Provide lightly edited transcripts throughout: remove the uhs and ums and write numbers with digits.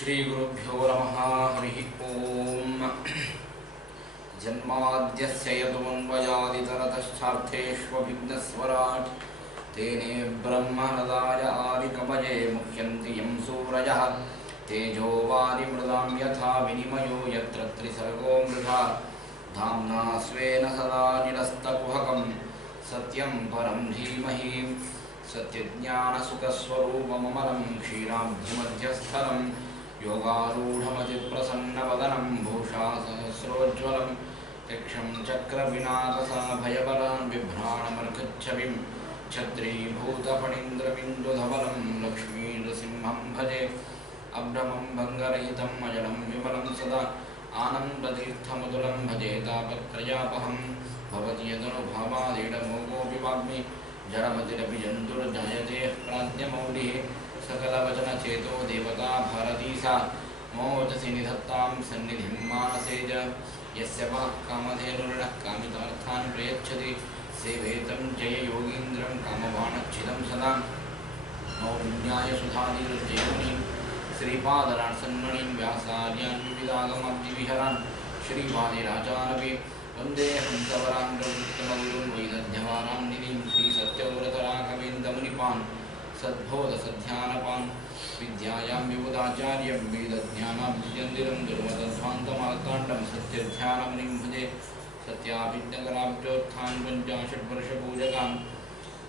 श्रीगुरुभ्यो नमः हरिः ओम्। जन्माद्यस्य यतुमन्वयादितरतश्चार्थेष्वभिघ्नस्वराट् तेने ब्रह्महृदाय आदिकवये मुह्यन्ति यं सूरयः तेजो वारिमृदां यथा विनिमयो यत्र त्रिसर्गो मृधा धाम्ना स्वेन सदा निरस्तकुहकं सत्यं परं धीमहि सत्यज्ञानसुखस्वरूपममलं क्षीराब्धिमध्यस्थलं योगारूढमतिप्रसन्नवदनं भूषा सहस्रोज्ज्वलं यक्षं चक्रविनाकसाभयबलान् बिभ्राणमर्कच्छविं छत्रीभूतफणीन्द्रबिन्दुधवलं लक्ष्मीनृसिंहं भजे अभ्रमं भङ्गरहितं अजडं विमलं सदा आनन्दतीर्थमतुलं भजे तापत्रयापहं भवति यदनुभावादीडमोगोऽपि वाग्मि जडमतिरपि जन्तुर्जायते प्राज्ञमौलिः सकलवचनचेतो देवता भारती सा मोचसि निधत्तां सन्निधिं मानसे च यस्य वः कामधेनुर्नः कामितार्थान् प्रयच्छति सेवेतं जययोगीन्द्रं कामवाणच्छिदं सदा नौन्यायसुधादिरुज्जयमुनिं श्रीपादराट्सन्मणिं व्यासार्यान् विविधागमब्धिविहरान् श्रीवादिराजानपि वन्दे हंसवरान् प्रवृत्तमगुरुन् वैदध्यवारां निधिं श्रीसत्यव्रतराघवेन्द्रमुनिपान् सद्बोधसध्यानपान् विद्यायां विबुधाचार्यं वेदज्ञानाब्धिचन्दिरं दुर्मतध्वान्तमार्ताण्डं सत्यध्यानमुनिं भजे सत्याभिज्ञकराब्जोत्थान् पञ्चाशद्वर्षपूजकान्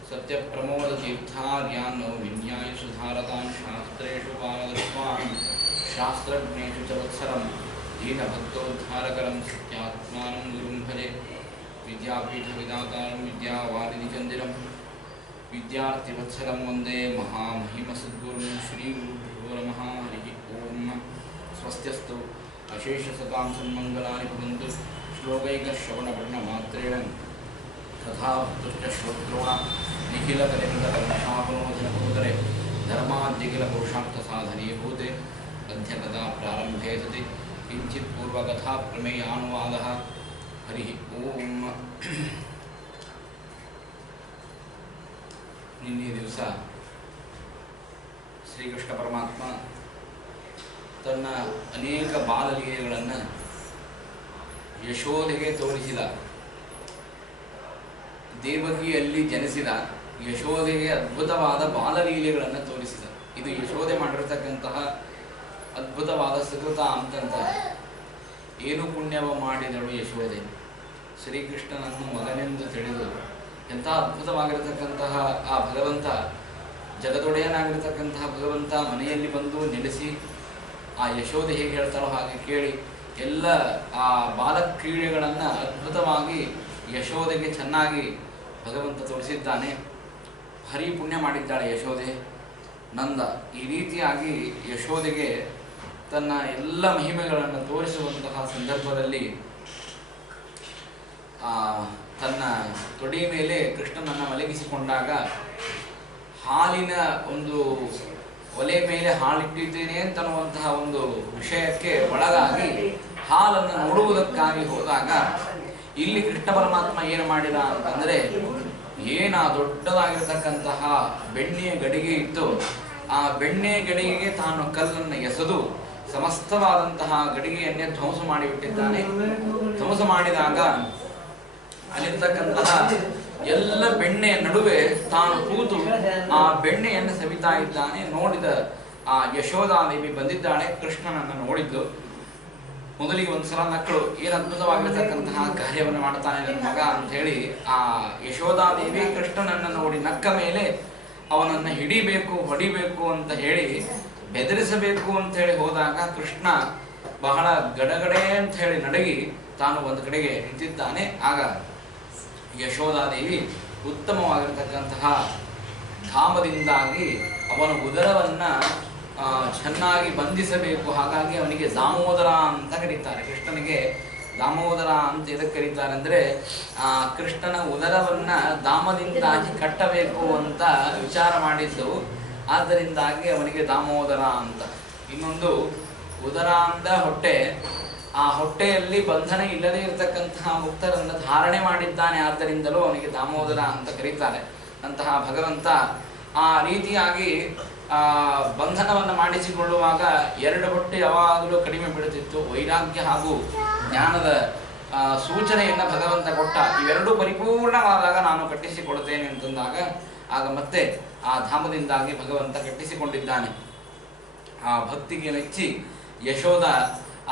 सत्यप्रमोदतीर्थार्यान् नवविन्यायसुधारतान् शास्त्रेषु पारदर्श्वान् शास्त्रज्ञेषु च वत्सरं दीनभक्तोद्धारकरं सत्यात्मानं गुरुं भजे विद्यापीठविधातारं विद्यावारिधिचन्दिरं विद्यार्थिवत्सलं वन्दे महामहिमसद्गुरुं श्रीगुरुभ्यो नमः हरिः ओम्। स्वस्त्यस्तु अशेषसतां सन्मङ्गलानि भवन्तु श्लोकैकश्रवणपठनमात्रेण तथा तुष्टश्रोत्रोणा निखिलकलिमृतकर्मशापनोदनभूतरे धर्माद्यखिलपुरुषार्थसाधने भूते अध्यकथा प्रारम्भे सति किञ्चित् पूर्वकथाप्रमेयानुवादः हरिः ओम्। ನಿನ್ನೆ ದಿವಸ ಶ್ರೀಕೃಷ್ಣ ಪರಮಾತ್ಮ ತನ್ನ ಅನೇಕ ಬಾಲಲೀಲೆಗಳನ್ನು ಯಶೋಧೆಗೆ ತೋರಿಸಿದ. ದೇವಕಿಯಲ್ಲಿ ಜನಿಸಿದ ಯಶೋಧೆಗೆ ಅದ್ಭುತವಾದ ಬಾಲಲೀಲೆಗಳನ್ನು ತೋರಿಸಿದ. ಇದು ಯಶೋಧೆ ಮಾಡಿರತಕ್ಕಂತಹ ಅದ್ಭುತವಾದ ಸುಕೃತ ಅಂತಂತ. ಏನು ಪುಣ್ಯವ ಮಾಡಿದಳು ಯಶೋಧೆ, ಶ್ರೀಕೃಷ್ಣನನ್ನು ಮಗನೆಂದು ತಿಳಿದು ಎಂಥ ಅದ್ಭುತವಾಗಿರತಕ್ಕಂತಹ ಆ ಭಗವಂತ, ಜಗದೊಡೆಯನಾಗಿರತಕ್ಕಂತಹ ಭಗವಂತ ಮನೆಯಲ್ಲಿ ಬಂದು ನೆಲೆಸಿ ಆ ಯಶೋಧೆ ಹೇಗೆ ಹೇಳ್ತಾಳೋ ಹಾಗೆ ಕೇಳಿ ಎಲ್ಲ ಆ ಬಾಲಕ್ರೀಡೆಗಳನ್ನು ಅದ್ಭುತವಾಗಿ ಯಶೋಧೆಗೆ ಚೆನ್ನಾಗಿ ಭಗವಂತ ತೋರಿಸಿದ್ದಾನೆ. ಹರಿ ಪುಣ್ಯ ಮಾಡಿದ್ದಾಳೆ ಯಶೋಧೆ. ನಂದ ಈ ರೀತಿಯಾಗಿ ಯಶೋಧೆಗೆ ತನ್ನ ಎಲ್ಲ ಮಹಿಮೆಗಳನ್ನು ತೋರಿಸುವಂತಹ ಸಂದರ್ಭದಲ್ಲಿ ತನ್ನ ತೊಡಿ ಮೇಲೆ ಕೃಷ್ಣನನ್ನು ಮಲಗಿಸಿಕೊಂಡಾಗ ಹಾಲಿನ ಒಂದು ಒಲೆ ಮೇಲೆ ಹಾಲಿಟ್ಟಿದ್ದೇನೆ ಅಂತನ್ನುವಂತಹ ಒಂದು ವಿಷಯಕ್ಕೆ ಒಳಗಾಗಿ ಹಾಲನ್ನು ನೋಡುವುದಕ್ಕಾಗಿ ಹೋದಾಗ ಇಲ್ಲಿ ಕೃಷ್ಣ ಪರಮಾತ್ಮ ಏನು ಮಾಡಿದ ಅಂತಂದರೆ, ದೊಡ್ಡದಾಗಿರತಕ್ಕಂತಹ ಬೆಣ್ಣೆಯ ಗಡಿಗೆ ಇತ್ತು. ಆ ಬೆಣ್ಣೆ ಗಡಿಗೆಗೆ ತಾನು ಕಲ್ಲನ್ನು ಎಸೆದು ಸಮಸ್ತವಾದಂತಹ ಗಡಿಗೆಯನ್ನೇ ಧ್ವಂಸ ಮಾಡಿಬಿಟ್ಟಿದ್ದಾನೆ. ಧ್ವಂಸ ಮಾಡಿದಾಗ ಅಲ್ಲಿರ್ತಕ್ಕಂತಹ ಎಲ್ಲ ಬೆಣ್ಣೆಯ ನಡುವೆ ತಾನು ಕೂತು ಆ ಬೆಣ್ಣೆಯನ್ನು ಸವಿತಾ ಇದ್ದಾನೆ. ನೋಡಿದ ಆ ಯಶೋಧಾದೇವಿ ಬಂದಿದ್ದಾಳೆ, ಕೃಷ್ಣನನ್ನು ನೋಡಿದ್ದು. ಮೊದಲಿಗೆ ಒಂದ್ಸಲ ನಕ್ಕಳು, ಏನು ಅದ್ಭುತವಾಗಿರತಕ್ಕಂತಹ ಕಾರ್ಯವನ್ನು ಮಾಡ್ತಾನೆ ನನ್ನ ಮಗ ಅಂತ ಹೇಳಿ ಆ ಯಶೋಧಾದೇವಿ ಕೃಷ್ಣನನ್ನು ನೋಡಿ ನಕ್ಕ ಮೇಲೆ ಅವನನ್ನು ಹಿಡಿಬೇಕು, ಹೊಡಿಬೇಕು ಅಂತ ಹೇಳಿ ಬೆದರಿಸಬೇಕು ಅಂತ ಹೇಳಿ ಹೋದಾಗ ಕೃಷ್ಣ ಬಹಳ ಗಡಗಡೆ ಅಂತ ಹೇಳಿ ನಡಗಿ ತಾನು ಒಂದು ಕಡೆಗೆ ನಿಂತಿದ್ದಾನೆ. ಆಗ ಯಶೋಧಾದೇವಿ ಉತ್ತಮವಾಗಿರತಕ್ಕಂತಹ ಧಾಮದಿಂದಾಗಿ ಅವನ ಉದರವನ್ನು ಚೆನ್ನಾಗಿ ಬಂಧಿಸಬೇಕು. ಹಾಗಾಗಿ ಅವನಿಗೆ ದಾಮೋದರ ಅಂತ ಕರೀತಾರೆ. ಕೃಷ್ಣನಿಗೆ ದಾಮೋದರ ಅಂತ ಎದಕ್ಕೆ ಕರೀತಾರೆ ಅಂದರೆ, ಕೃಷ್ಣನ ಉದರವನ್ನು ದಾಮದಿಂದಾಗಿ ಕಟ್ಟಬೇಕು ಅಂತ ವಿಚಾರ ಮಾಡಿದ್ದು, ಆದ್ದರಿಂದಾಗಿ ಅವನಿಗೆ ದಾಮೋದರ ಅಂತ. ಇನ್ನೊಂದು ಉದರ ಅಂದ ಹೊಟ್ಟೆ, ಆ ಹೊಟ್ಟೆಯಲ್ಲಿ ಬಂಧನ ಇಲ್ಲದೆ ಇರತಕ್ಕಂತಹ ಮುಕ್ತರನ್ನು ಧಾರಣೆ ಮಾಡಿದ್ದಾನೆ, ಆದ್ದರಿಂದಲೂ ಅವನಿಗೆ ದಾಮೋದರ ಅಂತ ಕರೀತಾರೆ. ಅಂತಹ ಭಗವಂತ ಆ ರೀತಿಯಾಗಿ ಬಂಧನವನ್ನು ಮಾಡಿಸಿಕೊಳ್ಳುವಾಗ ಎರಡು ಹೊಟ್ಟೆ ಯಾವಾಗಲೂ ಕಡಿಮೆ ಬೀಳುತ್ತಿತ್ತು. ವೈರಾಗ್ಯ ಹಾಗೂ ಜ್ಞಾನದ ಸೂಚನೆಯನ್ನು ಭಗವಂತ ಕೊಟ್ಟ. ಇವೆರಡೂ ಪರಿಪೂರ್ಣವಾದಾಗ ನಾನು ಕಟ್ಟಿಸಿಕೊಡುತ್ತೇನೆ ಅಂತಂದಾಗ ಆಗ ಮತ್ತೆ ಆ ಧಾಮದಿಂದಾಗಿ ಭಗವಂತ ಕಟ್ಟಿಸಿಕೊಂಡಿದ್ದಾನೆ. ಆ ಭಕ್ತಿಗೆ ಮೆಚ್ಚಿ ಯಶೋದ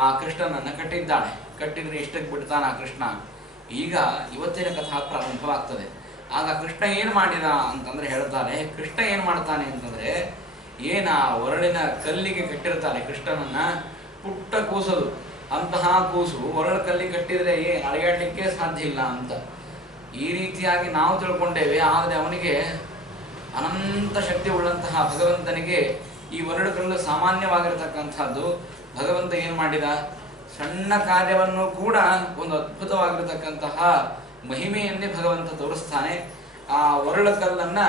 ಆ ಕೃಷ್ಣನನ್ನು ಕಟ್ಟಿದ್ದಾಳೆ. ಕಟ್ಟಿದ್ರೆ ಇಷ್ಟಕ್ಕೆ ಬಿಡ್ತಾನೆ ಆ ಕೃಷ್ಣ. ಈಗ ಇವತ್ತಿನ ಕಥಾ ಪ್ರಾರಂಭವಾಗ್ತದೆ. ಆಗ ಕೃಷ್ಣ ಏನು ಮಾಡಿದ ಅಂತಂದ್ರೆ ಹೇಳ್ತಾರೆ, ಕೃಷ್ಣ ಏನು ಮಾಡ್ತಾನೆ ಅಂತಂದ್ರೆ, ಆ ಒರಳಿನ ಕಲ್ಲಿಗೆ ಕಟ್ಟಿರ್ತಾರೆ ಕೃಷ್ಣನನ್ನ, ಪುಟ್ಟ ಕೂಸದು, ಅಂತಹ ಕೂಸು ಒರಳು ಕಲ್ಲಿಗೆ ಕಟ್ಟಿದ್ರೆ ಅಳೆಯಾಡಲಿಕ್ಕೆ ಸಾಧ್ಯ ಇಲ್ಲ ಅಂತ ಈ ರೀತಿಯಾಗಿ ನಾವು ತಿಳ್ಕೊಂಡೇವೆ. ಆದರೆ ಅವನಿಗೆ ಅನಂತ ಶಕ್ತಿ ಉಳ್ಳಂತಹ ಭಗವಂತನಿಗೆ ಈ ಒರಳು ಕಲ್ಲು ಸಾಮಾನ್ಯವಾಗಿರತಕ್ಕಂಥದ್ದು. ಭಗವಂತ ಏನು ಮಾಡಿದ, ಸಣ್ಣ ಕಾರ್ಯವನ್ನು ಕೂಡ ಒಂದು ಅದ್ಭುತವಾಗಿರತಕ್ಕಂತಹ ಮಹಿಮೆಯನ್ನೇ ಭಗವಂತ ತೋರಿಸ್ತಾನೆ. ಆ ಒರಳು ಕಲ್ಲನ್ನ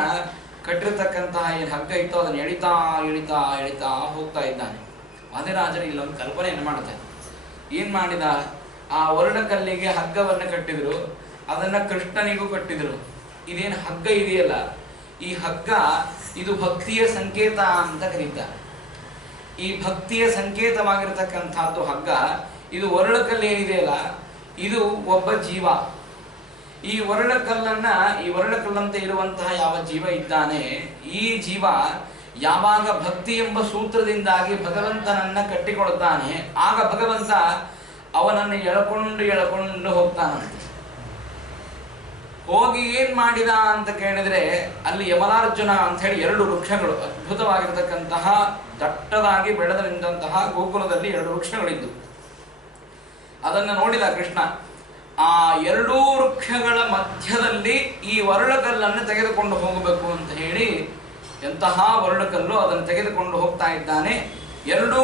ಕಟ್ಟಿರ್ತಕ್ಕಂತಹ ಏನು ಹಗ್ಗ ಇತ್ತೋ ಅದನ್ನು ಎಳಿತಾ ಎಳಿತಾ ಎಳಿತಾ ಹೋಗ್ತಾ ಇದ್ದಾನೆ. ವಾದಿರಾಜರು ಇಲ್ಲೊಂದು ಕಲ್ಪನೆಯನ್ನು ಮಾಡ್ತಾರೆ. ಏನು ಮಾಡಿದ, ಆ ಒರಳು ಕಲ್ಲಿಗೆ ಹಗ್ಗವನ್ನು ಕಟ್ಟಿದ್ರು, ಅದನ್ನ ಕೃಷ್ಣನಿಗೂ ಕಟ್ಟಿದ್ರು. ಇದೇನು ಹಗ್ಗ ಇದೆಯಲ್ಲ, ಈ ಹಗ್ಗ ಇದು ಭಕ್ತಿಯ ಸಂಕೇತ ಅಂತ ಕರೀತಾರೆ. ಈ ಭಕ್ತಿಯ ಸಂಕೇತವಾಗಿರ್ತಕ್ಕಂಥದ್ದು ಹಗ್ಗ. ಇದು ಒರಳು ಕಲ್ಲು ಏನಿದೆಯಲ್ಲ, ಇದು ಒಬ್ಬ ಜೀವ. ಈ ಒರಳು ಕಲ್ಲಂತೆ ಇರುವಂತಹ ಯಾವ ಜೀವ ಇದ್ದಾನೆ, ಈ ಜೀವ ಯಾವಾಗ ಭಕ್ತಿ ಎಂಬ ಸೂತ್ರದಿಂದಾಗಿ ಭಗವಂತನನ್ನ ಕಟ್ಟಿಕೊಳ್ತಾನೆ, ಆಗ ಭಗವಂತ ಅವನನ್ನು ಎಳಕೊಂಡು ಹೋಗ್ತಾನಂತೆ. ಹೋಗಿ ಏನ್ ಮಾಡಿದ ಅಂತ ಕೇಳಿದ್ರೆ, ಅಲ್ಲಿ ಯಮಲಾರ್ಜುನ ಅಂತ ಹೇಳಿ ಎರಡು ವೃಕ್ಷಗಳು, ಅದ್ಭುತವಾಗಿರತಕ್ಕಂತಹ ದಟ್ಟದಾಗಿ ಬೆಳೆದ ನಿಂತಹ ಗೋಕುಲದಲ್ಲಿ ಎರಡು ವೃಕ್ಷಗಳಿದ್ದು, ಅದನ್ನು ನೋಡಿದ ಕೃಷ್ಣ. ಆ ಎರಡೂ ವೃಕ್ಷಗಳ ಮಧ್ಯದಲ್ಲಿ ಈ ಒರಳುಕಲ್ಲನ್ನು ತೆಗೆದುಕೊಂಡು ಹೋಗಬೇಕು ಅಂತ ಹೇಳಿ, ಎಂತಹ ಒರಳುಕಲ್ಲು, ಅದನ್ನು ತೆಗೆದುಕೊಂಡು ಹೋಗ್ತಾ ಇದ್ದಾನೆ. ಎರಡೂ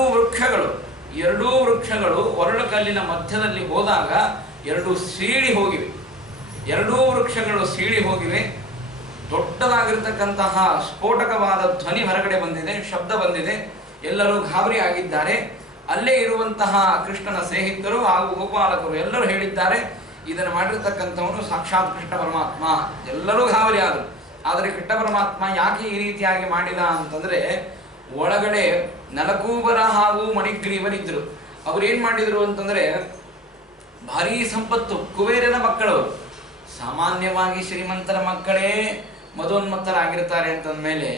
ವೃಕ್ಷಗಳು ಒರಳುಕಲ್ಲಿನ ಮಧ್ಯದಲ್ಲಿ ಹೋದಾಗ ಎರಡೂ ವೃಕ್ಷಗಳು ಸೀಳಿ ಹೋಗಿವೆ. ದೊಡ್ಡದಾಗಿರ್ತಕ್ಕಂತಹ ಸ್ಫೋಟಕವಾದ ಧ್ವನಿ ಹೊರಗಡೆ ಬಂದಿದೆ, ಶಬ್ದ ಬಂದಿದೆ. ಎಲ್ಲರೂ ಗಾಬರಿ ಆಗಿದ್ದಾರೆ. ಅಲ್ಲೇ ಇರುವಂತಹ ಕೃಷ್ಣನ ಸ್ನೇಹಿತರು ಹಾಗೂ ಗೋಪಾಲಕರು ಎಲ್ಲರೂ ಹೇಳಿದ್ದಾರೆ, ಇದನ್ನು ಮಾಡಿರ್ತಕ್ಕಂಥವನು ಸಾಕ್ಷಾತ್ ಕೃಷ್ಣ ಪರಮಾತ್ಮ. ಎಲ್ಲರೂ ಗಾಬರಿ ಆದರು. ಆದರೆ ಕೃಷ್ಣ ಪರಮಾತ್ಮ ಯಾಕೆ ಈ ರೀತಿಯಾಗಿ ಮಾಡಿದ ಅಂತಂದ್ರೆ, ಒಳಗಡೆ ನಲಕೂಬರ ಹಾಗೂ ಮಣಿಗ್ರೀವರಿದ್ದರು. ಅವ್ರು ಏನ್ ಮಾಡಿದ್ರು ಅಂತಂದ್ರೆ, ಭಾರೀ ಸಂಪತ್ತು, ಕುಬೇರನ ಮಕ್ಕಳು. ಸಾಮಾನ್ಯವಾಗಿ ಶ್ರೀಮಂತರ ಮಕ್ಕಳೇ ಮದೋನ್ಮತ್ತರಾಗಿರ್ತಾರೆ ಅಂತಂದ್ಮೇಲೆ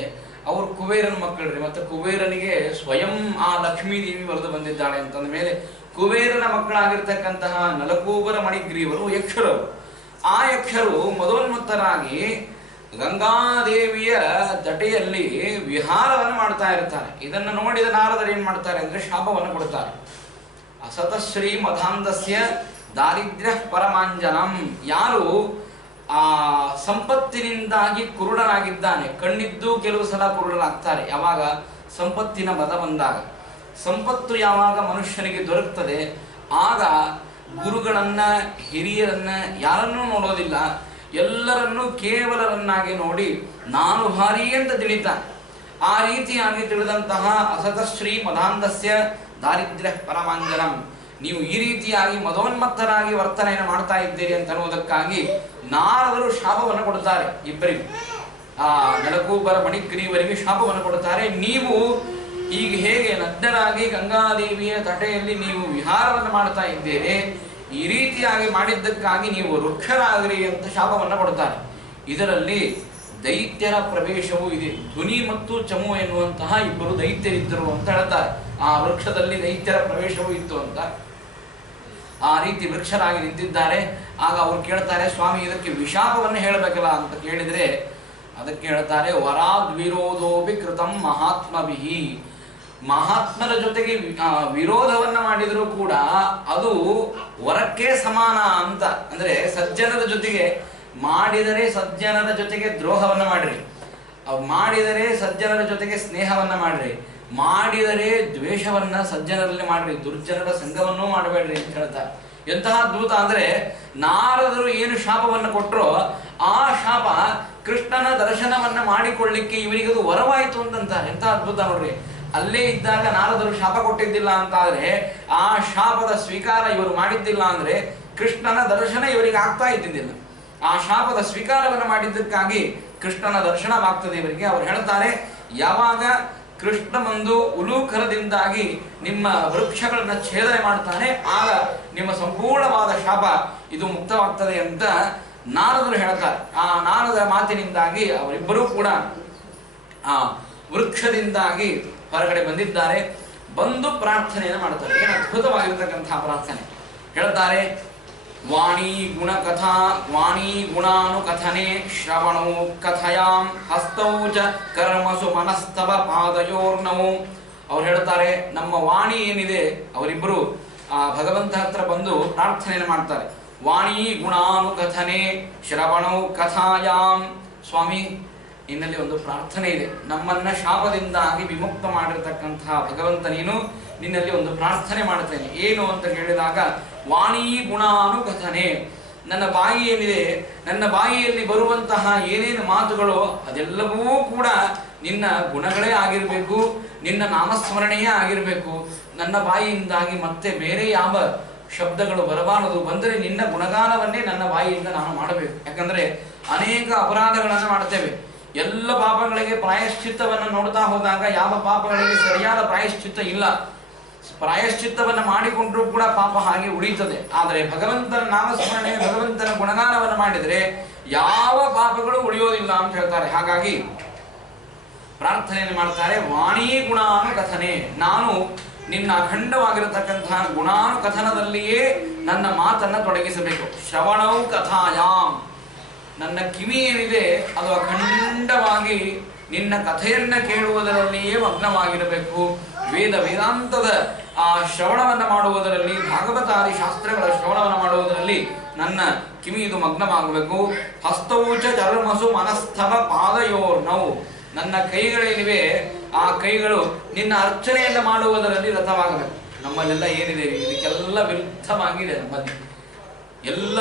ಅವರು ಕುಬೇರನ ಮಕ್ಕಳ್ರಿ. ಮತ್ತೆ ಕುಬೇರನಿಗೆ ಸ್ವಯಂ ಆ ಲಕ್ಷ್ಮೀದೇವಿ ಬರೆದು ಬಂದಿದ್ದಾಳೆ ಅಂತಂದ ಮೇಲೆ ಕುಬೇರನ ಮಕ್ಕಳಾಗಿರ್ತಕ್ಕಂತಹ ನಲಕೂಬರ ಮಣಿಗ್ರೀವರು ಯಕ್ಷರು. ಆ ಯಕ್ಷರು ಮದೋನ್ಮತ್ತರಾಗಿ ಗಂಗಾದೇವಿಯ ಜಟೆಯಲ್ಲಿ ವಿಹಾರವನ್ನು ಮಾಡ್ತಾ ಇರ್ತಾರೆ. ಇದನ್ನು ನೋಡಿದ ನಾರದರು ಏನ್ ಮಾಡ್ತಾರೆ ಅಂದ್ರೆ ಶಾಪವನ್ನು ಕೊಡ್ತಾರೆ. ಅಸತಶ್ರೀ ಮಧಾಂಧಸ್ಯ ದಾರಿದ್ರ್ಯ ಪರಮಾಂಜನಂ. ಯಾರು ಆ ಸಂಪತ್ತಿನಿಂದಾಗಿ ಕುರುಡನಾಗಿದ್ದಾನೆ, ಕಣ್ಣಿದ್ದು ಕೆಲವು ಸಲ ಕುರುಡನಾಗ್ತಾರೆ. ಯಾವಾಗ ಸಂಪತ್ತಿನ ಮದ ಬಂದಾಗ, ಸಂಪತ್ತು ಯಾವಾಗ ಮನುಷ್ಯನಿಗೆ ದೊರಕುತ್ತದೆ ಆಗ ಗುರುಗಳನ್ನ, ಹಿರಿಯರನ್ನ ಯಾರನ್ನೂ ನೋಡೋದಿಲ್ಲ, ಎಲ್ಲರನ್ನೂ ಕೇವಲರನ್ನಾಗಿ ನೋಡಿ ನಾನು ಭಾರಿ ಅಂತ ತಿಳಿತಾನೆ. ಆ ರೀತಿಯಾಗಿ ತಿಳಿದಂತಹ ಅಸತಶ್ರೀ ಮದಾಂಧಸ್ಯ ದಾರಿದ್ರ್ಯ ಪರಮಾಂಜನಂ. ನೀವು ಈ ರೀತಿಯಾಗಿ ಮದೋನ್ಮತ್ತರಾಗಿ ವರ್ತನೆಯನ್ನು ಮಾಡ್ತಾ ಇದ್ದೀರಿ ಅಂತ ಅನ್ನುವುದಕ್ಕಾಗಿ ನಾರದರು ಶಾಪವನ್ನು ಕೊಡುತ್ತಾರೆ. ಇಬ್ಬರಿಗೂ, ಆ ನಳಕೂಬರ ಮಣಿಗ್ರೀವರಿಗೆ ಶಾಪವನ್ನು ಕೊಡುತ್ತಾರೆ. ನೀವು ಈಗ ಹೇಗೆ ನಗ್ನರಾಗಿ ಗಂಗಾದೇವಿಯ ತಟೆಯಲ್ಲಿ ನೀವು ವಿಹಾರವನ್ನು ಮಾಡ್ತಾ ಇದ್ದೀರಿ, ಈ ರೀತಿಯಾಗಿ ಮಾಡಿದ್ದಕ್ಕಾಗಿ ನೀವು ವೃಕ್ಷರಾಗ್ರಿ ಅಂತ ಶಾಪವನ್ನು ಕೊಡುತ್ತಾರೆ. ಇದರಲ್ಲಿ ದೈತ್ಯರ ಪ್ರವೇಶವೂ ಇದೆ. ಧ್ವನಿ ಮತ್ತು ಚಮು ಎನ್ನುವಂತಹ ಇಬ್ಬರು ದೈತ್ಯರಿದ್ದರು ಅಂತ ಹೇಳ್ತಾರೆ. ಆ ವೃಕ್ಷದಲ್ಲಿ ದೈತ್ಯರ ಪ್ರವೇಶವೂ ಇತ್ತು ಅಂತ. ಆ ರೀತಿ ವೃಕ್ಷರಾಗಿ ನಿಂತಿದ್ದಾರೆ. ಆಗ ಅವ್ರು ಕೇಳ್ತಾರೆ, ಸ್ವಾಮಿ ಇದಕ್ಕೆ ವಿಶಾಪವನ್ನು ಹೇಳಬೇಕಲ್ಲ ಅಂತ ಕೇಳಿದ್ರೆ ಅದಕ್ಕೆ ಹೇಳ್ತಾರೆ, ವರಾದ್ವಿರೋಧೋಪಿ ಕೃತಂ ಮಹಾತ್ಮಭಿಹಿ. ಮಹಾತ್ಮರ ಜೊತೆಗೆ ವಿರೋಧವನ್ನ ಮಾಡಿದರೂ ಕೂಡ ಅದು ವರಕ್ಕೆ ಸಮಾನ ಅಂತ. ಅಂದ್ರೆ ಸಜ್ಜನರ ಜೊತೆಗೆ ಮಾಡಿದರೆ ಸಜ್ಜನರ ಜೊತೆಗೆ ದ್ರೋಹವನ್ನ ಮಾಡ್ರಿ, ಮಾಡಿದರೆ ಸಜ್ಜನರ ಜೊತೆಗೆ ಸ್ನೇಹವನ್ನ ಮಾಡ್ರಿ, ಮಾಡಿದರೆ ದ್ವೇಷವನ್ನ ಸಜ್ಜನರಲ್ಲಿ ಮಾಡ್ರಿ, ದುರ್ಜನರ ಸಂಘವನ್ನೂ ಮಾಡಬೇಡ್ರಿ ಅಂತ ಹೇಳ್ತಾರೆ. ಎಂತಹ ಅದ್ಭುತ ಅಂದ್ರೆ, ನಾರದರು ಏನು ಶಾಪವನ್ನು ಕೊಟ್ಟರೋ ಆ ಶಾಪ ಕೃಷ್ಣನ ದರ್ಶನವನ್ನ ಮಾಡಿಕೊಳ್ಳಿಕ್ಕೆ ಇವರಿಗದು ವರವಾಯಿತು ಅಂತಂತಾರೆ. ಎಂತಹ ಅದ್ಭುತ ನೋಡ್ರಿ. ಅಲ್ಲೇ ಇದ್ದಾಗ ನಾರದರು ಶಾಪ ಕೊಟ್ಟಿದ್ದಿಲ್ಲ ಅಂತ ಆದ್ರೆ, ಆ ಶಾಪದ ಸ್ವೀಕಾರ ಇವರು ಮಾಡಿದ್ದಿಲ್ಲ ಅಂದ್ರೆ ಕೃಷ್ಣನ ದರ್ಶನ ಇವರಿಗೆ ಆಗ್ತಾ ಇದ್ದಿದ್ದಿಲ್ಲ. ಆ ಶಾಪದ ಸ್ವೀಕಾರವನ್ನು ಮಾಡಿದ್ದಕ್ಕಾಗಿ ಕೃಷ್ಣನ ದರ್ಶನವಾಗ್ತದೆ ಇವರಿಗೆ. ಅವ್ರು ಹೇಳ್ತಾರೆ, ಯಾವಾಗ ಕೃಷ್ಣ ಬಂದು ಉಲೂಖರದಿಂದಾಗಿ ನಿಮ್ಮ ವೃಕ್ಷಗಳನ್ನ ಛೇದನೆ ಮಾಡ್ತಾನೆ, ಆಗ ನಿಮ್ಮ ಸಂಪೂರ್ಣವಾದ ಶಾಪ ಇದು ಮುಕ್ತವಾಗ್ತದೆ ಅಂತ ನಾರದರು ಹೇಳ್ತಾರೆ. ಆ ನಾರದ ಮಾತಿನಿಂದಾಗಿ ಅವರಿಬ್ಬರೂ ಕೂಡ ಆ ವೃಕ್ಷದಿಂದಾಗಿ ಹೊರಗಡೆ ಬಂದಿದ್ದಾರೆ. ಬಂದು ಪ್ರಾರ್ಥನೆಯನ್ನು ಮಾಡ್ತಾರೆ. ಏನು ಅದ್ಭುತವಾಗಿರ್ತಕ್ಕಂತಹ ಪ್ರಾರ್ಥನೆ ಹೇಳ್ತಾರೆ. ವಾಣಿ ಗುಣಕಥಾ ವಾಣಿ ಗುಣಾನುಕಥನೆ ಶ್ರವಣೋ ಕಥಯಾಂ ಹಸ್ತೌ ಚ ಕರ್ಮಸು ಮನಸ್ತವ ಪಾದಯೋರ್ನವು. ಅವ್ರು ಹೇಳ್ತಾರೆ, ನಮ್ಮ ವಾಣಿ ಏನಿದೆ, ಅವರಿಬ್ಬರು ಆ ಭಗವಂತ ಹತ್ರ ಬಂದು ಪ್ರಾರ್ಥನೆಯನ್ನು ಮಾಡ್ತಾರೆ. ವಾಣಿ ಗುಣಾನುಕಥನೆ ಶ್ರವಣೌ ಕಥಾಯಾಂ. ಸ್ವಾಮಿ, ನಿನ್ನಲ್ಲಿ ಒಂದು ಪ್ರಾರ್ಥನೆ ಇದೆ. ನಮ್ಮನ್ನ ಶಾಪದಿಂದಾಗಿ ವಿಮುಕ್ತ ಮಾಡಿರ್ತಕ್ಕಂತಹ ಭಗವಂತ ನೀನು, ನಿನ್ನಲ್ಲಿ ಒಂದು ಪ್ರಾರ್ಥನೆ ಮಾಡ್ತೇನೆ. ಏನು ಅಂತ ಕೇಳಿದಾಗ, ವಾಣಿ ಗುಣಾನುಕಥನೆ, ನನ್ನ ಬಾಯಿ ಏನಿದೆ, ನನ್ನ ಬಾಯಿಯಲ್ಲಿ ಬರುವಂತಹ ಏನೇನು ಮಾತುಗಳು ಅದೆಲ್ಲವೂ ಕೂಡ ನಿನ್ನ ಗುಣಗಳೇ ಆಗಿರಬೇಕು, ನಿನ್ನ ನಾಮಸ್ಮರಣೆಯೇ ಆಗಿರಬೇಕು. ನನ್ನ ಬಾಯಿಯಿಂದಾಗಿ ಮತ್ತೆ ಬೇರೆ ಯಾವ ಶಬ್ದಗಳು ಬರಬಾರದು. ಬಂದರೆ ನಿನ್ನ ಗುಣಗಾನವನ್ನೇ ನನ್ನ ಬಾಯಿಯಿಂದ ನಾನು ಮಾಡಬೇಕು. ಯಾಕಂದ್ರೆ ಅನೇಕ ಅಪರಾಧಗಳನ್ನು ಮಾಡ್ತೇವೆ. ಎಲ್ಲ ಪಾಪಗಳಿಗೆ ಪ್ರಾಯಶ್ಚಿತ್ತವನ್ನು ನೋಡ್ತಾ ಹೋದಾಗ ಯಾವ ಪಾಪಗಳಿಗೆ ಸರಿಯಾದ ಪ್ರಾಯಶ್ಚಿತ್ತ ಇಲ್ಲ. ಪ್ರಾಯಶ್ಚಿತ್ತವನ್ನು ಮಾಡಿಕೊಂಡ್ರೂ ಕೂಡ ಪಾಪ ಹಾಗೆ ಉಳಿಯುತ್ತದೆ. ಆದರೆ ಭಗವಂತನ ನಾಮಸ್ಮರಣೆ, ಭಗವಂತನ ಗುಣಗಾನವನ್ನು ಮಾಡಿದರೆ ಯಾವ ಪಾಪಗಳು ಉಳಿಯೋದಿಲ್ಲ ಅಂತ ಹೇಳ್ತಾರೆ. ಹಾಗಾಗಿ ಪ್ರಾರ್ಥನೆಯನ್ನು ಮಾಡ್ತಾರೆ. ವಾಣಿ ಗುಣಾನುಕಥನೆ, ನಾನು ನಿನ್ನ ಅಖಂಡವಾಗಿರತಕ್ಕಂತಹ ಗುಣಾನುಕಥನದಲ್ಲಿಯೇ ನನ್ನ ಮಾತನ್ನ ತೊಡಗಿಸಬೇಕು. ಶ್ರವಣೌ ಕಥಾಯಾಮ್, ನನ್ನ ಕಿವಿ ಏನಿದೆ ಅದು ಅಖಂಡವಾಗಿ ನಿನ್ನ ಕಥೆಯನ್ನ ಕೇಳುವುದರಲ್ಲಿಯೇ ಮಗ್ನವಾಗಿರಬೇಕು. ವೇದಾಂತದ ಆ ಶ್ರವಣವನ್ನು ಮಾಡುವುದರಲ್ಲಿ, ಭಾಗವತಾದಿ ಶಾಸ್ತ್ರಗಳ ಶ್ರವಣವನ್ನು ಮಾಡುವುದರಲ್ಲಿ ನನ್ನ ಕಿವಿ ಇದು ಮಗ್ನವಾಗಬೇಕು. ಹಸ್ತೌಚ ಚರ್ಮಸು ಮನಸ್ಥವ ಪಾದಯೋರ್ನೌ, ನನ್ನ ಕೈಗಳೇನಿವೆ ಆ ಕೈಗಳು ನಿನ್ನ ಅರ್ಚನೆಯನ್ನು ಮಾಡುವುದರಲ್ಲಿ ರಥವಾಗಬೇಕು. ನಮ್ಮಲ್ಲೆಲ್ಲ ಏನಿದೆ ಇದಕ್ಕೆಲ್ಲ ವಿರುದ್ಧವಾಗಿದೆ. ನಮ್ಮಲ್ಲಿ ಎಲ್ಲ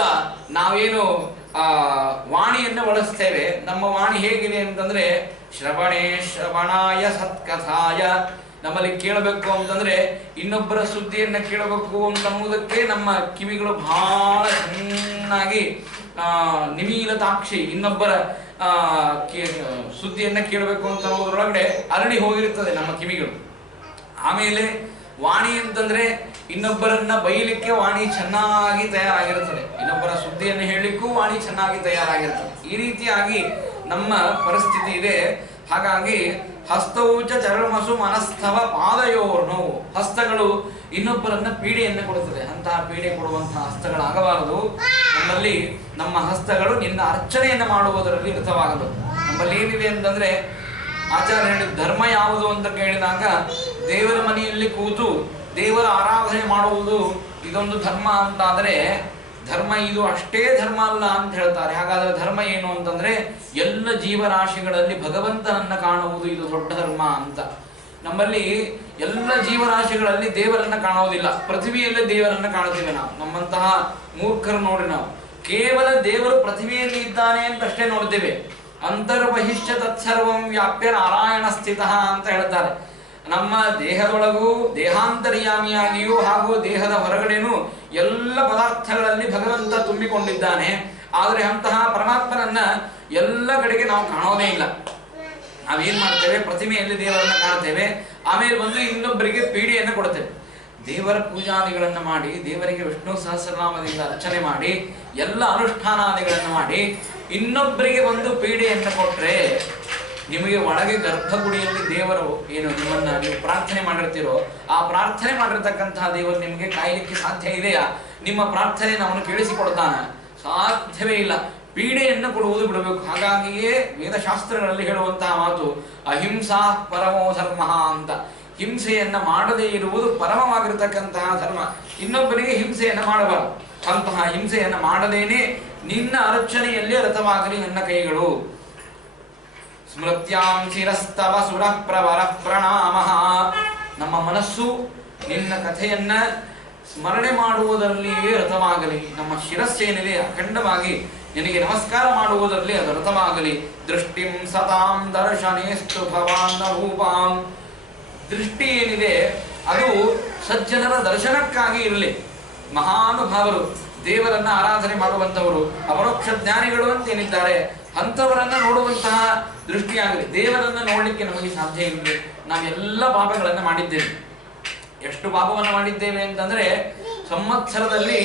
ನಾವೇನು ವಾಣಿಯನ್ನು ಬಳಸ್ತೇವೆ. ನಮ್ಮ ವಾಣಿ ಹೇಗಿದೆ ಅಂತಂದ್ರೆ ಶ್ರವಣೇ ಶ್ರವಣಾಯ ಸತ್ಕಥಾಯ, ನಮ್ಮಲ್ಲಿ ಕೇಳಬೇಕು ಅಂತಂದ್ರೆ ಇನ್ನೊಬ್ಬರ ಸುದ್ದಿಯನ್ನ ಕೇಳಬೇಕು ಅಂತ ಅನ್ನುವುದಕ್ಕೆ ನಮ್ಮ ಕಿವಿಗಳು ಬಹಳ ಚೆನ್ನಾಗಿ ನಿಮೀಲತಾಕ್ಷಿ ಇನ್ನೊಬ್ಬರ ಸುದ್ದಿಯನ್ನ ಕೇಳಬೇಕು ಅಂತ ಅನ್ನೋದ್ರೊಳಗಡೆ ಅರಳಿ ಹೋಗಿರುತ್ತದೆ ನಮ್ಮ ಕಿವಿಗಳು. ಆಮೇಲೆ ವಾಣಿ ಅಂತಂದ್ರೆ ಇನ್ನೊಬ್ಬರನ್ನ ಬೈಲಿಕ್ಕೆ ವಾಣಿ ಚೆನ್ನಾಗಿ ತಯಾರಾಗಿರುತ್ತದೆ, ಇನ್ನೊಬ್ಬರ ಸುದ್ದಿಯನ್ನು ಹೇಳಲಿಕ್ಕೂ ವಾಣಿ ಚೆನ್ನಾಗಿ ತಯಾರಾಗಿರುತ್ತದೆ. ಈ ರೀತಿಯಾಗಿ ನಮ್ಮ ಪರಿಸ್ಥಿತಿ ಇದೆ. ಹಾಗಾಗಿ ಹಸ್ತೌಚ ಚರ್ಮಸು ಮನಸ್ಥವ ಪಾದಯೋರ್ನು, ಹಸ್ತಗಳು ಇನ್ನೊಬ್ಬರನ್ನ ಪೀಡೆಯನ್ನು ಕೊಡುತ್ತದೆ. ಅಂತಹ ಪೀಡೆ ಕೊಡುವಂತಹ ಹಸ್ತಗಳಾಗಬಾರದು. ನಮ್ಮಲ್ಲಿ ನಮ್ಮ ಹಸ್ತಗಳು ನಿನ್ನ ಅರ್ಚನೆಯನ್ನು ಮಾಡುವುದರಲ್ಲಿ ರಥವಾಗಬೇಕು. ನಮ್ಮಲ್ಲಿ ಏನಿದೆ ಅಂತಂದ್ರೆ ಆಚಾರ್ಯ ಹೇಳಿದ ಧರ್ಮ ಯಾವುದು ಅಂತ ಕೇಳಿದಾಗ, ದೇವರ ಮನೆಯಲ್ಲಿ ಕೂತು ದೇವರ ಆರಾಧನೆ ಮಾಡುವುದು ಇದೊಂದು ಧರ್ಮ ಅಂತಾದರೆ, ಧರ್ಮ ಇದು ಅಷ್ಟೇ ಧರ್ಮ ಅಲ್ಲ ಅಂತ ಹೇಳ್ತಾರೆ. ಹಾಗಾದ್ರೆ ಧರ್ಮ ಏನು ಅಂತಂದ್ರೆ ಎಲ್ಲ ಜೀವರಾಶಿಗಳಲ್ಲಿ ಭಗವಂತನನ್ನ ಕಾಣುವುದು ಇದು ದೊಡ್ಡ ಧರ್ಮ ಅಂತ. ನಮ್ಮಲ್ಲಿ ಎಲ್ಲ ಜೀವರಾಶಿಗಳಲ್ಲಿ ದೇವರನ್ನ ಕಾಣುವುದಿಲ್ಲ, ಪೃಥ್ವಿಯಲ್ಲೇ ದೇವರನ್ನ ಕಾಣುತ್ತೇವೆ ನಾವು. ನಮ್ಮಂತಹ ಮೂರ್ಖರು ನೋಡಿ ನಾವು ಕೇವಲ ದೇವರು ಪೃಥ್ವಿಯಲ್ಲಿ ಇದ್ದಾನೆ ಅಂತಷ್ಟೇ ನೋಡ್ತೇವೆ. ಅಂತರ್ಬಹಿಷ್ಯ ತತ್ಸರ್ವಂ ವ್ಯಾಪ್ಯ ನಾರಾಯಣ ಸ್ಥಿತ ಅಂತ ಹೇಳ್ತಾರೆ. ನಮ್ಮ ದೇಹದೊಳಗೂ ದೇಹಾಂತರ್ಯಾಮಿಯಾಗಿಯೂ ಹಾಗೂ ದೇಹದ ಹೊರಗಡೆನೂ ಎಲ್ಲ ಪದಾರ್ಥಗಳಲ್ಲಿ ಭಗವಂತ ತುಂಬಿಕೊಂಡಿದ್ದಾನೆ. ಆದರೆ ಅಂತಹ ಪರಮಾತ್ಮನನ್ನ ಎಲ್ಲ ಕಡೆಗೆ ನಾವು ಕಾಣೋದೇ ಇಲ್ಲ. ನಾವೇನ್ ಮಾಡ್ತೇವೆ, ಪ್ರತಿಮೆಯಲ್ಲಿ ದೇವರನ್ನ ಕಾಣ್ತೇವೆ, ಆಮೇಲೆ ಬಂದು ಇನ್ನೊಬ್ಬರಿಗೆ ಪೀಡೆಯನ್ನು ಕೊಡ್ತೇವೆ. ದೇವರ ಪೂಜಾದಿಗಳನ್ನು ಮಾಡಿ, ದೇವರಿಗೆ ವಿಷ್ಣು ಸಹಸ್ರನಾಮದಿಂದ ಅರ್ಚನೆ ಮಾಡಿ, ಎಲ್ಲ ಅನುಷ್ಠಾನಾದಿಗಳನ್ನು ಮಾಡಿ ಇನ್ನೊಬ್ಬರಿಗೆ ಒಂದು ಪೀಡೆಯನ್ನು ಕೊಟ್ರೆ, ನಿಮಗೆ ಒಳಗೆ ಗರ್ಭಗುಡಿಯಲ್ಲಿ ದೇವರು ಏನು ನಿಮ್ಮನ್ನ ನೀವು ಪ್ರಾರ್ಥನೆ ಮಾಡಿರ್ತೀರೋ ಆ ಪ್ರಾರ್ಥನೆ ಮಾಡಿರ್ತಕ್ಕಂತಹ ದೇವರು ನಿಮಗೆ ಕಾಯಲಿಕ್ಕೆ ಸಾಧ್ಯ ಇದೆಯಾ? ನಿಮ್ಮ ಪ್ರಾರ್ಥನೆಯನ್ನು ಅವನು ಕೇಳಿಸಿಕೊಡ್ತಾನ? ಸಾಧ್ಯವೇ ಇಲ್ಲ. ಪೀಡೆಯನ್ನು ಕೊಡುವುದು ಬಿಡಬೇಕು. ಹಾಗಾಗಿಯೇ ವೇದಶಾಸ್ತ್ರಗಳಲ್ಲಿ ಹೇಳುವಂತಹ ಮಾತು ಅಹಿಂಸಾ ಪರಮೋ ಧರ್ಮ ಅಂತ. ಹಿಂಸೆಯನ್ನ ಮಾಡದೇ ಇರುವುದು ಪರಮವಾಗಿರತಕ್ಕಂತಹ ಧರ್ಮ. ಇನ್ನೊಬ್ಬರಿಗೆ ಹಿಂಸೆಯನ್ನ ಮಾಡಬಾರದು. ಅಂತಹ ಹಿಂಸೆಯನ್ನ ಮಾಡದೇನೆ ನಿನ್ನ ಅರ್ಚನೆಯಲ್ಲಿ ರಥವಾಗಲಿ ನನ್ನ ಕೈಗಳು. ಸ್ಮೃತ್ಯಾಂ ಶಿರಸ್ತವ ಸುರ ಪ್ರವರ ಪ್ರಣಾಮ. ನಮ್ಮ ಮನಸ್ಸು ನಿನ್ನ ಕಥೆಯನ್ನ ಸ್ಮರಣೆ ಮಾಡುವುದರಲ್ಲಿಯೇ ರಥವಾಗಲಿ. ನಮ್ಮ ಶಿರಸ್ಸೇನಿದೆ ಅಖಂಡವಾಗಿ ನಿನಗೆ ನಮಸ್ಕಾರ ಮಾಡುವುದರಲ್ಲಿ ಅದು ರಥವಾಗಲಿ. ದೃಷ್ಟಿಂ ಸತಾಂ ದರ್ಶನೇಸ್ತು ಭವಾನ್ನ ರೂಪಾಂ. ದೃಷ್ಟಿ ಏನಿದೆ ಅದು ಸಜ್ಜನರ ದರ್ಶನಕ್ಕಾಗಿ ಇರಲಿ. ಮಹಾನುಭಾವರು ದೇವರನ್ನ ಆರಾಧನೆ ಮಾಡುವಂತವರು ಅಪರೋಕ್ಷ ಜ್ಞಾನಿಗಳು ಅಂತೇನಿದ್ದಾರೆ ಅಂಥವರನ್ನ ನೋಡುವಂತಹ ದೃಷ್ಟಿಯಾಗಲಿ. ದೇವರನ್ನ ನೋಡ್ಲಿಕ್ಕೆ ನಮಗೆ ಸಾಧ್ಯ ಇರಲಿ. ನಾವೆಲ್ಲ ಪಾಪಗಳನ್ನು ಮಾಡಿದ್ದೇವೆ. ಎಷ್ಟು ಪಾಪವನ್ನು ಮಾಡಿದ್ದೇವೆ ಅಂತಂದ್ರೆ, ಸಂವತ್ಸರದಲ್ಲಿ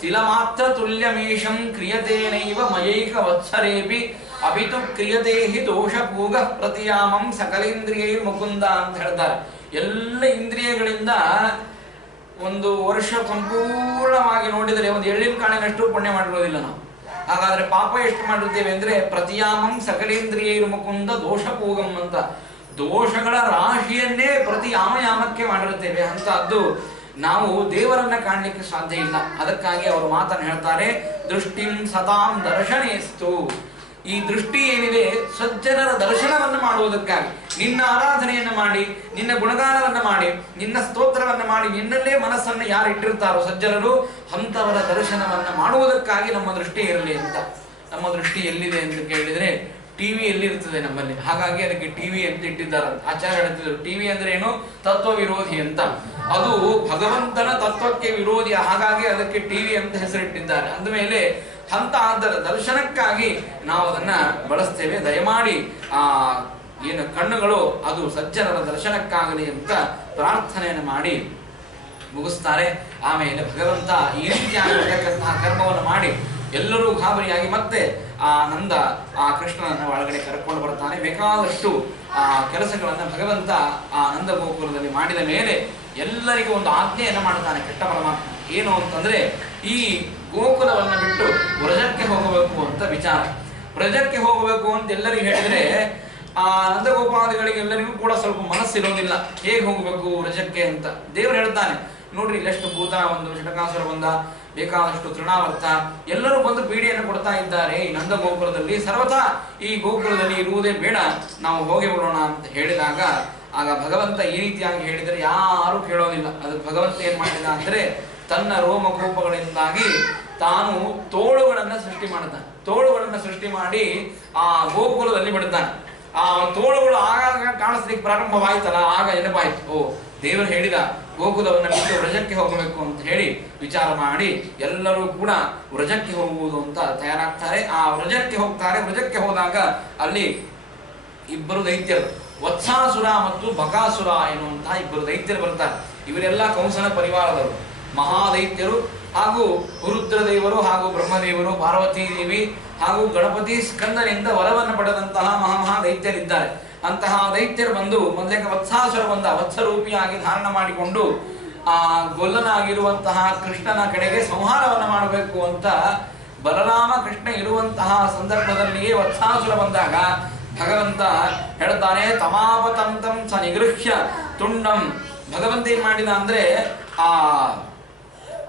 ತಿಲ ಮಾತ್ರ ತುಲ್ಯಮೇಷಂ ಕ್ರಿಯತೇನೈವ ಮಯೈಕ ವತ್ಸರೇಪಿ ಅಪಿತು ಕ್ರಿಯತೆ ಹಿ ದೋಷ ಭೂಗ ಪ್ರತಿಯಾಮಂ ಸಕಲೇಂದ್ರಿಯೈ ಮುಕುಂದ ಅಂತ ಹೇಳ್ತಾರೆ. ಎಲ್ಲ ಇಂದ್ರಿಯಗಳಿಂದ ಒಂದು ವರ್ಷ ಸಂಪೂರ್ಣವಾಗಿ ನೋಡಿದರೆ ಒಂದು ಎಳ್ಳಿನ ಕಾಳಿನಷ್ಟು ಪುಣ್ಯ ಮಾಡಿರೋದಿಲ್ಲ ನಾವು. ಹಾಗಾದ್ರೆ ಪಾಪ ಎಷ್ಟು ಮಾಡಿರ್ತೇವೆ ಅಂದ್ರೆ, ಪ್ರತಿಯಾಮಂ ಸಕಲೇಂದ್ರಿಯೈ ಮುಕುಂದ ದೋಷ ಭೂಗಂ ಅಂತ ದೋಷಗಳ ರಾಶಿಯನ್ನೇ ಪ್ರತಿ ಯಾಮಯಾಮಕ್ಕೆ ಮಾಡಿರುತ್ತೇವೆ. ಅಂತದ್ದು ನಾವು ದೇವರನ್ನ ಕಾಣಲಿಕ್ಕೆ ಸಾಧ್ಯ ಇಲ್ಲ. ಅದಕ್ಕಾಗಿ ಅವರು ಮಾತನ್ನು ಹೇಳ್ತಾರೆ, ದೃಷ್ಟಿಂ ಸತಾಂ ದರ್ಶನೇಸ್ತು. ಈ ದೃಷ್ಟಿ ಏನಿದೆ ಸಜ್ಜನರ ದರ್ಶನವನ್ನು ಮಾಡುವುದಕ್ಕಾಗಿ, ನಿನ್ನ ಆರಾಧನೆಯನ್ನು ಮಾಡಿ, ನಿನ್ನ ಗುಣಗಾನವನ್ನು ಮಾಡಿ, ನಿನ್ನ ಸ್ತೋತ್ರವನ್ನು ಮಾಡಿ, ನಿನ್ನಲ್ಲೇ ಮನಸ್ಸನ್ನು ಯಾರು ಇಟ್ಟಿರ್ತಾರೋ ಸಜ್ಜನರು, ಅಂಥವರ ದರ್ಶನವನ್ನು ಮಾಡುವುದಕ್ಕಾಗಿ ನಮ್ಮ ದೃಷ್ಟಿ ಇರಲಿ ಅಂತ. ನಮ್ಮ ದೃಷ್ಟಿ ಎಲ್ಲಿದೆ ಅಂತ ಕೇಳಿದ್ರೆ ಟಿವಿ ಎಲ್ಲಿರ್ತದೆ ನಮ್ಮಲ್ಲಿ, ಹಾಗಾಗಿ ಅದಕ್ಕೆ ಟಿವಿ ಅಂತ ಇಟ್ಟಿದ್ದಾರೆ. ಆಚಾರ್ಯ ಹೇಳ್ತಿದ್ರು, ಟಿವಿ ಅಂದ್ರೆ ಏನು? ತತ್ವ ವಿರೋಧಿ ಅಂತ. ಅದು ಭಗವಂತನ ತತ್ವಕ್ಕೆ ವಿರೋಧಿ, ಹಾಗಾಗಿ ಅದಕ್ಕೆ ಟಿವಿ ಅಂತ ಹೆಸರಿಟ್ಟಿದ್ದಾರೆ. ಅಂದಮೇಲೆ ಅಂತ ಅದರ ದರ್ಶನಕ್ಕಾಗಿ ನಾವು ಅದನ್ನ ಬಳಸ್ತೇವೆ. ದಯಮಾಡಿ ಏನು ಕಣ್ಣುಗಳು ಅದು ಸಜ್ಜನರ ದರ್ಶನಕ್ಕಾಗಲಿ ಅಂತ ಪ್ರಾರ್ಥನೆಯನ್ನು ಮಾಡಿ ಮುಗಿಸ್ತಾರೆ. ಆಮೇಲೆ ಭಗವಂತ ಈ ರೀತಿಯಾಗಿರ್ತಕ್ಕಂತಹ ಕರ್ಮವನ್ನು ಮಾಡಿ ಎಲ್ಲರೂ ಗಾಬರಿಯಾಗಿ ಮತ್ತೆ ಆ ಕೃಷ್ಣನನ್ನ ಒಳಗಡೆ ಕರ್ಕೊಂಡು ಬರ್ತಾನೆ. ಬೇಕಾದಷ್ಟು ಕೆಲಸಗಳನ್ನು ಭಗವಂತ ಆ ನಂದ ಗೋಕುಲದಲ್ಲಿ ಮಾಡಿದ ಮೇಲೆ ಎಲ್ಲರಿಗೂ ಒಂದು ಆಜ್ಞೆಯನ್ನು ಮಾಡ್ತಾನೆ ಕೆಟ್ಟ ಪರಮಾತ್ಮ. ಏನು ಅಂತಂದ್ರೆ, ಈ ಗೋಕುಲವನ್ನು ಬಿಟ್ಟು ವ್ರಜಕ್ಕೆ ಹೋಗಬೇಕು ಅಂತ ವಿಚಾರ. ವ್ರಜಕ್ಕೆ ಹೋಗಬೇಕು ಅಂತ ಎಲ್ಲರಿಗೂ ಹೇಳಿದ್ರೆ ನಂದಗೋಪಾದಿಗಳಿಗೆ ಎಲ್ಲರಿಗೂ ಕೂಡ ಸ್ವಲ್ಪ ಮನಸ್ಸಿರೋದಿಲ್ಲ, ಹೇಗೆ ಹೋಗಬೇಕು ವ್ರಜಕ್ಕೆ ಅಂತ. ದೇವರು ಹೇಳ್ತಾನೆ, ನೋಡ್ರಿ ಇಲ್ಲೆಷ್ಟು ಭೂತ ಒಂದು ಶಟಕಾಸುರ ಬಂದ, ಬೇಕಾದಷ್ಟು ತೃಣಾವರ್ತ ಎಲ್ಲರೂ ಬಂದು ಪೀಡೆಯನ್ನು ಕೊಡ್ತಾ ಇದ್ದಾರೆ ಈ ನಂದ ಗೋಕುಲದಲ್ಲಿ. ಸರ್ವಥಾ ಈ ಗೋಕುಲದಲ್ಲಿ ಇರುವುದೇ ಬೇಡ, ನಾವು ಹೋಗಿ ಬಿಡೋಣ ಅಂತ ಹೇಳಿದಾಗ, ಆಗ ಭಗವಂತ ಈ ರೀತಿಯಾಗಿ ಹೇಳಿದರೆ ಯಾರು ಕೇಳೋದಿಲ್ಲ. ಅದಕ್ಕೆ ಭಗವಂತ ಏನ್ ಮಾಡಿದ ಅಂದ್ರೆ, ತನ್ನ ರೋಮಕೋಪಗಳಿಂದಾಗಿ ತಾನು ತೋಳುಗಳನ್ನು ಸೃಷ್ಟಿ ಮಾಡ್ತಾನೆ. ತೋಳುಗಳನ್ನು ಸೃಷ್ಟಿ ಮಾಡಿ ಆ ಗೋಕುಲದಲ್ಲಿ ಬಿಡ್ತಾನೆ. ಆ ತೋಳುಗಳು ಆಗಾಗ ಕಾಣಿಸ್ಲಿಕ್ಕೆ ಪ್ರಾರಂಭವಾಯ್ತಲ್ಲ, ಆಗ ನೆನಪಾಯ್ತು, ಓ ದೇವರು ಹೇಳಿದ ಗೋಕುಲವನ್ನು ಬಿಟ್ಟು ವ್ರಜಕ್ಕೆ ಹೋಗಬೇಕು ಅಂತ ಹೇಳಿ ವಿಚಾರ ಮಾಡಿ ಎಲ್ಲರೂ ಕೂಡ ವ್ರಜಕ್ಕೆ ಹೋಗುವುದು ಅಂತ ತಯಾರಾಗ್ತಾರೆ. ಆ ವ್ರಜಕ್ಕೆ ಹೋಗ್ತಾರೆ. ವ್ರಜಕ್ಕೆ ಹೋದಾಗ ಅಲ್ಲಿ ಇಬ್ಬರು ದೈತ್ಯರು, ವತ್ಸಾಸುರ ಮತ್ತು ಬಕಾಸುರ ಎನ್ನುವಂತಹ ಇಬ್ಬರು ದೈತ್ಯರು ಬರ್ತಾರೆ. ಇವರೆಲ್ಲ ಕಂಸನ ಪರಿವಾರದವರು, ಮಹಾದೈತ್ಯರು. ಹಾಗೂ ರುದ್ರದೇವರು ಹಾಗೂ ಬ್ರಹ್ಮದೇವರು, ಪಾರ್ವತೀ ದೇವಿ ಹಾಗೂ ಗಣಪತಿ ಸ್ಕಂದನಿಂದ ವರವನ್ನು ಪಡೆದಂತಹ ಮಹಾ ದೈತ್ಯರಿದ್ದಾರೆ. ಅಂತಹ ದೈತ್ಯರು ಬಂದು ಮೊದಲಿಗೆ ವತ್ಸಾಸುರ ಬಂದ, ವತ್ಸರೂಪಿಯಾಗಿ ಧಾರಣ ಮಾಡಿಕೊಂಡು ಆ ಗೊಲ್ಲನಾಗಿರುವಂತಹ ಕೃಷ್ಣನ ಕಡೆಗೆ ಸಂಹಾರವನ್ನು ಮಾಡಬೇಕು ಅಂತ ಬಲರಾಮ ಕೃಷ್ಣ ಇರುವಂತಹ ಸಂದರ್ಭದಲ್ಲಿಯೇ ವತ್ಸಾಸುರ ಬಂದಾಗ ಭಗವಂತ ಹೇಳ್ತಾನೆ, ತಮಾಪತಂತಂ ಸ ನಿಗೃಹ್ಯ ತುಂಡಂ. ಭಗವಂತ ಏನ್ ಮಾಡಿದ ಅಂದ್ರೆ, ಆ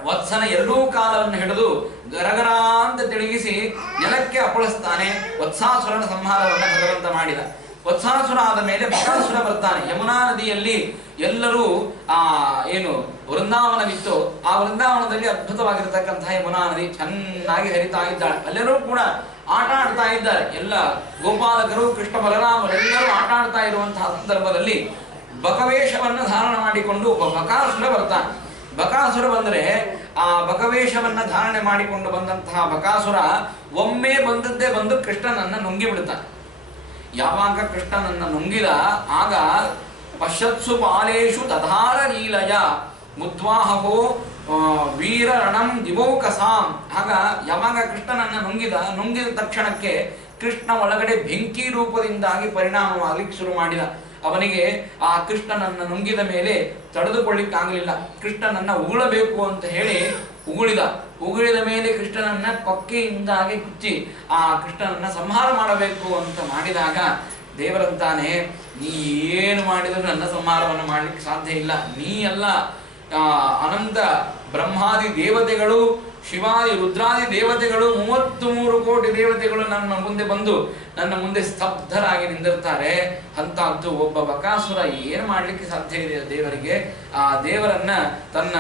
ವತ್ಸನ ಎರಡೂ ಕಾಲವನ್ನು ಹಿಡಿದು ಗರಗರ ಅಂತ ತಿರುಗಿಸಿ ನೆಲಕ್ಕೆ ಅಪ್ಪಳಿಸ್ತಾನೆ. ವತ್ಸಾಸುರನ ಸಂಹಾರವನ್ನು ಭಗವಂತ ಮಾಡಿದ. ವತ್ಸಾಸುರ ಆದ ಮೇಲೆ ಬಕಾಸುರ ಬರ್ತಾನೆ. ಯಮುನಾ ನದಿಯಲ್ಲಿ ಎಲ್ಲರೂ ಏನು ವೃಂದಾವನವಿತ್ತು, ಆ ವೃಂದಾವನದಲ್ಲಿ ಅದ್ಭುತವಾಗಿರತಕ್ಕಂತಹ ಯಮುನಾ ನದಿ ಚೆನ್ನಾಗಿ ಹರಿತಾ ಇದ್ದಾಳೆ. ಎಲ್ಲರೂ ಕೂಡ ಆಟ ಆಡ್ತಾ ಇದ್ದಾರೆ. ಎಲ್ಲ ಗೋಪಾಲಕರು, ಕೃಷ್ಣ ಬಲರಾಮರೆಲ್ಲರೂ ಆಟ ಆಡ್ತಾ ಇರುವಂತಹ ಸಂದರ್ಭದಲ್ಲಿ ಬಕವೇಶವನ್ನು ಧಾರಣ ಮಾಡಿಕೊಂಡು ಒಬ್ಬ ಬಕಾಸುರ ಬರ್ತಾನೆ. ಬಕಾಸುರ ಬಂದ್ರೆ ಆ ಬಕವೇಶವನ್ನ ಧಾರಣೆ ಮಾಡಿಕೊಂಡು ಬಂದಂತಹ ಬಕಾಸುರ ಒಮ್ಮೆ ಬಂದದ್ದೇ ಬಂದು ಕೃಷ್ಣನನ್ನ ನುಂಗಿ ಬಿಡುತ್ತಾನೆ. ಯಾವಾಗ ಕೃಷ್ಣನನ್ನ ನುಂಗಿದ ಆಗ ಪಶ್ಯತ್ಸು ಬಾಲೇಶು ತಧಾರ ನೀಲಯ ಮುದ್ವಾಹವೋ ವೀರರಣಂ ದಿವೌಕಸಾಂ. ಆಗ ಯಾವಾಗ ಕೃಷ್ಣನನ್ನ ನುಂಗಿದ ತಕ್ಷಣಕ್ಕೆ ಕೃಷ್ಣ ಒಳಗಡೆ ಬೆಂಕಿ ರೂಪದಿಂದಾಗಿ ಪರಿಣಾಮವಾಗಲಿಕ್ಕೆ ಶುರು ಮಾಡಿದ. ಅವನಿಗೆ ಆ ಕೃಷ್ಣನನ್ನ ನುಂಗಿದ ಮೇಲೆ ತಡೆದುಕೊಳ್ಳಿಕ್ಕಾಗಲಿಲ್ಲ. ಕೃಷ್ಣನನ್ನ ಉಗುಳಬೇಕು ಅಂತ ಹೇಳಿ ಉಗುಳಿದ ಮೇಲೆ ಕೃಷ್ಣನನ್ನ ಕೊಕ್ಕೆಯಿಂದಾಗಿ ಕುಚ್ಚಿ ಆ ಕೃಷ್ಣನನ್ನ ಸಂಹಾರ ಮಾಡಬೇಕು ಅಂತ ಮಾಡಿದಾಗ ದೇವರಂತಾನೆ, ನೀ ಏನು ಮಾಡಿದರೂ ನನ್ನ ಸಂಹಾರವನ್ನು ಮಾಡ್ಲಿಕ್ಕೆ ಸಾಧ್ಯ ಇಲ್ಲ. ನೀ ಎಲ್ಲ ಅನಂತ ಬ್ರಹ್ಮಾದಿ ದೇವತೆಗಳು, ಶಿವಾದಿ ರುದ್ರಾದಿ ದೇವತೆಗಳು, 33 ಕೋಟಿ ದೇವತೆಗಳು ನನ್ನ ಮುಂದೆ ಬಂದು ನನ್ನ ಮುಂದೆ ಸ್ತಬ್ಧರಾಗಿ ನಿಂದಿರ್ತಾರೆ. ಅಂತದ್ದು ಒಬ್ಬ ಬಕಾಸುರ ಏನು ಮಾಡ್ಲಿಕ್ಕೆ ಸಾಧ್ಯ ಇದೆ ದೇವರಿಗೆ? ಆ ದೇವರನ್ನ ತನ್ನ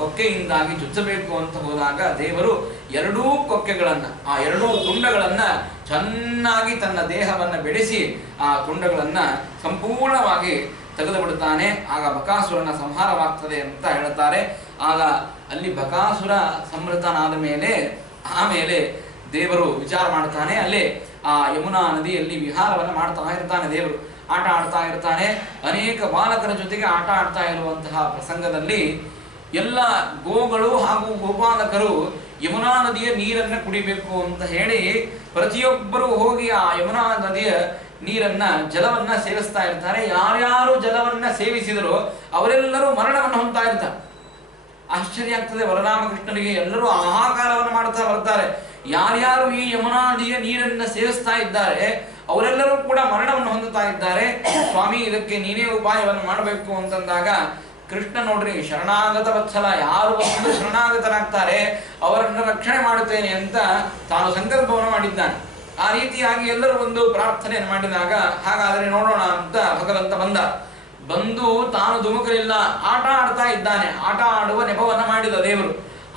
ಕೊಕ್ಕೆಯಿಂದಾಗಿ ಚುಚ್ಚಬೇಕು ಅಂತ ಹೋದಾಗ ದೇವರು ಎರಡೂ ಕೊಕ್ಕೆಗಳನ್ನ, ಆ ಎರಡೂ ತುಂಡಗಳನ್ನ ಚೆನ್ನಾಗಿ ತನ್ನ ದೇಹವನ್ನ ಬೆಳೆಸಿ ಆ ತುಂಡಗಳನ್ನ ಸಂಪೂರ್ಣವಾಗಿ ತೆಗೆದು ಬಿಡುತ್ತಾನೆ. ಆಗ ಬಕಾಸುರನ ಸಂಹಾರವಾಗ್ತದೆ ಅಂತ ಹೇಳ್ತಾರೆ. ಆಗ ಅಲ್ಲಿ ಬಕಾಸುರ ಸಂಹೃತನಾದ ಮೇಲೆ ಆಮೇಲೆ ದೇವರು ವಿಚಾರ ಮಾಡ್ತಾನೆ. ಅಲ್ಲೇ ಆ ಯಮುನಾ ನದಿಯಲ್ಲಿ ವಿಹಾರವನ್ನು ಮಾಡ್ತಾ ಇರ್ತಾನೆ ದೇವರು. ಆಟ ಆಡ್ತಾ ಇರ್ತಾನೆ. ಅನೇಕ ಬಾಲಕರ ಜೊತೆಗೆ ಆಟ ಆಡ್ತಾ ಇರುವಂತಹ ಪ್ರಸಂಗದಲ್ಲಿ ಎಲ್ಲ ಗೋಗಳು ಹಾಗೂ ಗೋಪಾಲಕರು ಯಮುನಾ ನದಿಯ ನೀರನ್ನು ಕುಡಿಬೇಕು ಅಂತ ಹೇಳಿ ಪ್ರತಿಯೊಬ್ಬರು ಹೋಗಿ ಆ ಯಮುನಾ ನದಿಯ ನೀರನ್ನ ಜಲವನ್ನ ಸೇವಿಸ್ತಾ ಇರ್ತಾರೆ. ಯಾರ್ಯಾರು ಜಲವನ್ನ ಸೇವಿಸಿದರೋ ಅವರೆಲ್ಲರೂ ಮರಣವನ್ನು ಹೊಂದ್ತಾ ಇರ್ತಾರೆ. ಆಶ್ಚರ್ಯ ಆಗ್ತದೆ ಬಲರಾಮಕೃಷ್ಣನಿಗೆ. ಎಲ್ಲರೂ ಆಹಾಕಾರವನ್ನು ಮಾಡ್ತಾ ಬರ್ತಾರೆ. ಯಾರ್ಯಾರು ಈ ಯಮುನಾ ನದಿಯ ನೀರನ್ನ ಸೇವಿಸ್ತಾ ಇದ್ದಾರೆ ಅವರೆಲ್ಲರೂ ಕೂಡ ಮರಣವನ್ನು ಹೊಂದುತ್ತಾ ಇದ್ದಾರೆ. ಸ್ವಾಮಿ, ಇದಕ್ಕೆ ನೀನೇ ಉಪಾಯವನ್ನು ಮಾಡಬೇಕು ಅಂತಂದಾಗ ಕೃಷ್ಣ ನೋಡ್ರಿ, ಶರಣಾಗತ ವತ್ಸಲ, ಯಾರು ಒಂದು ಶರಣಾಗತರಾಗ್ತಾರೆ ಅವರನ್ನು ರಕ್ಷಣೆ ಮಾಡುತ್ತೇನೆ ಅಂತ ತಾನು ಸಂಕಲ್ಪವನ್ನು ಮಾಡಿದ್ದಾನೆ. ಆ ರೀತಿಯಾಗಿ ಎಲ್ಲರೂ ಒಂದು ಪ್ರಾರ್ಥನೆಯನ್ನು ಮಾಡಿದಾಗ ಹಾಗಾದರೆ ನೋಡೋಣ ಅಂತ ಭಗವಂತ ಬಂದು ತಾನು ಧುಮುಕಲಿಲ್ಲ, ಆಟ ಆಡ್ತಾ ಇದ್ದಾನೆ. ಆಟ ಆಡುವ ನೆಪವನ್ನ ಮಾಡಿದ ದೇವರು.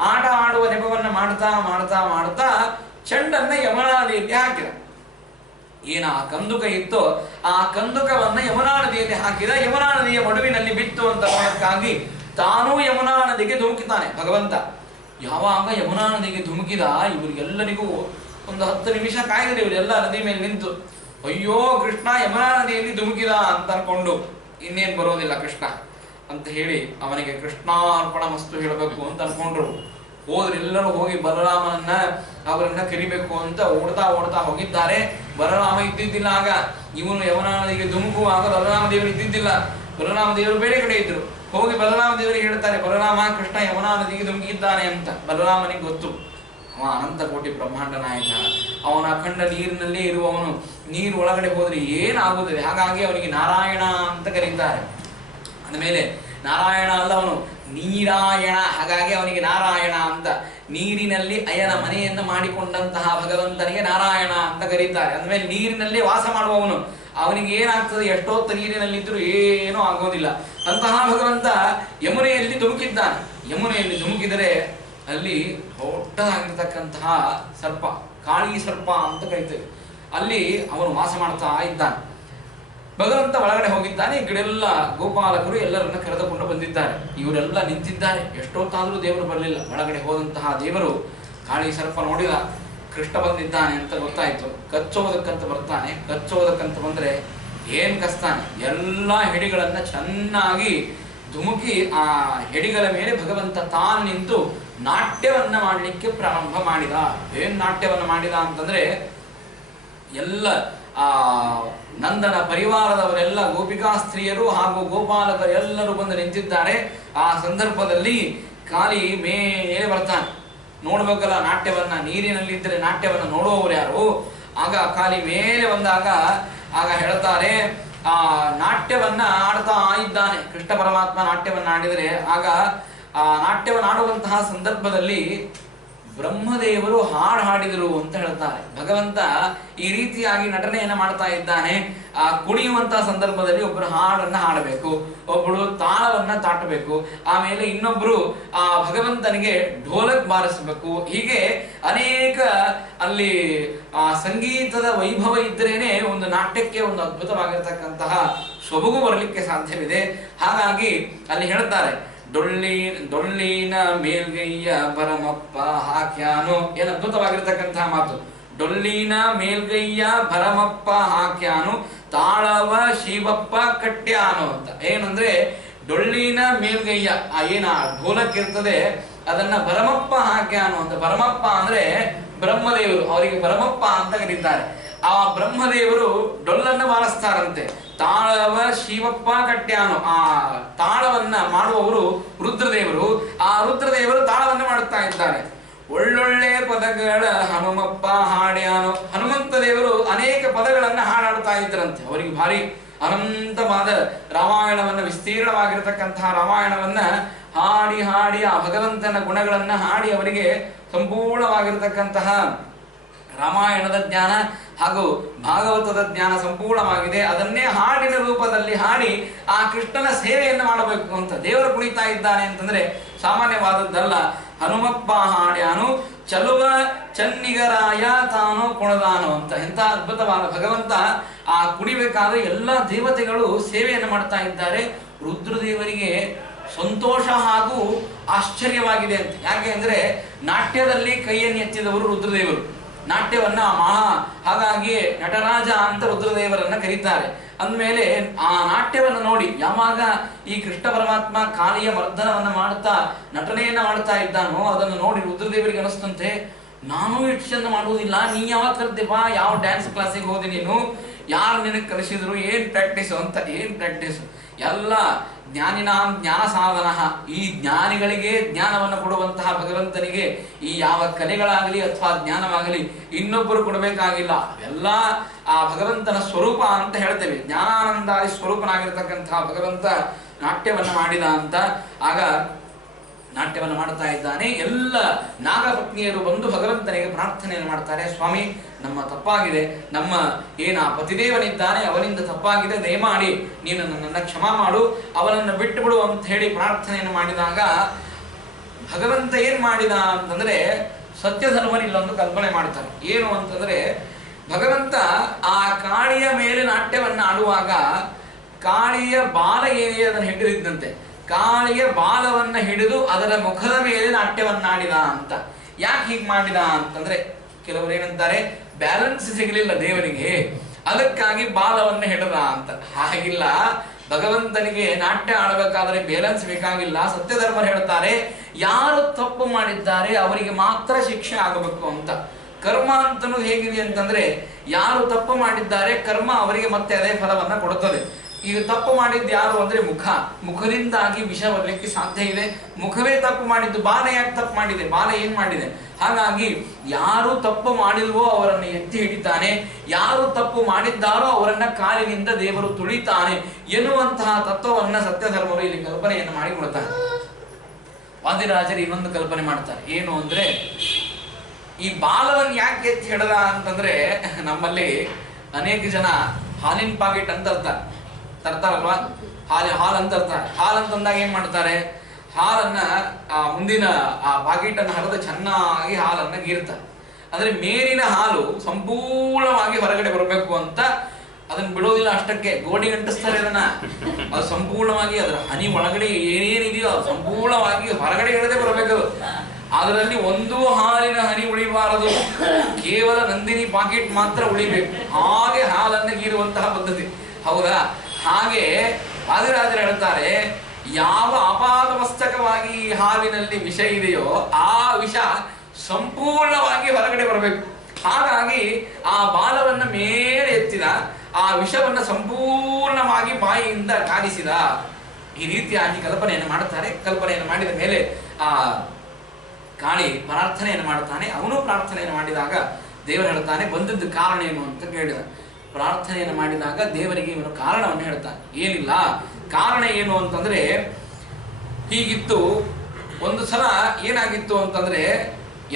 ಆಟ ಆಡುವ ನೆಪವನ್ನ ಮಾಡ್ತಾ ಮಾಡ್ತಾ ಮಾಡ್ತಾ ಚೆಂಡನ್ನ ಯಮುನಾ ನದಿಯಲ್ಲಿ ಹಾಕಿದ. ಏನ ಆ ಕಂದುಕ ಇತ್ತೋ ಆ ಕಂದುಕವನ್ನ ಯಮುನಾ ನದಿಯಲ್ಲಿ ಹಾಕಿದ. ಯಮುನಾ ನದಿಯ ಮಡುವಿನಲ್ಲಿ ಬಿತ್ತು ಅಂತ ಕಾರಣಕ್ಕಾಗಿ ತಾನೂ ಯಮುನಾ ನದಿಗೆ ಧುಮುಕಿತಾನೆ ಭಗವಂತ. ಯಾವಾಗ ಯಮುನಾ ನದಿಗೆ ಧುಮುಕಿದ ಇವರಿಗೆಲ್ಲರಿಗೂ ಒಂದು 10 ನಿಮಿಷ ಕಾಯ್ದರು ಇವರೆಲ್ಲ ನದಿ ಮೇಲೆ ನಿಂತು. ಅಯ್ಯೋ ಕೃಷ್ಣ ಯಮುನಾ ನದಿಯಲ್ಲಿ ಧುಮುಕಿದ ಅಂತ ಅನ್ಕೊಂಡು ಇನ್ನೇನ್ ಬರೋದಿಲ್ಲ ಕೃಷ್ಣ ಅಂತ ಹೇಳಿ ಅವನಿಗೆ ಕೃಷ್ಣಾರ್ಪಣ ಮಸ್ತು ಹೇಳಬೇಕು ಅಂತ ಅನ್ಕೊಂಡ್ರು. ಹೋದ್ರೆ ಎಲ್ಲರೂ ಹೋಗಿ ಬಲರಾಮನನ್ನ ಅವರನ್ನ ಕರಿಬೇಕು ಅಂತ ಓಡ್ತಾ ಓಡ್ತಾ ಹೋಗಿದ್ದಾರೆ. ಬಲರಾಮ ಇದ್ದಿದ್ದಿಲ್ಲ ಆಗ. ಇವನು ಯಮುನಾ ನದಿಗೆ ಧುಮುಕುವಾಗ ಬಲರಾಮ ದೇವರು ಇದ್ದಿದ್ದಿಲ್ಲ. ಬಲರಾಮ ದೇವರು ಬೇರೆ ಕಡೆ ಇದ್ರು. ಹೋಗಿ ಬಲರಾಮ ದೇವರಿಗೆ ಹೇಳ್ತಾರೆ, ಬಲರಾಮ ಕೃಷ್ಣ ಯಮುನಾ ನದಿಗೆ ಧುಮುಕಿದ್ದಾನೆ ಅಂತ. ಬಲರಾಮನಿಗೆ ಗೊತ್ತು, ಅವ ಅನಂತ ಕೋಟಿ ಬ್ರಹ್ಮಾಂಡ ನಾಯಕ, ಅವನ ಅಖಂಡ ನೀರಿನಲ್ಲೇ ಇರುವವನು. ನೀರು ಒಳಗಡೆ ಹೋದ್ರೆ ಏನಾಗುತ್ತದೆ, ಹಾಗಾಗಿ ಅವನಿಗೆ ನಾರಾಯಣ ಅಂತ ಕರೀತಾರೆ. ಅಂದಮೇಲೆ ನಾರಾಯಣ ಅಲ್ಲ, ಅವನು ನೀರಾಯಣ, ಹಾಗಾಗಿ ಅವನಿಗೆ ನಾರಾಯಣ ಅಂತ. ನೀರಿನಲ್ಲಿ ಅಯನ ಮನೆಯನ್ನು ಮಾಡಿಕೊಂಡಂತಹ ಭಗವಂತನಿಗೆ ನಾರಾಯಣ ಅಂತ ಕರೀತಾರೆ. ಅಂದಮೇಲೆ ನೀರಿನಲ್ಲೇ ವಾಸ ಮಾಡುವವನು. ಅವನಿಗೆ ಏನಾಗ್ತದೆ, ಎಷ್ಟೊತ್ತು ನೀರಿನಲ್ಲಿದ್ದರೂ ಏನೂ ಆಗೋದಿಲ್ಲ. ಅಂತಹ ಭಗವಂತ ಯಮುನೆಯಲ್ಲಿ ಧುಮುಕಿದ್ದಾನೆ. ಯಮುನೆಯಲ್ಲಿ ಧುಮುಕಿದರೆ ಅಲ್ಲಿ ದೊಡ್ಡದಾಗಿರ್ತಕ್ಕಂತಹ ಸರ್ಪ, ಕಾಳಿ ಸರ್ಪ ಅಂತ ಕರೀತೇವೆ, ಅಲ್ಲಿ ಅವನು ವಾಸ ಮಾಡ್ತಾ ಇದ್ದಾನೆ. ಭಗವಂತ ಒಳಗಡೆ ಹೋಗಿದ್ದಾನೆ. ಈ ಕಡೆಲ್ಲ ಗೋಪಾಲಕರು ಎಲ್ಲರನ್ನ ಕರೆದುಕೊಂಡು ಬಂದಿದ್ದಾರೆ. ಇವರೆಲ್ಲ ನಿಂತಿದ್ದಾರೆ. ಎಷ್ಟೊತ್ತಾದರೂ ದೇವರು ಬರಲಿಲ್ಲ. ಒಳಗಡೆ ಹೋದಂತಹ ದೇವರು ಕಾಳಿ ಸರ್ಪ ನೋಡಿದ, ಕೃಷ್ಣ ಬಂದಿದ್ದಾನೆ ಅಂತ ಗೊತ್ತಾಯ್ತು. ಕಚ್ಚೋದಕ್ಕಂತ ಬರ್ತಾನೆ. ಕಚ್ಚೋದಕ್ಕಂತ ಬಂದ್ರೆ ಏನ್ ಕಸ್ತಾನೆ, ಎಲ್ಲ ಹೆಡಿಗಳನ್ನ ಚೆನ್ನಾಗಿ ಧುಮುಕಿ ಆ ಹೆಡಿಗಳ ಮೇಲೆ ಭಗವಂತ ತಾನು ನಿಂತು ನಾಟ್ಯವನ್ನ ಮಾಡಲಿಕ್ಕೆ ಪ್ರಾರಂಭ ಮಾಡಿದ. ಏನ್ ನಾಟ್ಯವನ್ನ ಮಾಡಿದ ಅಂತಂದ್ರೆ, ಎಲ್ಲ ಆ ನಂದನ ಪರಿವಾರದವರೆಲ್ಲ ಗೋಪಿಕಾ ಸ್ತ್ರೀಯರು ಹಾಗೂ ಗೋಪಾಲಕರು ಎಲ್ಲರೂ ಬಂದು ನಿಂತಿದ್ದಾರೆ. ಆ ಸಂದರ್ಭದಲ್ಲಿ ಕಾಳಿ ಮೇಲೆ ಬರ್ತಾನೆ. ನೋಡ್ಬೇಕಲ್ಲ ನಾಟ್ಯವನ್ನ, ನೀರಿನಲ್ಲಿದ್ದರೆ ನಾಟ್ಯವನ್ನ ನೋಡುವವರು ಯಾರು? ಆಗ ಕಾಳಿ ಮೇಲೆ ಬಂದಾಗ ಆಗ ಹೇಳ್ತಾರೆ, ಆ ನಾಟ್ಯವನ್ನ ಆಡ್ತಾ ಇದ್ದಾನೆ ಕೃಷ್ಣ ಪರಮಾತ್ಮ. ನಾಟ್ಯವನ್ನ ಆಡಿದರೆ ಆಗ ಆ ನಾಟ್ಯವನ್ನು ಆಡುವಂತಹ ಸಂದರ್ಭದಲ್ಲಿ ಬ್ರಹ್ಮದೇವರು ಹಾಡು ಹಾಡಿದರು ಅಂತ ಹೇಳ್ತಾರೆ. ಭಗವಂತ ಈ ರೀತಿಯಾಗಿ ನಟನೆಯನ್ನ ಮಾಡ್ತಾ ಇದ್ದಾನೆ. ಆ ಕುಣಿಯುವಂತಹ ಸಂದರ್ಭದಲ್ಲಿ ಒಬ್ಬರು ಹಾಡನ್ನ ಹಾಡಬೇಕು, ಒಬ್ಬರು ತಾಳವನ್ನ ತಾಟಬೇಕು, ಆಮೇಲೆ ಇನ್ನೊಬ್ರು ಆ ಭಗವಂತನಿಗೆ ಢೋಲಕ್ ಬಾರಿಸಬೇಕು. ಹೀಗೆ ಅನೇಕ ಅಲ್ಲಿ ಆ ಸಂಗೀತದ ವೈಭವ ಇದ್ದರೇನೆ ಒಂದು ನಾಟ್ಯಕ್ಕೆ ಒಂದು ಅದ್ಭುತವಾಗಿರ್ತಕ್ಕಂತಹ ಸೊಬಗು ಬರಲಿಕ್ಕೆ ಸಾಧ್ಯವಿದೆ. ಹಾಗಾಗಿ ಅಲ್ಲಿ ಹೇಳ್ತಾರೆ, ಡೊಳ್ಳಿನ ಮೇಲ್ಗೈಯ ಭರಮಪ್ಪ ಹಾಕ್ಯಾನು. ಏನು ಅದ್ಭುತವಾಗಿರ್ತಕ್ಕಂತಹ ಮಾತು. ಡೊಳ್ಳಿನ ಮೇಲ್ಗೈಯ ಭರಮಪ್ಪ ಹಾಕ್ಯಾನು, ತಾಳವ ಶಿವಪ್ಪ ಕಟ್ಟ್ಯಾನು ಅಂತ. ಏನಂದ್ರೆ ಡೊಳ್ಳಿನ ಮೇಲ್ಗೈಯ ಆ ಏನ ಢೋಲಕ್ ಇರ್ತದೆ ಅದನ್ನ ಭರಮಪ್ಪ ಹಾಕ್ಯಾನು ಅಂತ. ಭರಮಪ್ಪ ಅಂದ್ರೆ ಬ್ರಹ್ಮದೇವರು, ಅವರಿಗೆ ಭರಮಪ್ಪ ಅಂತ ಕರೀತಾರೆ. ಆ ಬ್ರಹ್ಮದೇವರು ಡೊಲ್ಲನ್ನ ಬಾರಿಸ್ತಾರಂತೆ. ತಾಳವ ಶಿವಪ್ಪ ಕಟ್ಟ್ಯಾನು, ಆ ತಾಳವನ್ನ ಮಾಡುವವರು ರುದ್ರದೇವರು. ಆ ರುದ್ರದೇವರು ತಾಳವನ್ನ ಮಾಡುತ್ತಾ ಇದ್ದಾರೆ. ಒಳ್ಳೊಳ್ಳೆ ಪದಗಳ ಹನುಮಪ್ಪ ಹಾಡ್ಯಾನು. ಹನುಮಂತ ದೇವರು ಅನೇಕ ಪದಗಳನ್ನ ಹಾಡಾಡ್ತಾ ಇದ್ರಂತೆ. ಅವರಿಗೆ ಭಾರಿ ಅನಂತವಾದ ರಾಮಾಯಣವನ್ನ, ವಿಸ್ತೀರ್ಣವಾಗಿರತಕ್ಕಂತಹ ರಾಮಾಯಣವನ್ನ ಹಾಡಿ ಹಾಡಿ ಆ ಭಗವಂತನ ಗುಣಗಳನ್ನ ಹಾಡಿ ಅವರಿಗೆ ಸಂಪೂರ್ಣವಾಗಿರತಕ್ಕಂತಹ ರಾಮಾಯಣದ ಜ್ಞಾನ ಹಾಗೂ ಭಾಗವತದ ಜ್ಞಾನ ಸಂಪೂರ್ಣವಾಗಿದೆ. ಅದನ್ನೇ ಹಾಡಿನ ರೂಪದಲ್ಲಿ ಹಾಡಿ ಆ ಕೃಷ್ಣನ ಸೇವೆಯನ್ನು ಮಾಡಬೇಕು ಅಂತ ದೇವರು ಕುಣಿತಾ ಇದ್ದಾನೆ ಅಂತಂದ್ರೆ ಸಾಮಾನ್ಯವಾದದ್ದಲ್ಲ. ಹನುಮಪ್ಪ ಹಾಡ್ಯಾನು, ಚಲುವ ಚನ್ನಿಗರಾಯ ತಾನು ಕುಣದಾನು ಅಂತ. ಎಂಥ ಅದ್ಭುತವಾದ ಭಗವಂತ. ಆ ಕುಣಿಬೇಕಾದ್ರೆ ಎಲ್ಲ ದೇವತೆಗಳು ಸೇವೆಯನ್ನು ಮಾಡ್ತಾ ಇದ್ದಾರೆ. ರುದ್ರದೇವರಿಗೆ ಸಂತೋಷ ಹಾಗೂ ಆಶ್ಚರ್ಯವಾಗಿದೆ ಅಂತ. ಯಾಕೆ ಅಂದ್ರೆ ನಾಟ್ಯದಲ್ಲಿ ಕೈಯನ್ನು ಎತ್ತಿದವರು ರುದ್ರದೇವರು. ನಾಟ್ಯವನ್ನ ಹಾಗಾಗಿ ನಟರಾಜ ಅಂತ ರುದ್ರದೇವರನ್ನ ಕರೀತಾರೆ. ಅಂದಮೇಲೆ ಆ ನಾಟ್ಯವನ್ನು ನೋಡಿ ಯಾವಾಗ ಈ ಕೃಷ್ಣ ಪರಮಾತ್ಮ ಕಾಳಿಯ ಮರ್ದನವನ್ನ ಮಾಡ್ತಾ ನಟನೆಯನ್ನ ಮಾಡ್ತಾ ಇದ್ದಾನೋ ಅದನ್ನು ನೋಡಿ ರುದ್ರದೇವರಿಗೆ ಅನಿಸ್ತಂತೆ, ನಾನು ಇಷ್ಟು ಚಂದ ಮಾಡುವುದಿಲ್ಲ, ನೀ ಯಾವಾಗ ಕಲ್ತಿಪ್ಪ, ಯಾವ ಡ್ಯಾನ್ಸ್ ಕ್ಲಾಸಿಗೆ ಹೋದಿ ನೀನು, ಯಾರು ನಿನಗೆ ಕಲಿಸಿದ್ರು, ಏನ್ ಪ್ರಾಕ್ಟೀಸು ಅಂತ. ಏನ್ ಪ್ರಾಕ್ಟೀಸು? ಎಲ್ಲ ಜ್ಞಾನಿನಾಂ ಜ್ಞಾನ ಸಾಧನ, ಈ ಜ್ಞಾನಿಗಳಿಗೆ ಜ್ಞಾನವನ್ನು ಕೊಡುವಂತಹ ಭಗವಂತನಿಗೆ ಈ ಯಾವ ಕಲೆಗಳಾಗಲಿ ಅಥವಾ ಜ್ಞಾನವಾಗಲಿ ಇನ್ನೊಬ್ಬರು ಕೊಡಬೇಕಾಗಿಲ್ಲ, ಎಲ್ಲ ಆ ಭಗವಂತನ ಸ್ವರೂಪ ಅಂತ ಹೇಳ್ತೇವೆ. ಜ್ಞಾನಾನಂದಾದಿ ಸ್ವರೂಪನಾಗಿರ್ತಕ್ಕಂತಹ ಭಗವಂತ ನಾಟ್ಯವನ್ನ ಮಾಡಿದ ಅಂತ. ಆಗ ನಾಟ್ಯವನ್ನು ಮಾಡ್ತಾ ಇದ್ದಾನೆ. ಎಲ್ಲ ನಾಗಪತ್ನಿಯರು ಬಂದು ಭಗವಂತನಿಗೆ ಪ್ರಾರ್ಥನೆಯನ್ನು ಮಾಡ್ತಾರೆ, ಸ್ವಾಮಿ ನಮ್ಮ ತಪ್ಪಾಗಿದೆ, ನಮ್ಮ ಏನ ಪತಿದೇವನಿದ್ದಾನೆ ಅವನಿಂದ ತಪ್ಪಾಗಿದೆ, ದಯಮಾಡಿ ನೀನು ನನ್ನನ್ನು ಕ್ಷಮಾ ಮಾಡು, ಅವನನ್ನು ಬಿಟ್ಟು ಬಿಡು ಅಂತ ಹೇಳಿ ಪ್ರಾರ್ಥನೆಯನ್ನು ಮಾಡಿದಾಗ ಭಗವಂತ ಏನ್ ಮಾಡಿದ ಅಂತಂದ್ರೆ, ಸತ್ಯಧರ್ಮರು ಇಲ್ಲೊಂದು ಕಲ್ಪನೆ ಮಾಡ್ತಾರೆ. ಏನು ಅಂತಂದ್ರೆ, ಭಗವಂತ ಆ ಕಾಳಿಯ ಮೇಲೆ ನಾಟ್ಯವನ್ನ ಆಡುವಾಗ ಕಾಳಿಯ ಬಾಲ ಏನಿದೆ ಅದನ್ನು ಹಿಡಿದಿದ್ದಂತೆ, ಕಾಳಿಯ ಬಾಲವನ್ನ ಹಿಡಿದು ಅದರ ಮುಖದ ಮೇಲೆ ನಾಟ್ಯವನ್ನಾಡಿದ ಅಂತ. ಯಾಕೆ ಹೀಗೆ ಮಾಡಿದ ಅಂತಂದ್ರೆ, ಕೆಲವರು ಏನಂತಾರೆ, ಬ್ಯಾಲೆನ್ಸ್ ಸಿಗಲಿಲ್ಲ ದೇವರಿಗೆ, ಅದಕ್ಕಾಗಿ ಬಾಲವನ್ನ ಹಿಡದ ಅಂತ. ಹಾಗಿಲ್ಲ, ಭಗವಂತನಿಗೆ ನಾಟ್ಯ ಆಡಬೇಕಾದ್ರೆ ಬ್ಯಾಲೆನ್ಸ್ ಬೇಕಾಗಿಲ್ಲ. ಸತ್ಯಧರ್ಮರು ಹೇಳ್ತಾರೆ, ಯಾರು ತಪ್ಪು ಮಾಡಿದ್ದಾರೆ ಅವರಿಗೆ ಮಾತ್ರ ಶಿಕ್ಷೆ ಆಗಬೇಕು ಅಂತ. ಕರ್ಮ ಅಂತನೂ ಹೇಗಿದೆ ಅಂತಂದ್ರೆ, ಯಾರು ತಪ್ಪು ಮಾಡಿದ್ದಾರೆ ಕರ್ಮ ಅವರಿಗೆ ಮತ್ತೆ ಅದೇ ಫಲವನ್ನ ಕೊಡುತ್ತದೆ. ಈಗ ತಪ್ಪು ಮಾಡಿದ್ದು ಯಾರು ಅಂದ್ರೆ ಮುಖದಿಂದಾಗಿ ವಿಷ ಬರಲಿಕ್ಕೆ ಸಾಧ್ಯ ಇದೆ. ಮುಖವೇ ತಪ್ಪು ಮಾಡಿದ್ದು, ಬಾಲ ಯಾಕೆ ತಪ್ಪು ಮಾಡಿದೆ, ಬಾಲ ಏನ್ ಮಾಡಿದೆ? ಹಾಗಾಗಿ ಯಾರು ತಪ್ಪು ಮಾಡಿಲ್ವೋ ಅವರನ್ನು ಎತ್ತಿ ಹಿಡಿತಾನೆ, ಯಾರು ತಪ್ಪು ಮಾಡಿದ್ದಾರೋ ಅವರನ್ನ ಕಾಲಿನಿಂದ ದೇವರು ತುಳಿತಾನೆ ಎನ್ನುವಂತಹ ತತ್ವವನ್ನ ಸತ್ಯಧರ್ಮರು ಇಲ್ಲಿ ಕಲ್ಪನೆಯನ್ನು ಮಾಡಿಕೊಡ್ತಾರೆ. ವಾದಿರಾಜರು ಇನ್ನೊಂದು ಕಲ್ಪನೆ ಮಾಡ್ತಾರೆ. ಏನು ಅಂದ್ರೆ, ಈ ಬಾಲವನ್ನು ಯಾಕೆ ಎತ್ತಿ ಹಿಡದ ಅಂತಂದ್ರೆ, ನಮ್ಮಲ್ಲಿ ಅನೇಕ ಜನ ಹಾಲಿನ ಪಾಕೆಟ್ ಅಂತ ತರ್ತಾರಲ್ವಾ, ಹಾಲು ಅಂತ ತರ್ತಾರೆ. ಹಾಲು ಅಂತಂದಾಗ ಏನ್ ಮಾಡ್ತಾರೆ, ಹಾಲನ್ನ ಮುಂದಿನ ಆ ಪಾಕೆಟ್ ಅನ್ನು ಹರಿದು ಚೆನ್ನಾಗಿ ಹಾಲನ್ನ ಗೀರ್ತಾರೆ. ಅಂದ್ರೆ ಮೇಲಿನ ಹಾಲು ಸಂಪೂರ್ಣವಾಗಿ ಹೊರಗಡೆ ಬರಬೇಕು ಅಂತ ಅದನ್ನ ಬಿಡೋದಿಲ್ಲ, ಅಷ್ಟಕ್ಕೆ ಗೋಡಿ ಗಂಟಿಸ್ತಾರೆ ಅದನ್ನ. ಅದು ಸಂಪೂರ್ಣವಾಗಿ ಅದರ ಹನಿ ಒಳಗಡೆ ಏನೇನಿದೆಯೋ ಅದು ಸಂಪೂರ್ಣವಾಗಿ ಹೊರಗಡೆ ಇಳದೆ ಬರಬೇಕು. ಅದರಲ್ಲಿ ಒಂದು ಹಾಲಿನ ಹನಿ ಉಳಿಬಾರದು, ಕೇವಲ ನಂದಿನಿ ಪಾಕೆಟ್ ಮಾತ್ರ ಉಳಿಬೇಕು. ಹಾಗೆ ಹಾಲನ್ನು ಗೀರುವಂತಹ ಪದ್ಧತಿ, ಹೌದಾ? ಹಾಗೆ ವಾದಿರಾಜರು ಹೇಳ್ತಾರೆ, ಯಾವ ಅಪಾದಮಸ್ತಕವಾಗಿ ಈ ಹಾವಿನಲ್ಲಿ ವಿಷ ಇದೆಯೋ ಆ ವಿಷ ಸಂಪೂರ್ಣವಾಗಿ ಹೊರಗಡೆ ಬರಬೇಕು. ಹಾಗಾಗಿ ಆ ಬಾಲವನ್ನ ಮೇಲೆ ಎತ್ತಿದ, ಆ ವಿಷವನ್ನ ಸಂಪೂರ್ಣವಾಗಿ ಬಾಯಿಯಿಂದ ಕಾಣಿಸಿದ. ಈ ರೀತಿಯಾಗಿ ಕಲ್ಪನೆಯನ್ನು ಮಾಡುತ್ತಾರೆ. ಕಲ್ಪನೆಯನ್ನು ಮಾಡಿದ ಮೇಲೆ ಆ ಕಾಳಿ ಪ್ರಾರ್ಥನೆಯನ್ನು ಮಾಡುತ್ತಾನೆ. ಅವನು ಪ್ರಾರ್ಥನೆಯನ್ನು ಮಾಡಿದಾಗ ದೇವರು ಹೇಳ್ತಾನೆ, ಬಂದದ್ದು ಕಾರಣ ಏನು ಅಂತ ಕೇಳಿದ. ಪ್ರಾರ್ಥನೆಯನ್ನು ಮಾಡಿದಾಗ ದೇವರಿಗೆ ಇವನು ಕಾರಣವನ್ನು ಹೇಳ್ತಾನೆ. ಏನಿಲ್ಲ, ಕಾರಣ ಏನು ಅಂತಂದ್ರೆ, ಹೀಗಿತ್ತು. ಒಂದು ಸಲ ಏನಾಗಿತ್ತು ಅಂತಂದ್ರೆ,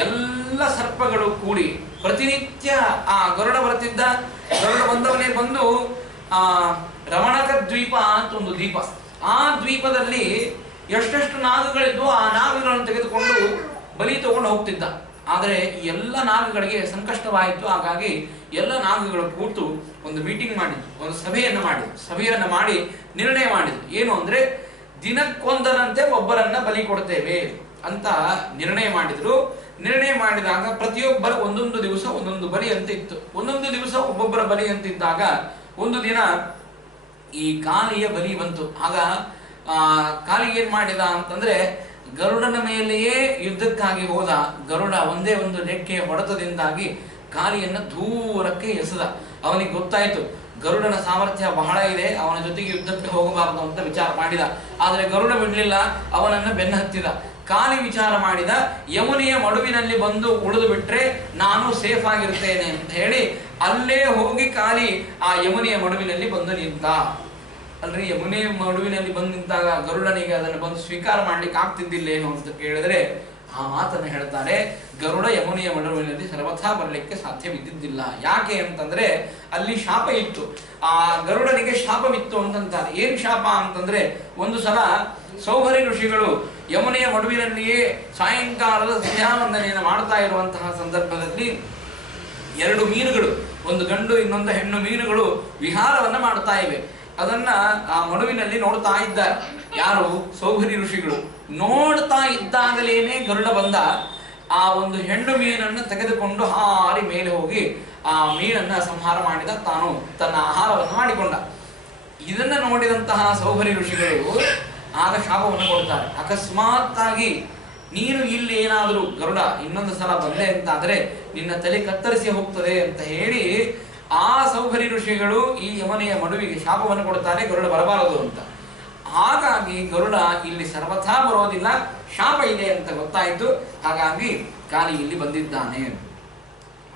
ಎಲ್ಲ ಸರ್ಪಗಳು ಕೂಡಿ ಪ್ರತಿನಿತ್ಯ ಆ ಗರುಡ ಬರ್ತಿದ್ದ. ಗರುಡ ಬಂದವನೇ ಬಂದು ರಮಣಕ ದ್ವೀಪ ಅಂತ ಒಂದು ದ್ವೀಪ, ಆ ದ್ವೀಪದಲ್ಲಿ ಎಷ್ಟೆಷ್ಟು ನಾಗಗಳಿದ್ವು ಆ ನಾಗಗಳನ್ನು ತೆಗೆದುಕೊಂಡು ಬಲಿ ತಗೊಂಡು ಹೋಗ್ತಿದ್ದ. ಆದರೆ ಈ ಎಲ್ಲ ನಾಗಗಳಿಗೆ ಸಂಕಷ್ಟವಾಯಿತು. ಹಾಗಾಗಿ ಎಲ್ಲ ನಾಗಗಳು ಕೂತು ಒಂದು ಮೀಟಿಂಗ್ ಮಾಡಿದ್ರು, ಒಂದು ಸಭೆಯನ್ನು ಮಾಡಿ ನಿರ್ಣಯ ಮಾಡಿದ್ರು. ಏನು ಅಂದ್ರೆ, ದಿನಕ್ಕೊಂದರಂತೆ ಒಬ್ಬರನ್ನ ಬಲಿ ಕೊಡ್ತೇವೆ ಅಂತ ನಿರ್ಣಯ ಮಾಡಿದ್ರು. ನಿರ್ಣಯ ಮಾಡಿದಾಗ ಪ್ರತಿಯೊಬ್ಬರ ಒಂದೊಂದು ದಿವಸ ಒಂದೊಂದು ಬಲಿ ಅಂತ ಇತ್ತು. ಒಂದೊಂದು ದಿವಸ ಒಬ್ಬೊಬ್ಬರ ಬಲಿ ಅಂತಿದ್ದಾಗ ಒಂದು ದಿನ ಈ ಕಾಳಿಯ ಬಲಿ ಬಂತು. ಆಗ ಕಾಳಿ ಏನ್ ಮಾಡಿದ ಅಂತಂದ್ರೆ, ಗರುಡನ ಮೇಲೆಯೇ ಯುದ್ಧಕ್ಕಾಗಿ ಹೋದ. ಗರುಡ ಒಂದೇ ಒಂದು ರೆಕ್ಕೆ ಹೊಡೆತದಿಂದಾಗಿ ಕಾಳಿಯನ್ನ ದೂರಕ್ಕೆ ಎಸೆದ. ಅವನಿಗೆ ಗೊತ್ತಾಯ್ತು ಗರುಡನ ಸಾಮರ್ಥ್ಯ ಬಹಳ ಇದೆ, ಅವನ ಜೊತೆಗೆ ಯುದ್ಧಕ್ಕೆ ಹೋಗಬಾರದು ಅಂತ ವಿಚಾರ ಮಾಡಿದ. ಆದರೆ ಗರುಡ ಬಿಡ್ಲಿಲ್ಲ, ಅವನನ್ನು ಬೆನ್ನ ಹತ್ತಿದ. ಕಾಳಿ ವಿಚಾರ ಮಾಡಿದ, ಯಮುನೆಯ ಮಡುವಿನಲ್ಲಿ ಬಂದು ಉಳಿದು ಬಿಟ್ರೆ ನಾನು ಸೇಫ್ ಆಗಿರ್ತೇನೆ ಅಂತ ಹೇಳಿ ಅಲ್ಲೇ ಹೋಗಿ ಕಾಳಿ ಆ ಯಮುನೆಯ ಮಡುವಿನಲ್ಲಿ ಬಂದು ನಿಂತ. ಅಲ್ರಿ, ಯಮುನೆ ಮಡುವಿನಲ್ಲಿ ಬಂದು ನಿಂತಾಗ ಗರುಡನಿಗೆ ಅದನ್ನು ಬಂದು ಸ್ವೀಕಾರ ಮಾಡ್ಲಿಕ್ಕೆ ಆಗ್ತಿದ್ದಿಲ್ಲ ಏನು ಅಂತ ಕೇಳಿದ್ರೆ ಆ ಮಾತನ್ನು ಹೇಳ್ತಾರೆ, ಗರುಡ ಯಮುನೆಯ ಮಡುವಿನಲ್ಲಿ ಸರ್ವಥಾ ಬರಲಿಕ್ಕೆ ಸಾಧ್ಯವಿದ್ದಿದ್ದಿಲ್ಲ. ಯಾಕೆ ಅಂತಂದ್ರೆ ಅಲ್ಲಿ ಶಾಪ ಇತ್ತು, ಆ ಗರುಡನಿಗೆ ಶಾಪವಿತ್ತು ಅಂತಂತಾರೆ. ಏನ್ ಶಾಪ ಅಂತಂದ್ರೆ, ಒಂದು ಸಲ ಸೌಭರಿ ಋಷಿಗಳು ಯಮುನೆಯ ಮಡುವಿನಲ್ಲಿಯೇ ಸಾಯಂಕಾಲದ ಸಂಧ್ಯಾವಂದನೆಯನ್ನು ಮಾಡ್ತಾ ಇರುವಂತಹ ಸಂದರ್ಭದಲ್ಲಿ ಎರಡು ಮೀನುಗಳು, ಒಂದು ಗಂಡು ಇನ್ನೊಂದು ಹೆಣ್ಣು ಮೀನುಗಳು ವಿಹಾರವನ್ನ ಮಾಡ್ತಾ ಇವೆ. ಅದನ್ನ ಆ ಮಡುವಿನಲ್ಲಿ ನೋಡ್ತಾ ಇದ್ದಾರೆ. ಯಾರು? ಸೌಭರಿ ಋಷಿಗಳು. ನೋಡ್ತಾ ಇದ್ದಾಗಲೇನೆ ಗರುಡ ಬಂದ. ಆ ಒಂದು ಹೆಣ್ಣು ಮೀನನ್ನು ತೆಗೆದುಕೊಂಡು ಹಾರಿ ಮೇಲೆ ಹೋಗಿ ಆ ಮೀನನ್ನ ಸಂಹಾರ ಮಾಡಿದ, ತಾನು ತನ್ನ ಆಹಾರವನ್ನು ಮಾಡಿಕೊಂಡ. ಇದನ್ನ ನೋಡಿದಂತಹ ಸೌಭರಿ ಋಷಿಗಳು ಆಗ ಶಾಪವನ್ನು ಕೊಡ್ತಾರೆ. ಅಕಸ್ಮಾತ್ತಾಗಿ ನೀನು ಇಲ್ಲಿ ಏನಾದರೂ ಗರುಡ ಇನ್ನೊಂದು ಸಲ ಬಂದೆ ಅಂತಾದರೆ ನಿನ್ನ ತಲೆ ಕತ್ತರಿಸಿ ಹೋಗ್ತದೆ ಅಂತ ಹೇಳಿ ಆ ಸೌಭರಿ ಋಷಿಗಳು ಈ ಯಮನೆಯ ಮಡುವಿಗೆ ಶಾಪವನ್ನು ಕೊಡ್ತಾರೆ, ಗರುಡ ಬರಬಾರದು ಅಂತ. ಹಾಗಾಗಿ ಗರುಡ ಇಲ್ಲಿ ಸರ್ವಥಾ ಬರೋದಿಲ್ಲ, ಶಾಪ ಇದೆ ಅಂತ ಗೊತ್ತಾಯಿತು. ಹಾಗಾಗಿ ಕಾಲಿ ಇಲ್ಲಿ ಬಂದಿದ್ದಾನೆ.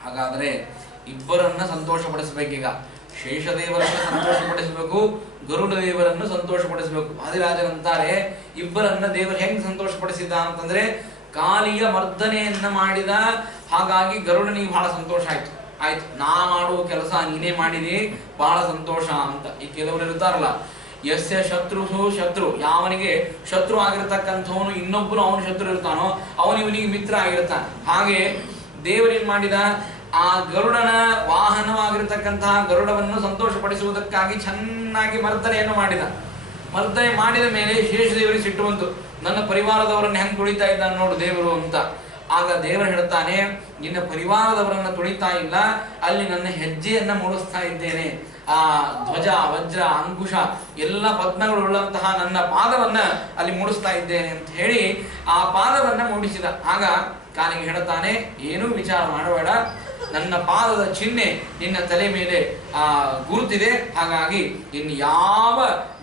ಹಾಗಾದರೆ ಇಬ್ಬರನ್ನ ಸಂತೋಷಪಡಿಸಬೇಕೀಗ. ಶೇಷದೇವರನ್ನು ಸಂತೋಷಪಡಿಸಬೇಕು, ಗರುಡ ದೇವರನ್ನು ಸಂತೋಷಪಡಿಸಬೇಕು. ಆದಿರಾಜರಂತಾರೆ ಇಬ್ಬರನ್ನ ದೇವರು ಹೆಂಗ್ ಸಂತೋಷಪಡಿಸಿದ ಅಂತಂದ್ರೆ ಕಾಲಿಯ ಮರ್ದನೆಯನ್ನ ಮಾಡಿದ. ಹಾಗಾಗಿ ಗರುಡನಿಗೆ ಬಹಳ ಸಂತೋಷ ಆಯ್ತು, ನಾ ಮಾಡುವ ಕೆಲಸ ನೀನೇ ಮಾಡಿದಿ, ಬಹಳ ಸಂತೋಷ ಅಂತ. ಈ ಕೆಲವರು ಇರ್ತಾರಲ್ಲ, ಯಸ್ಯ ಶತ್ರು, ಯಾವನಿಗೆ ಶತ್ರು ಆಗಿರತಕ್ಕಂಥವನು ಇನ್ನೊಬ್ಬನು ಅವನು ಶತ್ರು ಇರ್ತಾನೋ ಅವನು ಇವನಿಗೆ ಮಿತ್ರ ಆಗಿರ್ತಾನೆ. ಹಾಗೆ ದೇವರೇನ್ ಮಾಡಿದ, ಆ ಗರುಡನ ವಾಹನವಾಗಿರತಕ್ಕಂತಹ ಗರುಡವನ್ನು ಸಂತೋಷಪಡಿಸುವುದಕ್ಕಾಗಿ ಚೆನ್ನಾಗಿ ಮರ್ದನೆಯನ್ನು ಮಾಡಿದ. ಮರ್ದನೆ ಮಾಡಿದ ಮೇಲೆ ಶೇಷದೇವರಿಗೆ ಸಿಟ್ಟು ಬಂತು, ನನ್ನ ಪರಿವಾರದವರನ್ನು ಹೆಂಗೆ ತುಳಿತಾ ಇದ್ದಾನೆ ನೋಡು ದೇವರು ಅಂತ. ಆಗ ದೇವರು ಹೇಳ್ತಾನೆ, ನಿನ್ನ ಪರಿವಾರದವರನ್ನು ತುಳಿತಾ ಇಲ್ಲ, ಅಲ್ಲಿ ನನ್ನ ಹೆಜ್ಜೆಯನ್ನ ಮೂಡಿಸ್ತಾ ಇದ್ದೇನೆ. ಆ ಧ್ವಜ, ವಜ್ರ, ಅಂಕುಶ ಎಲ್ಲ ಪದ್ಮಗಳುಳ್ಳಂತಹ ನನ್ನ ಪಾದವನ್ನ ಅಲ್ಲಿ ಮೂಡಿಸ್ತಾ ಇದ್ದೇನೆ ಅಂತ ಹೇಳಿ ಆ ಪಾದವನ್ನ ಮೂಡಿಸಿದ. ಆಗ ಕಾಲಿಗೆ ಹೇಳ್ತಾನೆ, ಏನೂ ವಿಚಾರ ಮಾಡಬೇಡ, ನನ್ನ ಪಾದದ ಚಿಹ್ನೆ ನಿನ್ನ ತಲೆ ಮೇಲೆ ಗುರುತಿದೆ. ಹಾಗಾಗಿ ಇನ್ನು ಯಾವ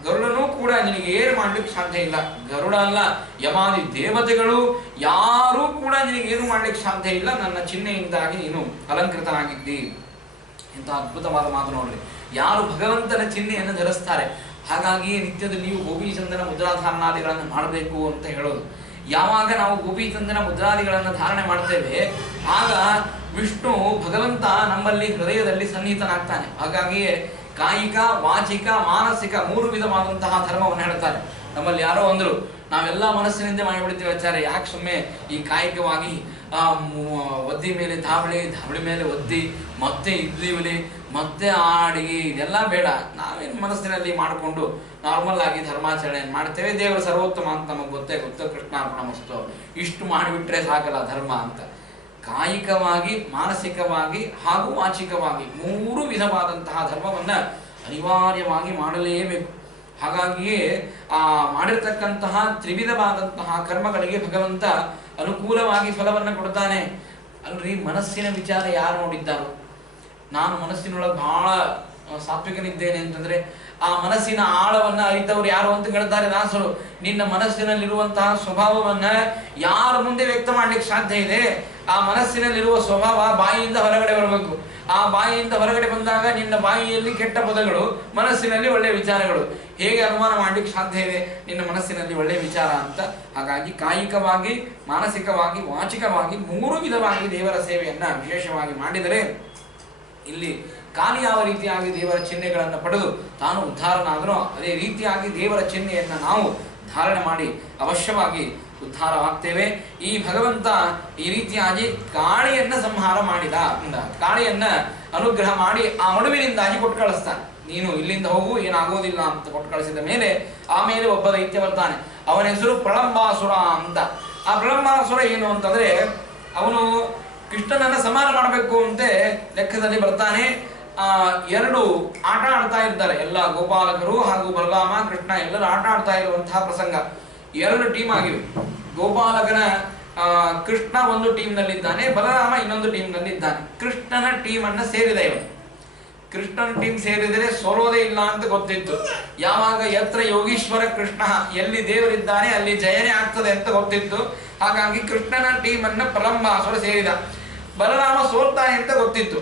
ಗರುಡನೂ ಕೂಡ ನಿನಗೆ ಏನು ಮಾಡ್ಲಿಕ್ಕೆ ಸಾಧ್ಯ ಇಲ್ಲ. ಗರುಡ ಅಲ್ಲ, ಯಮಾದಿ ದೇವತೆಗಳು ಯಾರೂ ಕೂಡ ನಿನಗೆ ಏನು ಮಾಡ್ಲಿಕ್ಕೆ ಸಾಧ್ಯ ಇಲ್ಲ. ನನ್ನ ಚಿಹ್ನೆಯಿಂದಾಗಿ ನೀನು ಅಲಂಕೃತನಾಗಿದ್ದಿ. ಇಂಥ ಅದ್ಭುತವಾದ ಮಾತು ನೋಡ್ರಿ. ಯಾರು ಭಗವಂತನ ಚಿಹ್ನೆಯನ್ನು ಧರಿಸ್ತಾರೆ, ಹಾಗಾಗಿ ನಿತ್ಯದಲ್ಲಿ ನೀವು ಗೋಪೀಚಂದನ ಮುದ್ರಾಧಾರಣಾದಿಗಳನ್ನು ಮಾಡಬೇಕು ಅಂತ ಹೇಳೋದು. ಯಾವಾಗ ನಾವು ಗೋಪೀಚಂದನ ಮುದ್ರಾದಿಗಳನ್ನು ಧಾರಣೆ ಮಾಡ್ತೇವೆ, ಆಗ ವಿಷ್ಣು ಭಗವಂತ ನಮ್ಮಲ್ಲಿ ಹೃದಯದಲ್ಲಿ ಸನ್ನಿಹಿತನಾಗ್ತಾನೆ. ಹಾಗಾಗಿಯೇ ಕಾಯಿಕ, ವಾಚಿಕ, ಮಾನಸಿಕ 3 ವಿಧವಾದಂತಹ ಧರ್ಮವನ್ನು ಹೇಳ್ತಾರೆ. ನಮ್ಮಲ್ಲಿ ಯಾರೋ ಅಂದ್ರು, ನಾವೆಲ್ಲ ಮನಸ್ಸಿನಿಂದ ಮಾಡಿಬಿಡ್ತೀವಿ ಆಚಾರ್ಯ, ಯಾಕೆ ಸುಮ್ಮನೆ ಈ ಕಾಯಿಕವಾಗಿ ಒದ್ದಿ ಮೇಲೆ ಧಾವಳಿ, ಧಾವಳಿ ಮೇಲೆ ಒದ್ದಿ, ಮತ್ತೆ ಇಡ್ಲಿ ಒಲೆ, ಮತ್ತೆ ಅಡಿಗೆ, ಇದೆಲ್ಲ ಬೇಡ. ನಾವೇನು ಮನಸ್ಸಿನಲ್ಲಿ ಮಾಡಿಕೊಂಡು ನಾರ್ಮಲ್ ಆಗಿ ಧರ್ಮಾಚರಣೆಯನ್ನು ಮಾಡ್ತೇವೆ. ದೇವರು ಸರ್ವೋತ್ತಮ ಅಂತ ನಮಗೆ ಗೊತ್ತೇ ಗೊತ್ತು, ಕೃಷ್ಣಾರ್ಪಣ ಮಸ್ತು, ಇಷ್ಟು ಮಾಡಿಬಿಟ್ರೆ ಸಾಕಲ್ಲ ಧರ್ಮ ಅಂತ. ಕಾಯಿಕವಾಗಿ, ಮಾನಸಿಕವಾಗಿ ಹಾಗೂ ವಾಚಿಕವಾಗಿ 3 ವಿಧವಾದಂತಹ ಧರ್ಮವನ್ನು ಅನಿವಾರ್ಯವಾಗಿ ಮಾಡಲೇಬೇಕು. ಹಾಗಾಗಿಯೇ ಆ ಮಾಡಿರ್ತಕ್ಕಂತಹ ತ್ರಿವಿಧವಾದಂತಹ ಕರ್ಮಗಳಿಗೆ ಭಗವಂತ ಅನುಕೂಲವಾಗಿ ಫಲವನ್ನು ಕೊಡ್ತಾನೆ. ಅಲ್ರಿ, ಮನಸ್ಸಿನ ವಿಚಾರ ಯಾರು ನೋಡಿದ್ದಾರೋ? ನಾನು ಮನಸ್ಸಿನೊಳಗೆ ಬಹಳ ಸಾತ್ವಿಕನಿದ್ದೇನೆ ಅಂತಂದ್ರೆ ಆ ಮನಸ್ಸಿನ ಆಳವನ್ನ ಅರಿತವ್ರು ಯಾರು ಅಂತ ಹೇಳ್ತಾರೆ ದಾಸರು. ನಿನ್ನ ಮನಸ್ಸಿನಲ್ಲಿರುವಂತಹ ಸ್ವಭಾವವನ್ನ ಯಾರ ಮುಂದೆ ವ್ಯಕ್ತ ಮಾಡ್ಲಿಕ್ಕೆ ಸಾಧ್ಯ ಇದೆ? ಆ ಮನಸ್ಸಿನಲ್ಲಿರುವ ಸ್ವಭಾವ ಬಾಯಿಯಿಂದ ಹೊರಗಡೆ ಬರಬೇಕು. ಆ ಬಾಯಿಯಿಂದ ಹೊರಗಡೆ ಬಂದಾಗ ನಿನ್ನ ಬಾಯಿಯಲ್ಲಿ ಕೆಟ್ಟ ಪದಗಳು, ಮನಸ್ಸಿನಲ್ಲಿ ಒಳ್ಳೆಯ ವಿಚಾರಗಳು. ಹೇಗೆ ಅನುಮಾನ ಮಾಡ್ಲಿಕ್ಕೆ ಸಾಧ್ಯ ಇದೆ ನಿನ್ನ ಮನಸ್ಸಿನಲ್ಲಿ ಒಳ್ಳೆಯ ವಿಚಾರ ಅಂತ? ಹಾಗಾಗಿ ಕಾಯಿಕವಾಗಿ, ಮಾನಸಿಕವಾಗಿ, ವಾಚಿಕವಾಗಿ 3 ವಿಧವಾಗಿ ದೇವರ ಸೇವೆಯನ್ನ ವಿಶೇಷವಾಗಿ ಮಾಡಿದರೆ, ಇಲ್ಲಿ ಕಾಲಿ ಯಾವ ರೀತಿಯಾಗಿ ದೇವರ ಚಿಹ್ನೆಗಳನ್ನು ಪಡೆದು ತಾನು ಉದ್ಧಾರನಾದನೋ ಅದೇ ರೀತಿಯಾಗಿ ದೇವರ ಚಿಹ್ನೆಯನ್ನು ನಾವು ಧಾರಣೆ ಮಾಡಿ ಅವಶ್ಯವಾಗಿ ಉದ್ಧಾರವಾಗ್ತೇವೆ. ಈ ಭಗವಂತ ಈ ರೀತಿಯಾಗಿ ಕಾಳಿಯನ್ನ ಸಂಹಾರ ಮಾಡಿದ. ಕಾಳಿಯನ್ನ ಅನುಗ್ರಹ ಮಾಡಿ ಆ ಮಡುವಿನಿಂದಾಗಿ ಕೊಟ್ಟು ಕಳಿಸ್ತಾನೆ. ನೀನು ಇಲ್ಲಿಂದ ಹೋಗು, ಏನಾಗೋದಿಲ್ಲ ಅಂತ ಕೊಟ್ಟು ಕಳಿಸಿದ ಮೇಲೆ ಆಮೇಲೆ ಒಬ್ಬ ದೈತ್ಯ ಬರ್ತಾನೆ. ಅವನ ಹೆಸರು ಪ್ರಳಂಬಾಸುರ ಅಂತ. ಆ ಪ್ರಳಂಬಾಸುರ ಏನು ಅಂತಂದ್ರೆ, ಅವನು ಕೃಷ್ಣನನ್ನ ಸಂಹಾರ ಮಾಡಬೇಕು ಅಂತ ಲೆಕ್ಕದಲ್ಲಿ ಬರ್ತಾನೆ. 2 ಆಟ ಆಡ್ತಾ ಇರ್ತಾರೆ. ಎಲ್ಲ ಗೋಪಾಲಕರು ಹಾಗೂ ಬಲರಾಮ, ಕೃಷ್ಣ ಎಲ್ಲರೂ ಆಟ ಆಡ್ತಾ ಇರುವಂತಹ ಪ್ರಸಂಗ. 2 ಟೀಮ್ ಆಗಿವೆ. ಗೋಪಾಲಕನ ಕೃಷ್ಣ ಒಂದು ಟೀಮ್ ನಲ್ಲಿದ್ದಾನೆ, ಬಲರಾಮ ಇನ್ನೊಂದು ಟೀಮ್ ನಲ್ಲಿ ಇದ್ದಾನೆ. ಕೃಷ್ಣನ ಟೀಮ್ ಅನ್ನ ಸೇರಿದ ಇವನು. ಕೃಷ್ಣನ ಟೀಮ್ ಸೇರಿದರೆ ಸೋಲೋದೇ ಇಲ್ಲ ಅಂತ ಗೊತ್ತಿತ್ತು. ಯಾವಾಗ ಯತ್ರ ಯೋಗೀಶ್ವರ ಕೃಷ್ಣ, ಎಲ್ಲಿ ದೇವರಿದ್ದಾನೆ ಅಲ್ಲಿ ಜಯನೇ ಆಗ್ತದೆ ಅಂತ ಗೊತ್ತಿತ್ತು. ಹಾಗಾಗಿ ಕೃಷ್ಣನ ಟೀಮ್ ಅನ್ನ ಪ್ರಲಂಬಾಸುರ ಸೇರಿದ. ಬಲರಾಮ ಸೋಲ್ತಾನೆ ಅಂತ ಗೊತ್ತಿತ್ತು.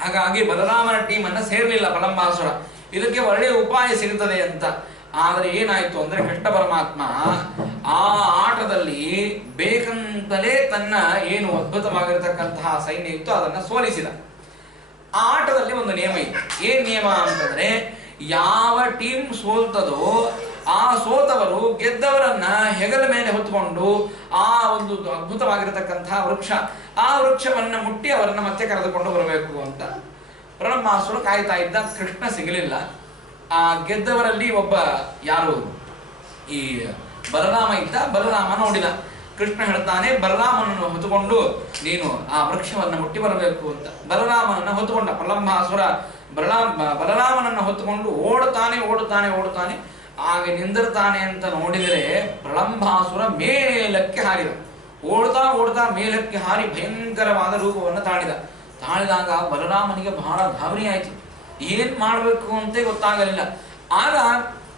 ಹಾಗಾಗಿ ಬಲರಾಮನ ಟೀಮ್ ಅನ್ನ ಸೇರಲಿಲ್ಲ ಪ್ರಲಂಬಾಸುರ. ಇದಕ್ಕೆ ಒಳ್ಳೆಯ ಉಪಾಯ ಸಿಗುತ್ತದೆ ಅಂತ. ಆದರೆ ಏನಾಯ್ತು ಅಂದ್ರೆ, ಕೃಷ್ಣ ಪರಮಾತ್ಮ ಆ ಆಟದಲ್ಲಿ ಬೇಕಂತಲೇ ತನ್ನ ಏನು ಅದ್ಭುತವಾಗಿರತಕ್ಕಂತಹ ಸೈನ್ಯ ಇತ್ತು ಅದನ್ನ ಸೋಲಿಸಿದ. ಆ ಆಟದಲ್ಲಿ ಒಂದು ನಿಯಮ ಇತ್ತು. ಏನ್ ನಿಯಮ ಅಂತಂದ್ರೆ, ಯಾವ ಟೀಮ್ ಸೋಲ್ತದೋ ಆ ಸೋತವರು ಗೆದ್ದವರನ್ನ ಹೆಗಲ ಮೇಲೆ ಹೊತ್ಕೊಂಡು ಆ ಒಂದು ಅದ್ಭುತವಾಗಿರತಕ್ಕಂತಹ ವೃಕ್ಷ, ಆ ವೃಕ್ಷವನ್ನ ಮುಟ್ಟಿ ಅವರನ್ನ ಮತ್ತೆ ಕರೆದುಕೊಂಡು ಬರಬೇಕು ಅಂತ ಪ್ರಳಂಬಾಸುರ ಕಾಯ್ತಾ ಇದ್ದ. ಕೃಷ್ಣ ಸಿಗಲಿಲ್ಲ. ಆ ಗೆದ್ದವರಲ್ಲಿ ಒಬ್ಬ ಯಾರು ಈ ಬಲರಾಮ ಇದ್ದ. ಬಲರಾಮ ನೋಡಿದ, ಕೃಷ್ಣ ಹೇಳ್ತಾನೆ ಬಲರಾಮನನ್ನು ಹೊತ್ತುಕೊಂಡು ನೀನು ಆ ವೃಕ್ಷವನ್ನು ಮುಟ್ಟಿ ಬರಬೇಕು ಅಂತ. ಬಲರಾಮನನ್ನು ಹೊತ್ತುಕೊಂಡ ಪ್ರಲಂಬಾಸುರ ಬಲರಾಮನನ್ನು ಹೊತ್ತುಕೊಂಡು ಓಡುತ್ತಾನೆ ಓಡುತ್ತಾನೆ ಓಡುತ್ತಾನೆ. ಆಗ ನಿಂದಿರ್ತಾನೆ ಅಂತ ನೋಡಿದರೆ ಪ್ರಲಂಬಾಸುರ ಮೇಲಕ್ಕೆ ಹಾರಿದ. ಓಡ್ತಾ ಓಡ್ತಾ ಮೇಲಕ್ಕೆ ಹಾರಿ ಭಯಂಕರವಾದ ರೂಪವನ್ನು ತಾಳಿದಾಗ ಬಲರಾಮನಿಗೆ ಬಹಳ ಗಾಬರಿ ಆಯಿತು. ಏನ್ ಮಾಡಬೇಕು ಅಂತ ಗೊತ್ತಾಗಲಿಲ್ಲ. ಆಗ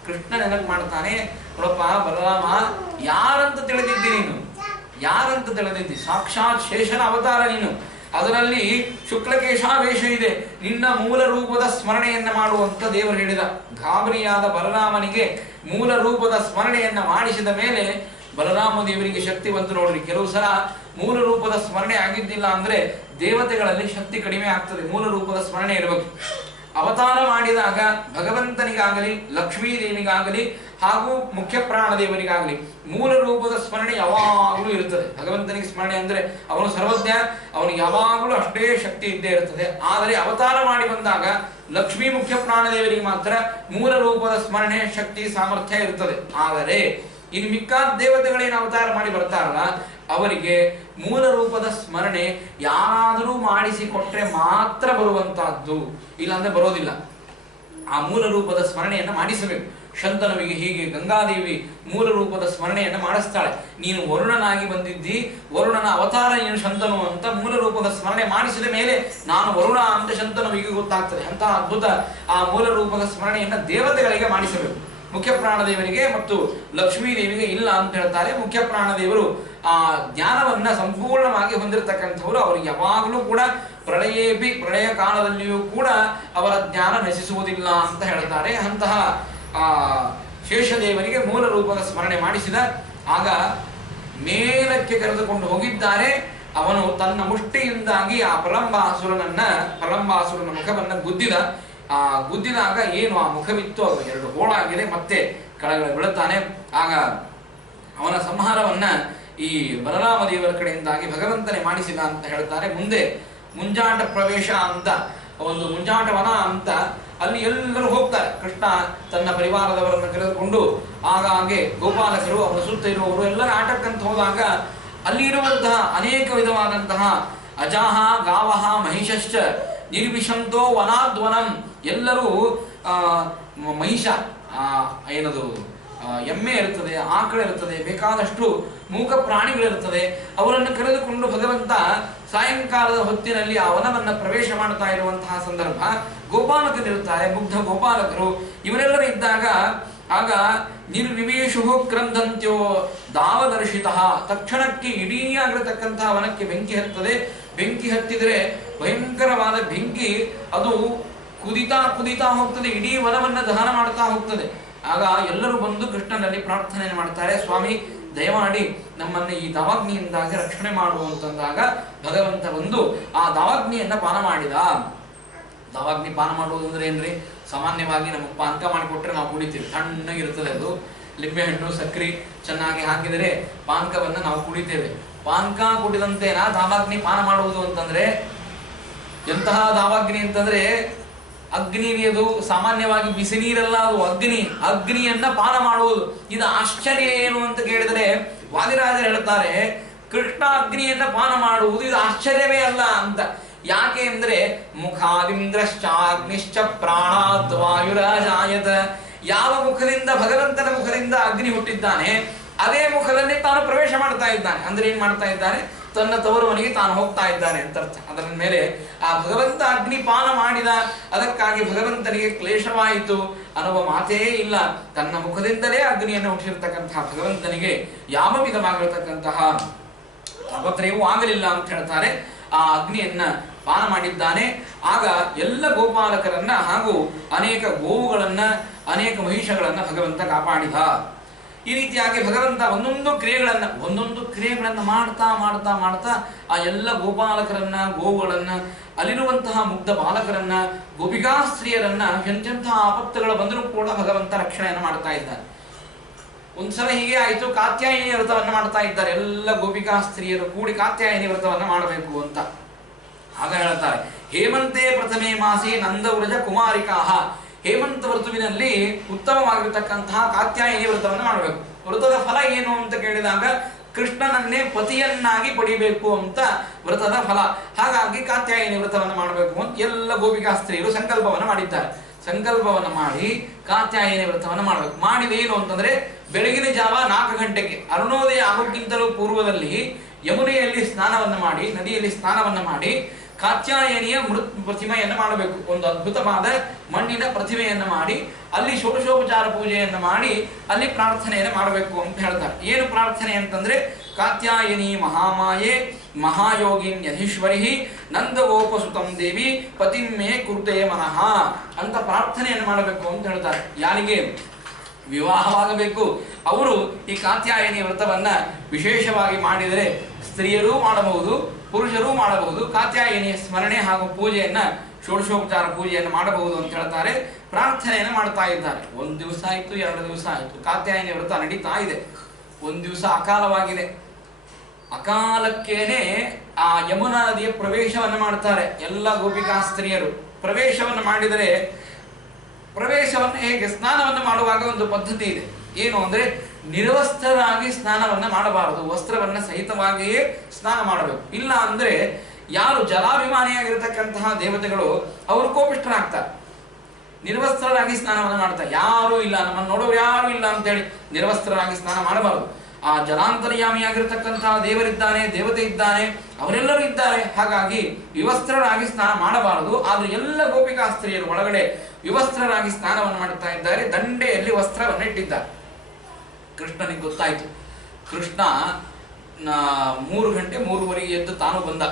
ಕೃಷ್ಣ ನೆನಪು ಮಾಡ್ತಾನೆ, ನೋಡಪ್ಪ ಬಲರಾಮ, ಯಾರಂತ ತಿಳಿದಿದ್ದಿ ನೀನು? ಯಾರಂತ ತಿಳಿದಿದ್ದಿ? ಸಾಕ್ಷಾತ್ ಶೇಷನ ಅವತಾರ ನೀನು. ಅದರಲ್ಲಿ ಶುಕ್ಲಕೇಶಾವೇಶ ಇದೆ. ನಿನ್ನ ಮೂಲ ರೂಪದ ಸ್ಮರಣೆಯನ್ನ ಮಾಡುವಂತ ದೇವರು ಹೇಳಿದ. ಗಾಬರಿಯಾದ ಬಲರಾಮನಿಗೆ ಮೂಲ ರೂಪದ ಸ್ಮರಣೆಯನ್ನ ಮಾಡಿಸಿದ ಮೇಲೆ ಬಲರಾಮ ದೇವರಿಗೆ ಶಕ್ತಿ ಬಂತು. ನೋಡ್ರಿ, ಕೆಲವು ಸಲ ಮೂಲ ರೂಪದ ಸ್ಮರಣೆ ಆಗಿದ್ದಿಲ್ಲ ಅಂದ್ರೆ ದೇವತೆಗಳಲ್ಲಿ ಶಕ್ತಿ ಕಡಿಮೆ ಆಗ್ತದೆ. ಮೂಲ ರೂಪದ ಸ್ಮರಣೆ ಇರಬೇಕು. ಅವತಾರ ಮಾಡಿದಾಗ ಭಗವಂತನಿಗಾಗಲಿ ಲಕ್ಷ್ಮೀ ದೇವಿಗಾಗಲಿ ಹಾಗೂ ಮುಖ್ಯ ಪ್ರಾಣ ದೇವರಿಗಾಗಲಿ ಮೂಲ ರೂಪದ ಸ್ಮರಣೆ ಯಾವಾಗಲೂ ಇರುತ್ತದೆ. ಭಗವಂತನಿಗೆ ಸ್ಮರಣೆ ಅಂದ್ರೆ ಅವನು ಸರ್ವಜ್ಞ, ಅವನಿಗೆ ಯಾವಾಗಲೂ ಅಷ್ಟೇ ಶಕ್ತಿ ಇದ್ದೇ ಇರುತ್ತದೆ. ಆದರೆ ಅವತಾರ ಮಾಡಿ ಬಂದಾಗ ಲಕ್ಷ್ಮೀ ಮುಖ್ಯ ಪ್ರಾಣ ದೇವರಿಗೆ ಮಾತ್ರ ಮೂಲ ರೂಪದ ಸ್ಮರಣೆ ಶಕ್ತಿ ಸಾಮರ್ಥ್ಯ ಇರುತ್ತದೆ. ಆದರೆ ಇನ್ನು ಮಿಕ್ಕಾದ ದೇವತೆಗಳೇನು ಅವತಾರ ಮಾಡಿ ಬರ್ತಾರಲ್ಲ ಅವರಿಗೆ ಮೂಲ ರೂಪದ ಸ್ಮರಣೆ ಯಾರಾದರೂ ಮಾಡಿಸಿಕೊಟ್ರೆ ಮಾತ್ರ ಬರುವಂತಹದ್ದು, ಇಲ್ಲಾಂದ್ರೆ ಬರೋದಿಲ್ಲ. ಆ ಮೂಲ ರೂಪದ ಸ್ಮರಣೆಯನ್ನು ಮಾಡಿಸಬೇಕು. ಶಂತನುವಿಗೆ ಹೀಗೆ ಗಂಗಾದೇವಿ ಮೂಲ ರೂಪದ ಸ್ಮರಣೆಯನ್ನು ಮಾಡಿಸ್ತಾಳೆ. ನೀನು ವರುಣನಾಗಿ ಬಂದಿದ್ದಿ, ವರುಣನ ಅವತಾರ ನೀನು ಶಂತನು ಅಂತ ಮೂಲ ರೂಪದ ಸ್ಮರಣೆ ಮಾಡಿಸಿದ ಮೇಲೆ ನಾನು ವರುಣ ಅಂತ ಶಂತನುವಿಗೆ ಗೊತ್ತಾಗ್ತದೆ. ಅಂತ ಅದ್ಭುತ ಆ ಮೂಲ ರೂಪದ ಸ್ಮರಣೆಯನ್ನು ದೇವತೆಗಳಿಗೆ ಮಾಡಿಸಬೇಕು. ಮುಖ್ಯ ಪ್ರಾಣದೇವರಿಗೆ ಮತ್ತು ಲಕ್ಷ್ಮೀ ದೇವಿಗೆ ಇಲ್ಲ ಅಂತ ಹೇಳ್ತಾರೆ. ಮುಖ್ಯ ಪ್ರಾಣದೇವರು ಆ ಜ್ಞಾನವನ್ನ ಸಂಪೂರ್ಣವಾಗಿ ಹೊಂದಿರತಕ್ಕಂಥವರು. ಅವರಿಗೆ ಯಾವಾಗಲೂ ಕೂಡ ಪ್ರಳಯ ಕಾಲದಲ್ಲಿಯೂ ಕೂಡ ಅವರ ಜ್ಞಾನ ನಶಿಸುವುದಿಲ್ಲ ಅಂತ ಹೇಳ್ತಾರೆ. ಅಂತಹ ಶೇಷದೇವರಿಗೆ ಮೂಲ ರೂಪದ ಸ್ಮರಣೆ ಮಾಡಿಸಿದ. ಆಗ ಮೇಲಕ್ಕೆ ಕರೆದುಕೊಂಡು ಹೋಗಿದ್ದಾರೆ. ಅವನು ತನ್ನ ಮುಷ್ಟಿಯಿಂದಾಗಿ ಆ ಪ್ರಲಂಬಾಸುರನ ಮುಖವನ್ನ ಗುದ್ದಿದಾಗ ಏನು ಆ ಮುಖವಿತ್ತು ಅದು ಎರಡು ಹೋಳಾಗಿದೆ, ಮತ್ತೆ ಕೆಳಗಡೆ ಬೀಳುತ್ತಾನೆ. ಆಗ ಅವನ ಸಂಹಾರವನ್ನ ಈ ಬಲರಾಮ ದೇವರ ಕಡೆಯಿಂದಾಗಿ ಭಗವಂತನೇ ಮಾಡಿಸಿದ ಅಂತ ಹೇಳ್ತಾರೆ. ಮುಂದೆ ಮುಂಜಾಟ ಪ್ರವೇಶ ಅಂತ ಒಂದು ಮುಂಜಾಟವನ ಅಂತ ಅಲ್ಲಿ ಎಲ್ಲರೂ ಹೋಗ್ತಾರೆ. ಕೃಷ್ಣ ತನ್ನ ಪರಿವಾರದವರನ್ನು ಕರೆದುಕೊಂಡು ಆಗಾಗ್ಗೆ ಗೋಪಾಲಕರು ಅವರ ಸುತ್ತ ಇರುವವರು ಎಲ್ಲರ ಆಟಕ್ಕಂತ ಹೋದಾಗ ಅಲ್ಲಿ ಇರುವಂತಹ ಅನೇಕ ವಿಧವಾದಂತಹ ಅಜಾಹ ಗಾವಹ ಮಹಿಷಶ್ಚ ನಿರ್ವಿಷಂತೋ ವನಾದ್ವನಂ, ಎಲ್ಲರೂ ಮಹಿಷ ಏನದು ಎಮ್ಮೆ ಇರುತ್ತದೆ, ಆಕಳ ಇರುತ್ತದೆ, ಬೇಕಾದಷ್ಟು ಮೂಕ ಪ್ರಾಣಿಗಳಿರುತ್ತದೆ. ಅವರನ್ನು ಕರೆದುಕೊಂಡು ಭಗವಂತ ಸಾಯಂಕಾಲದ ಹೊತ್ತಿನಲ್ಲಿ ಆ ವನವನ್ನು ಪ್ರವೇಶ ಮಾಡ್ತಾ ಇರುವಂತಹ ಸಂದರ್ಭ ಗೋಪಾಲಕರಿರುತ್ತಾರೆ, ಮುಗ್ಧ ಗೋಪಾಲಕರು ಇವರೆಲ್ಲರೂ ಇದ್ದಾಗ ಆಗ ನಿರ್ವಿವೇಶು ಕ್ರಂದಂತ್ಯೋ ದಾವದರ್ಶಿತ, ತಕ್ಷಣಕ್ಕೆ ಇಡೀ ಆಗಿರತಕ್ಕಂತಹ ವನಕ್ಕೆ ಬೆಂಕಿ ಹತ್ತದೆ. ಬೆಂಕಿ ಹತ್ತಿದರೆ ಭಯಂಕರವಾದ ಬೆಂಕಿ ಅದು ಕುದಿತಾ ಹೋಗ್ತದೆ, ಇಡೀ ವನವನ್ನು ದಹನ ಮಾಡ್ತಾ ಹೋಗ್ತದೆ. ಆಗ ಎಲ್ಲರೂ ಬಂದು ಕೃಷ್ಣನಲ್ಲಿ ಪ್ರಾರ್ಥನೆ ಮಾಡ್ತಾರೆ, ಸ್ವಾಮಿ ದಯಮಾಡಿ ನಮ್ಮನ್ನು ಈ ದಾವಾಗ್ನಿಯಿಂದಾಗಿ ರಕ್ಷಣೆ ಮಾಡುವಂತಂದಾಗ ಭಗವಂತ ಬಂದು ಆ ದಾವಾಗ್ನಿಯನ್ನ ಪಾನ ಮಾಡಿದ. ದಾವಾಗ್ನಿ ಪಾನ ಮಾಡುವುದು ಅಂದ್ರೆ ಏನ್ರಿ? ಸಾಮಾನ್ಯವಾಗಿ ನಮಗೆ ಪಾನಕ ಮಾಡಿಕೊಟ್ರೆ ನಾವು ಕುಡಿತೀವಿ, ತಣ್ಣಗಿರ್ತದೆ ಅದು. ಲಿಂಬೆಹಣ್ಣು ಸಕ್ಕರೆ ಚೆನ್ನಾಗಿ ಹಾಕಿದರೆ ಪಾನಕವನ್ನು ನಾವು ಕುಡಿತೇವೆ. ಪಾನಕ ಕುಡಿದಂತೆನಾ ದಾವಾಗ್ನಿ ಪಾನ ಮಾಡುವುದು ಅಂತಂದ್ರೆ? ಎಂತಹ ದಾವಾಗ್ನಿ ಅಂತಂದ್ರೆ ಅಗ್ನಿ, ಅದು ಸಾಮಾನ್ಯವಾಗಿ ಬಿಸಿ ನೀರಲ್ಲ, ಅದು ಅಗ್ನಿಯನ್ನ ಪಾನ ಮಾಡುವುದು. ಇದು ಆಶ್ಚರ್ಯ ಏನು ಅಂತ ಕೇಳಿದರೆ ವಾದಿರಾಜರು ಹೇಳ್ತಾರೆ, ಕೃಷ್ಣ ಅಗ್ನಿಯನ್ನ ಪಾನ ಮಾಡುವುದು ಇದು ಆಶ್ಚರ್ಯವೇ ಅಲ್ಲ ಅಂತ. ಯಾಕೆ ಅಂದ್ರೆ ಮುಖಾದಿಂದ್ರಶ್ಚಾಗ್ನಿಶ್ಚ ಪ್ರಾಣಾತ್ ವಾಯುರಾಜಾಯತ, ಯಾವ ಮುಖದಿಂದ ಭಗವಂತನ ಮುಖದಿಂದ ಅಗ್ನಿ ಹುಟ್ಟಿದ್ದಾನೆ ಅದೇ ಮುಖದಲ್ಲಿ ತಾನು ಪ್ರವೇಶ ಮಾಡ್ತಾ ಇದ್ದಾನೆ. ಅಂದ್ರೆ ಏನ್ ಮಾಡ್ತಾ ಇದ್ದಾನೆ? ತನ್ನ ತವರು ಮನೆಗೆ ತಾನು ಹೋಗ್ತಾ ಇದ್ದಾನೆ ಅಂತ ಅರ್ಥ. ಅದರ ಮೇಲೆ ಆ ಭಗವಂತ ಅಗ್ನಿಪಾನ ಮಾಡಿದ, ಅದಕ್ಕಾಗಿ ಭಗವಂತನಿಗೆ ಕ್ಲೇಶವಾಯಿತು ಅನ್ನುವ ಮಾತೇ ಇಲ್ಲ. ತನ್ನ ಮುಖದಿಂದಲೇ ಅಗ್ನಿಯನ್ನು ಹುಟ್ಟಿರ್ತಕ್ಕಂತಹ ಭಗವಂತನಿಗೆ ಯಾವ ವಿಧವಾಗಿರತಕ್ಕಂತಹ ತಾಪತ್ರಯವೂ ಆಗಲಿಲ್ಲ ಅಂತ ಹೇಳ್ತಾರೆ. ಆ ಅಗ್ನಿಯನ್ನ ಪಾನ ಮಾಡಿದ್ದಾನೆ. ಆಗ ಎಲ್ಲ ಗೋಪಾಲಕರನ್ನ ಹಾಗೂ ಅನೇಕ ಗೋವುಗಳನ್ನ ಅನೇಕ ಮಹಿಷಗಳನ್ನ ಭಗವಂತ ಕಾಪಾಡಿದ. ಈ ರೀತಿಯಾಗಿ ಭಗವಂತ ಒಂದೊಂದು ಕ್ರಿಯೆಗಳನ್ನ ಮಾಡ್ತಾ ಮಾಡ್ತಾ ಮಾಡ್ತಾ ಆ ಎಲ್ಲ ಗೋಪಾಲಕರನ್ನ, ಗೋವುಗಳನ್ನ, ಅಲ್ಲಿರುವಂತಹ ಮುಗ್ಧ ಬಾಲಕರನ್ನ, ಗೋಪಿಕಾ ಸ್ತ್ರೀಯರನ್ನ ಎಂತೆಂತಹ ಆಪತ್ತುಗಳು ಬಂದರೂ ಕೂಡ ಭಗವಂತ ರಕ್ಷಣೆಯನ್ನು ಮಾಡ್ತಾ ಇದ್ದಾನೆ. ಒಂದ್ಸಲ ಹೀಗೆ ಆಯಿತು, ಕಾತ್ಯಾಯಿನಿ ವ್ರತವನ್ನ ಮಾಡ್ತಾ ಇದ್ದಾರೆ. ಎಲ್ಲ ಗೋಪಿಕಾ ಸ್ತ್ರೀಯರು ಕೂಡಿ ಕಾತ್ಯಾಯಿನಿ ವ್ರತವನ್ನ ಮಾಡಬೇಕು ಅಂತ. ಆಗ ಹೇಳ್ತಾರೆ, ಹೇಮಂತೆ ಪ್ರಥಮೇ ಮಾಸಿ ನಂದವ್ರಜ ಕುಮಾರಿಕಾಹ, ಹೇಮಂತ ಋತುವಿನಲ್ಲಿ ಉತ್ತಮವಾಗಿರತಕ್ಕಂತಹ ಕಾತ್ಯಾಯಿನಿ ವ್ರತವನ್ನು ಮಾಡಬೇಕು. ವ್ರತದ ಫಲ ಏನು ಅಂತ ಕೇಳಿದಾಗ ಕೃಷ್ಣನನ್ನೇ ಪತಿಯನ್ನಾಗಿ ಪಡಿಬೇಕು ಅಂತ ವ್ರತದ ಫಲ. ಹಾಗಾಗಿ ಕಾತ್ಯಾಯಿನಿ ವ್ರತವನ್ನು ಮಾಡಬೇಕು ಅಂತ ಎಲ್ಲ ಗೋಪಿಕಾಸ್ತ್ರೀಯರು ಸಂಕಲ್ಪವನ್ನು ಮಾಡಿದ್ದಾರೆ. ಸಂಕಲ್ಪವನ್ನು ಮಾಡಿ ಕಾತ್ಯಾಯಿನಿ ವ್ರತವನ್ನು ಮಾಡಬೇಕು. ಮಾಡಿದೇನು ಅಂತಂದ್ರೆ ಬೆಳಗಿನ ಜಾವ 4 ಗಂಟೆಗೆ ಅರುಣೋದಯ ಆಗೋಕ್ಕಿಂತಲೂ ಪೂರ್ವದಲ್ಲಿ ಯಮುನೆಯಲ್ಲಿ ಸ್ನಾನವನ್ನು ಮಾಡಿ, ನದಿಯಲ್ಲಿ ಸ್ನಾನವನ್ನು ಮಾಡಿ ಕಾತ್ಯಾಯನಿಯ ಪ್ರತಿಮೆಯನ್ನು ಮಾಡಬೇಕು. ಒಂದು ಅದ್ಭುತವಾದ ಮಣ್ಣಿನ ಪ್ರತಿಮೆಯನ್ನು ಮಾಡಿ ಅಲ್ಲಿ ಷೋಡಶೋಪಚಾರ ಪೂಜೆಯನ್ನು ಮಾಡಿ ಅಲ್ಲಿ ಪ್ರಾರ್ಥನೆಯನ್ನು ಮಾಡಬೇಕು ಅಂತ ಹೇಳ್ತಾರೆ. ಏನು ಪ್ರಾರ್ಥನೆ ಅಂತಂದ್ರೆ ಕಾತ್ಯಾಯನಿ ಮಹಾಮಾಯೆ ಮಹಾಯೋಗಿನ್ಯಧೀಶ್ವರಿ ನಂದಗೋಪಸುತಂ ದೇವಿ ಪತಿಮ್ಮೆ ಕುರುತೆ ಮನಃ ಅಂತ ಪ್ರಾರ್ಥನೆಯನ್ನು ಮಾಡಬೇಕು ಅಂತ ಹೇಳ್ತಾರೆ. ಯಾರಿಗೆ ವಿವಾಹವಾಗಬೇಕು ಅವರು ಈ ಕಾತ್ಯಾಯನಿ ವ್ರತವನ್ನ ವಿಶೇಷವಾಗಿ ಮಾಡಿದರೆ ಸ್ತ್ರೀಯರೂ ಮಾಡಬಹುದು, ಪುರುಷರೂ ಮಾಡಬಹುದು. ಕಾತ್ಯಾಯನಿಯ ಸ್ಮರಣೆ ಹಾಗೂ ಪೂಜೆಯನ್ನ ಷೋಡಶೋಪಚಾರ ಪೂಜೆಯನ್ನು ಮಾಡಬಹುದು ಅಂತ ಹೇಳ್ತಾರೆ. ಪ್ರಾರ್ಥನೆಯನ್ನು ಮಾಡ್ತಾ ಇದ್ದಾರೆ. 1 ದಿವಸ ಆಯ್ತು, 2 ದಿವಸ ಆಯ್ತು, ಕಾತ್ಯಾಯನಿ ವ್ರತ ನಡೀತಾ ಇದೆ. 1 ದಿವಸ ಅಕಾಲವಾಗಿದೆ. ಅಕಾಲಕ್ಕೇನೆ ಆ ಯಮುನಾ ನದಿಯ ಪ್ರವೇಶವನ್ನು ಮಾಡ್ತಾರೆ ಎಲ್ಲ ಗೋಪಿಕಾಸ್ತ್ರೀಯರು. ಪ್ರವೇಶವನ್ನು ಮಾಡಿದರೆ ಪ್ರವೇಶವನ್ನು ಹೇಗೆ, ಸ್ನಾನವನ್ನು ಮಾಡುವಾಗ ಒಂದು ಪದ್ಧತಿ ಇದೆ. ಏನು ಅಂದ್ರೆ ನಿರ್ವಸ್ತ್ರರಾಗಿ ಸ್ನಾನವನ್ನ ಮಾಡಬಾರದು, ವಸ್ತ್ರವನ್ನ ಸಹಿತವಾಗಿಯೇ ಸ್ನಾನ ಮಾಡಬೇಕು. ಇಲ್ಲ ಅಂದ್ರೆ ಯಾರು ಜಲಾಭಿಮಾನಿಯಾಗಿರ್ತಕ್ಕಂತಹ ದೇವತೆಗಳು ಅವರು ಕೋಪಿಷ್ಠರಾಗ್ತಾರೆ. ನಿರ್ವಸ್ತ್ರರಾಗಿ ಸ್ನಾನವನ್ನು ಮಾಡ್ತಾರೆ. ಯಾರು ಇಲ್ಲ, ನಮ್ಮನ್ನು ನೋಡೋರು ಯಾರು ಇಲ್ಲ ಅಂತೇಳಿ ನಿರ್ವಸ್ತ್ರರಾಗಿ ಸ್ನಾನ ಮಾಡಬಾರದು. ಆ ಜಲಾಂತರ್ಯಾಮಿಯಾಗಿರ್ತಕ್ಕಂತಹ ದೇವರಿದ್ದಾನೆ, ದೇವತೆ ಇದ್ದಾನೆ, ಅವರೆಲ್ಲರೂ ಇದ್ದಾರೆ. ಹಾಗಾಗಿ ವಿವಸ್ತ್ರರಾಗಿ ಸ್ನಾನ ಮಾಡಬಾರದು. ಆದ್ರೆ ಎಲ್ಲ ಗೋಪಿಕಾಸ್ತ್ರೀಯರು ಒಳಗಡೆ ವಿವಸ್ತ್ರರಾಗಿ ಸ್ನಾನವನ್ನು ಮಾಡುತ್ತಾ ಇದ್ದಾರೆ. ದಂಡೆಯಲ್ಲಿ ವಸ್ತ್ರವನ್ನು ಇಟ್ಟಿದ್ದಾರೆ. ಕೃಷ್ಣನಿಗೆ ಗೊತ್ತಾಯ್ತು. ಕೃಷ್ಣ 3 ಗಂಟೆ 3:30 ಎದ್ದು ತಾನು ಬಂದ.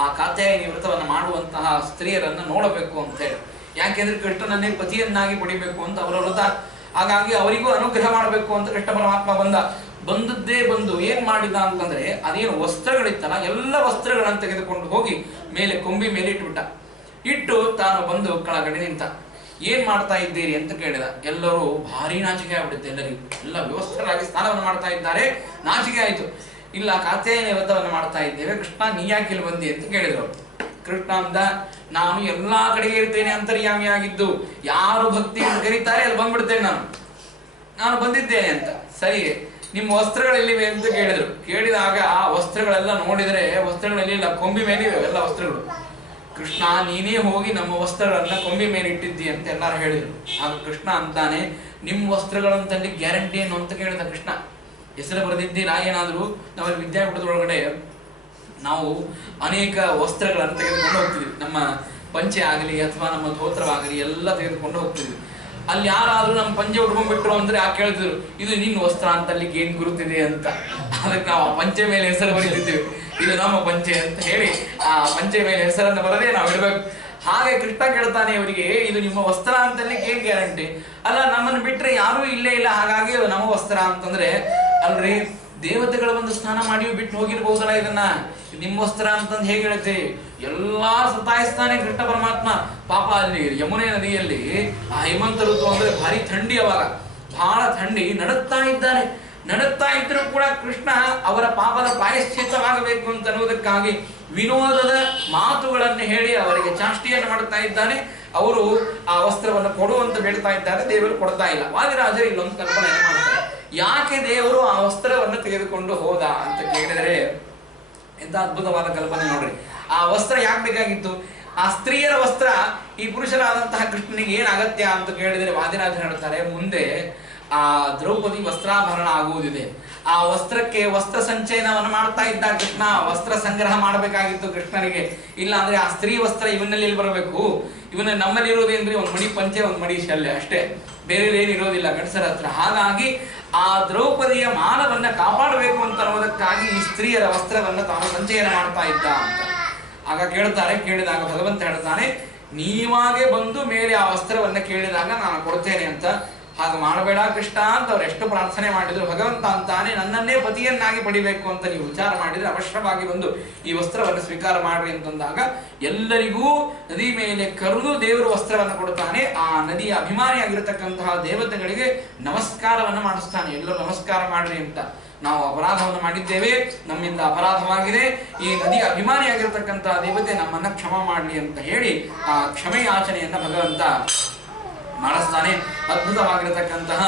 ಆ ಕಾತ್ಯಾಯನಿ ವ್ರತವನ್ನು ಮಾಡುವಂತಹ ಸ್ತ್ರೀಯರನ್ನು ನೋಡಬೇಕು ಅಂತ ಹೇಳಿ. ಯಾಕೆಂದ್ರೆ ಕೃಷ್ಣನನ್ನೇ ಪತಿಯನ್ನಾಗಿ ಪಡಿಬೇಕು ಅಂತ ಅವರ ವ್ರತ. ಹಾಗಾಗಿ ಅವರಿಗೂ ಅನುಗ್ರಹ ಮಾಡಬೇಕು ಅಂತ ಕೃಷ್ಣ ಪರಮಾತ್ಮ ಬಂದದ್ದೇ ಬಂದು ಏನ್ ಮಾಡಿದ ಅಂತಂದ್ರೆ ಅದೇನು ವಸ್ತ್ರಗಳಿತ್ತಲ್ಲ ಎಲ್ಲ ವಸ್ತ್ರಗಳನ್ನು ತೆಗೆದುಕೊಂಡು ಹೋಗಿ ಮೇಲೆ ಕೊಂಬಿ ಮೇಲೆ ಇಟ್ಬಿಟ್ಟ. ಇಟ್ಟು ತಾನು ಬಂದು ಕೆಳಗಡೆ ನಿಂತ. ಏನ್ ಮಾಡ್ತಾ ಇದ್ದೀರಿ ಅಂತ ಕೇಳಿದ. ಎಲ್ಲರೂ ಭಾರಿ ನಾಚಿಕೆ ಆಗ್ಬಿಡುತ್ತೆ. ಎಲ್ಲರಿಗೂ ಎಲ್ಲ ವ್ಯವಸ್ಥರಾಗಿ ಸ್ನಾನವನ್ನು ಮಾಡ್ತಾ ಇದ್ದಾರೆ. ನಾಚಿಕೆ ಆಯ್ತು. ಇಲ್ಲ, ಕಾತ್ಯಾಯನಿ ವ್ರತವನ್ನು ಮಾಡ್ತಾ ಇದ್ದೇವೆ, ಕೃಷ್ಣ ನೀ ಯಾಕೆ ಇಲ್ಲಿ ಬಂದಿ ಅಂತ ಕೇಳಿದ್ರು. ಕೃಷ್ಣ ಅಂದ, ನಾನು ಎಲ್ಲಾ ಕಡೆಗೆ ಇರ್ತೇನೆ, ಅಂತರ್ಯಾಮಿಯಾಗಿದ್ದು ಯಾರು ಭಕ್ತಿಯನ್ನು ಕರೀತಾರೆ ಅಲ್ಲಿ ಬಂದ್ಬಿಡ್ತೇನೆ, ನಾನು ಬಂದಿದ್ದೇನೆ ಅಂತ. ಸರಿ, ನಿಮ್ಮ ವಸ್ತ್ರಗಳೆಲ್ಲಿವೆ ಅಂತ ಕೇಳಿದ್ರು. ಕೇಳಿದಾಗ ಆ ವಸ್ತ್ರಗಳೆಲ್ಲ ನೋಡಿದರೆ ವಸ್ತ್ರಗಳಲ್ಲಿ ಇಲ್ಲ, ಕೊಂಬಿ ಮೇಲೆ ಇವೆ ಎಲ್ಲ ವಸ್ತ್ರಗಳು. ಕೃಷ್ಣ ನೀನೇ ಹೋಗಿ ನಮ್ಮ ವಸ್ತ್ರಗಳನ್ನ ಕೊಂಬಿ ಮೇಲೆ ಇಟ್ಟಿದ್ದಿ ಅಂತ ಎಲ್ಲರೂ ಹೇಳಿದ್ರು. ಆಗ ಕೃಷ್ಣ ಅಂತಾನೆ, ನಿಮ್ಮ ವಸ್ತ್ರಗಳಂತಲ್ಲಿ ಗ್ಯಾರಂಟಿ ಏನು ಅಂತ ಕೇಳಿದ ಕೃಷ್ಣ. ಹೆಸರು ಬರೆದಿದ್ದೀರಾ ಏನಾದ್ರು? ನಮ್ಮಲ್ಲಿ ವಿದ್ಯಾಪೀಠದೊಳಗಡೆ ನಾವು ಅನೇಕ ವಸ್ತ್ರಗಳನ್ನು ತೆಗೆದುಕೊಂಡು ಹೋಗ್ತಿದ್ವಿ. ನಮ್ಮ ಪಂಚೆ ಆಗಲಿ ಅಥವಾ ನಮ್ಮ ಧೋತ್ರವಾಗಲಿ ಎಲ್ಲ ತೆಗೆದುಕೊಂಡು ಹೋಗ್ತಿದ್ವಿ. ಅಲ್ಲಿ ಯಾರಾದ್ರೂ ನಮ್ಮ ಪಂಚೆ ಉಟ್ಕೊಂಡ್ಬಿಟ್ರು ಅಂದ್ರೆ ಆ ಕೇಳ್ತಿದ್ರು, ಇದು ನಿನ್ನ ವಸ್ತ್ರ ಅಂತ ಅಲ್ಲಿ ಏನ್ ಗುರುತಿದೆ ಅಂತ. ಅದಕ್ಕೆ ನಾವು ಆ ಪಂಚೆ ಮೇಲೆ ಹೆಸರು ಬರೀತಿದ್ದೀವಿ, ಇದು ನಮ್ಮ ಪಂಚೆ ಅಂತ ಹೇಳಿ ಆ ಪಂಚೆ ಮೇಲೆ ಹೆಸರನ್ನು ಬರದೇ ನಾವು ಇಡ್ಬೇಕು. ಹಾಗೆ ಕೃಷ್ಣ ಕೇಳ್ತಾನೆ ಇವರಿಗೆ, ಇದು ನಿಮ್ಮ ವಸ್ತ್ರ ಅಂತಲ್ಲಿ ಏನ್ ಗ್ಯಾರಂಟಿ? ಅಲ್ಲ, ನಮ್ಮನ್ನು ಬಿಟ್ರೆ ಯಾರೂ ಇಲ್ಲೇ ಇಲ್ಲ, ಹಾಗಾಗಿ ನಮ್ಮ ವಸ್ತ್ರ ಅಂತಂದ್ರೆ ಅಲ್ರಿ ದೇವತೆಗಳು ಬಂದು ಸ್ನಾನ ಮಾಡಿ ಬಿಟ್ಟು ಹೋಗಿರ್ಬಹುದಲ್ಲ, ಇದನ್ನ ನಿಮ್ಮ ವಸ್ತ್ರ ಅಂತಂದು ಹೇಗೆ ಹೇಳ್ತೀವಿ? ಎಲ್ಲಾ ಸತಾಯಿಸ್ತಾನೆ ಕೃಷ್ಣ ಪರಮಾತ್ಮ. ಪಾಪ ಅಲ್ಲಿ ಯಮುನೆ ನದಿಯಲ್ಲಿ ಆ ಹೇಮಂತ ಋತು ಅಂದ್ರೆ ಭಾರಿ ಥಂಡಿ, ಅವಾಗ ಬಹಳ ಥಂಡಿ, ನಡುತ್ತಾ ಇದ್ರೂ ಕೂಡ ಕೃಷ್ಣ ಅವರ ಪಾಪದ ಪ್ರಾಯಶ್ಚಿತ್ತವಾಗಬೇಕು ಅಂತ ಅನ್ನುವುದಕ್ಕಾಗಿ ವಿನೋದದ ಮಾತುಗಳನ್ನು ಹೇಳಿ ಅವರಿಗೆ ಚಾಷ್ಟಿಯನ್ನು ಮಾಡುತ್ತಾ ಇದ್ದಾನೆ. ಅವರು ಆ ವಸ್ತ್ರವನ್ನು ಕೊಡುವಂತ ಬೇಡ್ತಾ ಇದ್ದಾರೆ, ದೇವರು ಕೊಡ್ತಾ ಇಲ್ಲ. ವಾದಿರಾಜರು ಇಲ್ಲೊಂದು ಕಲ್ಪನೆಯನ್ನು ಮಾಡ್ತಾರೆ, ಯಾಕೆ ದೇವರು ಆ ವಸ್ತ್ರವನ್ನು ತೆಗೆದುಕೊಂಡು ಹೋದ ಅಂತ ಕೇಳಿದರೆ ಎಂತ ಅದ್ಭುತವಾದ ಕಲ್ಪನೆ ನೋಡ್ರಿ. ಆ ವಸ್ತ್ರ ಯಾಕೆ ಬೇಕಾಗಿತ್ತು? ಆ ಸ್ತ್ರೀಯರ ವಸ್ತ್ರ ಈ ಪುರುಷರಾದಂತಹ ಕೃಷ್ಣನಿಗೆ ಏನ್ ಅಗತ್ಯ ಅಂತ ಕೇಳಿದರೆ ವಾದಿರಾಜರು ಹೇಳ್ತಾರೆ, ಮುಂದೆ ಆ ದ್ರೌಪದಿ ವಸ್ತ್ರಾಭರಣ ಆಗುವುದಿದೆ. ಆ ವಸ್ತ್ರಕ್ಕೆ ವಸ್ತ್ರ ಸಂಚಯನವನ್ನು ಮಾಡ್ತಾ ಇದ್ದ ಕೃಷ್ಣ. ವಸ್ತ್ರ ಸಂಗ್ರಹ ಮಾಡಬೇಕಾಗಿತ್ತು ಕೃಷ್ಣನಿಗೆ. ಇಲ್ಲ ಅಂದ್ರೆ ಆ ಸ್ತ್ರೀ ವಸ್ತ್ರ ಇವನಲ್ಲಿ ಬರಬೇಕು. ಇವನ ನಮ್ಮಲ್ಲಿ ಇರೋದೇನ್ರಿ ಒಂದು ಮಣಿ ಪಂಚೆ, ಒಂದು ಮಣಿ ಶಲ್ಯ ಅಷ್ಟೇ, ಬೇರೆ ಏನಿರೋದಿಲ್ಲ ಗಂಡಸರ ಹತ್ರ. ಹಾಗಾಗಿ ಆ ದ್ರೌಪದಿಯ ಮಾನವನ್ನ ಕಾಪಾಡಬೇಕು ಅಂತ ಅನ್ನೋದಕ್ಕಾಗಿ ಈ ಸ್ತ್ರೀಯರ ವಸ್ತ್ರವನ್ನ ತಾನು ಸಂಚಯನ ಮಾಡ್ತಾ ಇದ್ದ ಅಂತ. ಆಗ ಕೇಳಿದಾಗ ಭಗವಂತ ಹೇಳ್ತಾನೆ, ನೀವಾಗೆ ಬಂದು ಮೇಲೆ ಆ ವಸ್ತ್ರವನ್ನ ಕೇಳಿದಾಗ ನಾನು ಕೊಡ್ತೇನೆ ಅಂತ. ಹಾಗೆ ಮಾಡಬೇಡ ಕೃಷ್ಣ ಅಂತ ಅವ್ರು ಎಷ್ಟು ಪ್ರಾರ್ಥನೆ ಮಾಡಿದ್ರು. ಭಗವಂತ ಅಂತಾನೆ, ನನ್ನನ್ನೇ ಪತಿಯನ್ನಾಗಿ ಪಡಿಬೇಕು ಅಂತ ನೀವು ವಿಚಾರ ಮಾಡಿದ್ರೆ ಅವಶ್ಯವಾಗಿ ಬಂದು ಈ ವಸ್ತ್ರವನ್ನು ಸ್ವೀಕಾರ ಮಾಡ್ರಿ ಅಂತಂದಾಗ ಎಲ್ಲರಿಗೂ ನದಿ ಮೇಲೆ ಕರೆದು ದೇವರು ವಸ್ತ್ರವನ್ನು ಕೊಡ್ತಾನೆ. ಆ ನದಿಯ ಅಭಿಮಾನಿಯಾಗಿರತಕ್ಕಂತಹ ದೇವತೆಗಳಿಗೆ ನಮಸ್ಕಾರವನ್ನು ಮಾಡಿಸ್ತಾನೆ. ಎಲ್ಲರೂ ನಮಸ್ಕಾರ ಮಾಡ್ರಿ ಅಂತ. ನಾವು ಅಪರಾಧವನ್ನು ಮಾಡಿದ್ದೇವೆ, ನಮ್ಮಿಂದ ಅಪರಾಧವಾಗಿದೆ, ಈ ನದಿಯ ಅಭಿಮಾನಿಯಾಗಿರತಕ್ಕಂತಹ ದೇವತೆ ನಮ್ಮನ್ನ ಕ್ಷಮ ಮಾಡ್ಲಿ ಅಂತ ಹೇಳಿ ಆ ಕ್ಷಮೆಯಾಚನೆಯನ್ನ ಭಗವಂತ ಮಾಡಿಸ್ತಾನೆ. ಅದ್ಭುತವಾಗಿರತಕ್ಕಂತಹ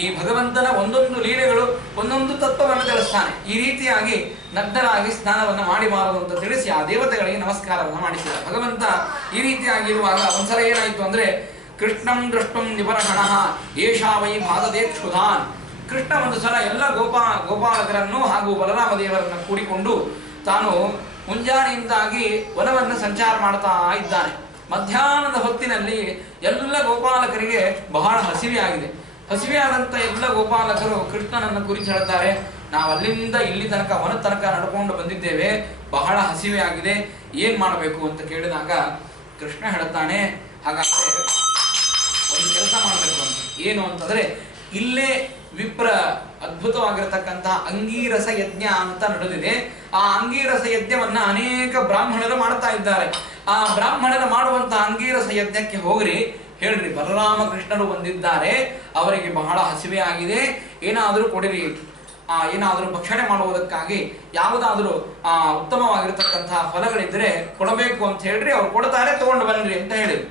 ಈ ಭಗವಂತನ ಒಂದೊಂದು ಲೀಲೆಗಳು ಒಂದೊಂದು ತತ್ವವನ್ನು ತಿಳಿಸ್ತಾನೆ. ಈ ರೀತಿಯಾಗಿ ನಗ್ನರಾಗಿ ಸ್ನಾನವನ್ನು ಮಾಡಬಾರದು ಅಂತ ತಿಳಿಸಿ ಆ ದೇವತೆಗಳಿಗೆ ನಮಸ್ಕಾರವನ್ನು ಮಾಡಿಸಿದ ಭಗವಂತ. ಈ ರೀತಿಯಾಗಿರುವಾಗ ಒಂದ್ಸಲ ಏನಾಯ್ತು ಅಂದ್ರೆ, ಕೃಷ್ಣಂ ದೃಷ್ಟಂ ನಿಬರಹಣಃ ಏಷಾ ವೈ ಭಾಗದೇ ಕ್ಷುಧಾನ್. ಕೃಷ್ಣ ಒಂದು ಸಲ ಎಲ್ಲ ಗೋಪಾಲಕರನ್ನು ಹಾಗೂ ಬಲರಾಮ ದೇವರನ್ನು ಕೂಡಿಕೊಂಡು ತಾನು ಮುಂಜಾನೆಯಿಂದಾಗಿ ವನವನ್ನು ಸಂಚಾರ ಮಾಡ್ತಾ ಇದ್ದಾನೆ. ಮಧ್ಯಾಹ್ನದ ಹೊತ್ತಿನಲ್ಲಿ ಎಲ್ಲ ಗೋಪಾಲಕರಿಗೆ ಬಹಳ ಹಸಿವೆ ಆಗಿದೆ. ಹಸಿವೆ ಆದಂತ ಎಲ್ಲ ಗೋಪಾಲಕರು ಕೃಷ್ಣನನ್ನು ಕುರಿತು ಹೇಳ್ತಾರೆ, ನಾವು ಅಲ್ಲಿಂದ ಇಲ್ಲಿ ತನಕ ವನ ತನಕ ನಡ್ಕೊಂಡು ಬಂದಿದ್ದೇವೆ, ಬಹಳ ಹಸಿವೆ ಆಗಿದೆ, ಏನ್ ಮಾಡಬೇಕು ಅಂತ ಕೇಳಿದಾಗ ಕೃಷ್ಣ ಹೇಳ್ತಾನೆ, ಹಾಗಾದ್ರೆ ಒಂದು ಕೆಲಸ ಮಾಡಬೇಕು ಅಂತ. ಏನು ಅಂತಂದ್ರೆ, ಇಲ್ಲೇ ವಿಪ್ರ ಅದ್ಭುತವಾಗಿರತಕ್ಕಂತಹ ಅಂಗೀರಸ ಯಜ್ಞ ಅಂತ ನಡೆದಿದೆ. ಆ ಅಂಗೀರಸ ಯಜ್ಞವನ್ನ ಅನೇಕ ಬ್ರಾಹ್ಮಣರು ಮಾಡ್ತಾ ಇದ್ದಾರೆ. ಆ ಬ್ರಾಹ್ಮಣರು ಮಾಡುವಂತಹ ಅಂಗೀರಸ ಯಜ್ಞಕ್ಕೆ ಹೋಗ್ರಿ, ಹೇಳ್ರಿ ಬಲರಾಮ ಕೃಷ್ಣರು ಬಂದಿದ್ದಾರೆ, ಅವರಿಗೆ ಬಹಳ ಹಸಿವೆ ಆಗಿದೆ, ಏನಾದರೂ ಕೊಡಿರಿ, ಏನಾದರೂ ಭಕ್ಷಣೆ ಮಾಡುವುದಕ್ಕಾಗಿ ಯಾವುದಾದ್ರೂ ಉತ್ತಮವಾಗಿರತಕ್ಕಂತಹ ಫಲಗಳಿದ್ರೆ ಕೊಡಬೇಕು ಅಂತ ಹೇಳ್ರಿ, ಅವ್ರು ಕೊಡ್ತಾರೆ, ತಗೊಂಡು ಬನ್ರಿ ಅಂತ ಹೇಳಿದ್ರು.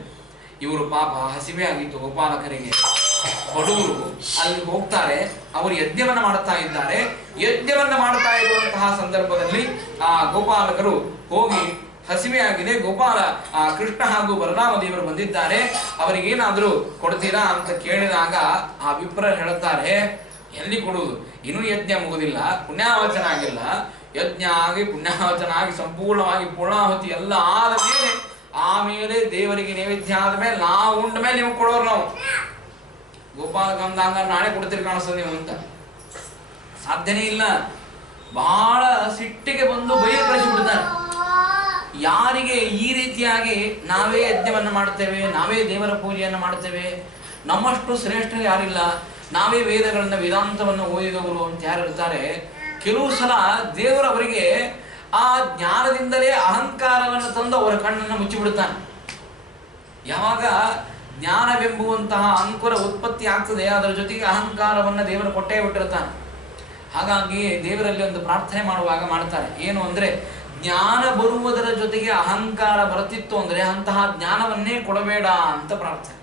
ಇವರು ಪಾಪ ಹಸಿವೆ ಆಗಿತ್ತು ಗೋಪಾಲಕರಿಗೆ, ಬಡವರು ಅಲ್ಲಿ ಹೋಗ್ತಾರೆ, ಅವರು ಯಜ್ಞವನ್ನ ಮಾಡುತ್ತಾ ಇದ್ದಾರೆ. ಯಜ್ಞವನ್ನ ಮಾಡುತ್ತಾ ಇರುವಂತಹ ಸಂದರ್ಭದಲ್ಲಿ ಆ ಗೋಪಾಲಕರು ಹೋಗಿ ಹಸಿವೆ ಆಗಿದೆ, ಕೃಷ್ಣ ಹಾಗೂ ಬಲರಾಮ ದೇವರು ಬಂದಿದ್ದಾರೆ, ಅವರಿಗೇನಾದ್ರೂ ಕೊಡ್ತೀರಾ ಅಂತ ಕೇಳಿದಾಗ ಆ ವಿಪ್ರ ಹೇಳುತ್ತಾರೆ, ಎಲ್ಲಿ ಕೊಡುವುದು, ಇನ್ನೂ ಯಜ್ಞ ಮುಗುದಿಲ್ಲ, ಪುಣ್ಯಾವಚನ ಆಗಿಲ್ಲ, ಯಜ್ಞ ಆಗಿ ಪುಣ್ಯಾವಚನ ಆಗಿ ಸಂಪೂರ್ಣವಾಗಿ ಪೂರ್ಣಾಹುತಿ ಎಲ್ಲ ಆದ ಮೇಲೆ ಆಮೇಲೆ ದೇವರಿಗೆ ನೈವೇದ್ಯ ಆದ ಮೇಲೆ ನಾವು ಉಂಡ ಮೇಲೆ ನಿಮ್ಗೆ ಕೊಡೋರು. ನಾವು ಗೋಪಾಲಕ ಅಂದಾಗ ನಾಳೆ ಕೊಡ್ತೀರಿ ಕಾಣಿಸ್ತದೆ ನೀವು ಅಂತ ಸಾಧ್ಯನೇ ಇಲ್ಲ. ಬಹಳ ಸಿಟ್ಟಿಗೆ ಬಂದು ಬೈದು ಕಳಿಸಿಬಿಡ್ತಾರೆ. ಯಾರಿಗೆ ಈ ರೀತಿಯಾಗಿ ನಾವೇ ಯಜ್ಞವನ್ನು ಮಾಡ್ತೇವೆ, ನಾವೇ ದೇವರ ಪೂಜೆಯನ್ನು ಮಾಡ್ತೇವೆ, ನಮ್ಮಷ್ಟು ಶ್ರೇಷ್ಠರು ಯಾರಿಲ್ಲ, ನಾವೇ ವೇದಗಳನ್ನ ವೇದಾಂತವನ್ನು ಓದಿದವರು ಅಂತ ಯಾರು ಇರ್ತಾರೆ, ಕೆಲವು ಸಲ ದೇವರವರಿಗೆ ಆ ಜ್ಞಾನದಿಂದಲೇ ಅಹಂಕಾರವನ್ನು ತಂದು ಅವರ ಕಣ್ಣನ್ನು ಮುಚ್ಚಿಬಿಡುತ್ತಾನೆ. ಯಾವಾಗ ಜ್ಞಾನವೆಂಬುವಂತಹ ಅಂಕುರ ಉತ್ಪತ್ತಿ ಆಗ್ತದೆ, ಅದರ ಜೊತೆಗೆ ಅಹಂಕಾರವನ್ನು ದೇವರು ಕೊಟ್ಟೇ ಬಿಟ್ಟಿರ್ತಾನೆ. ಹಾಗಾಗಿ ದೇವರಲ್ಲಿ ಒಂದು ಪ್ರಾರ್ಥನೆ ಮಾಡುವಾಗ ಮಾಡ್ತಾರೆ, ಏನು ಅಂದ್ರೆ, ಜ್ಞಾನ ಬರುವುದರ ಜೊತೆಗೆ ಅಹಂಕಾರ ಬರ್ತಿತ್ತು ಅಂದ್ರೆ ಅಂತಹ ಜ್ಞಾನವನ್ನೇ ಕೊಡಬೇಡ ಅಂತ ಪ್ರಾರ್ಥನೆ.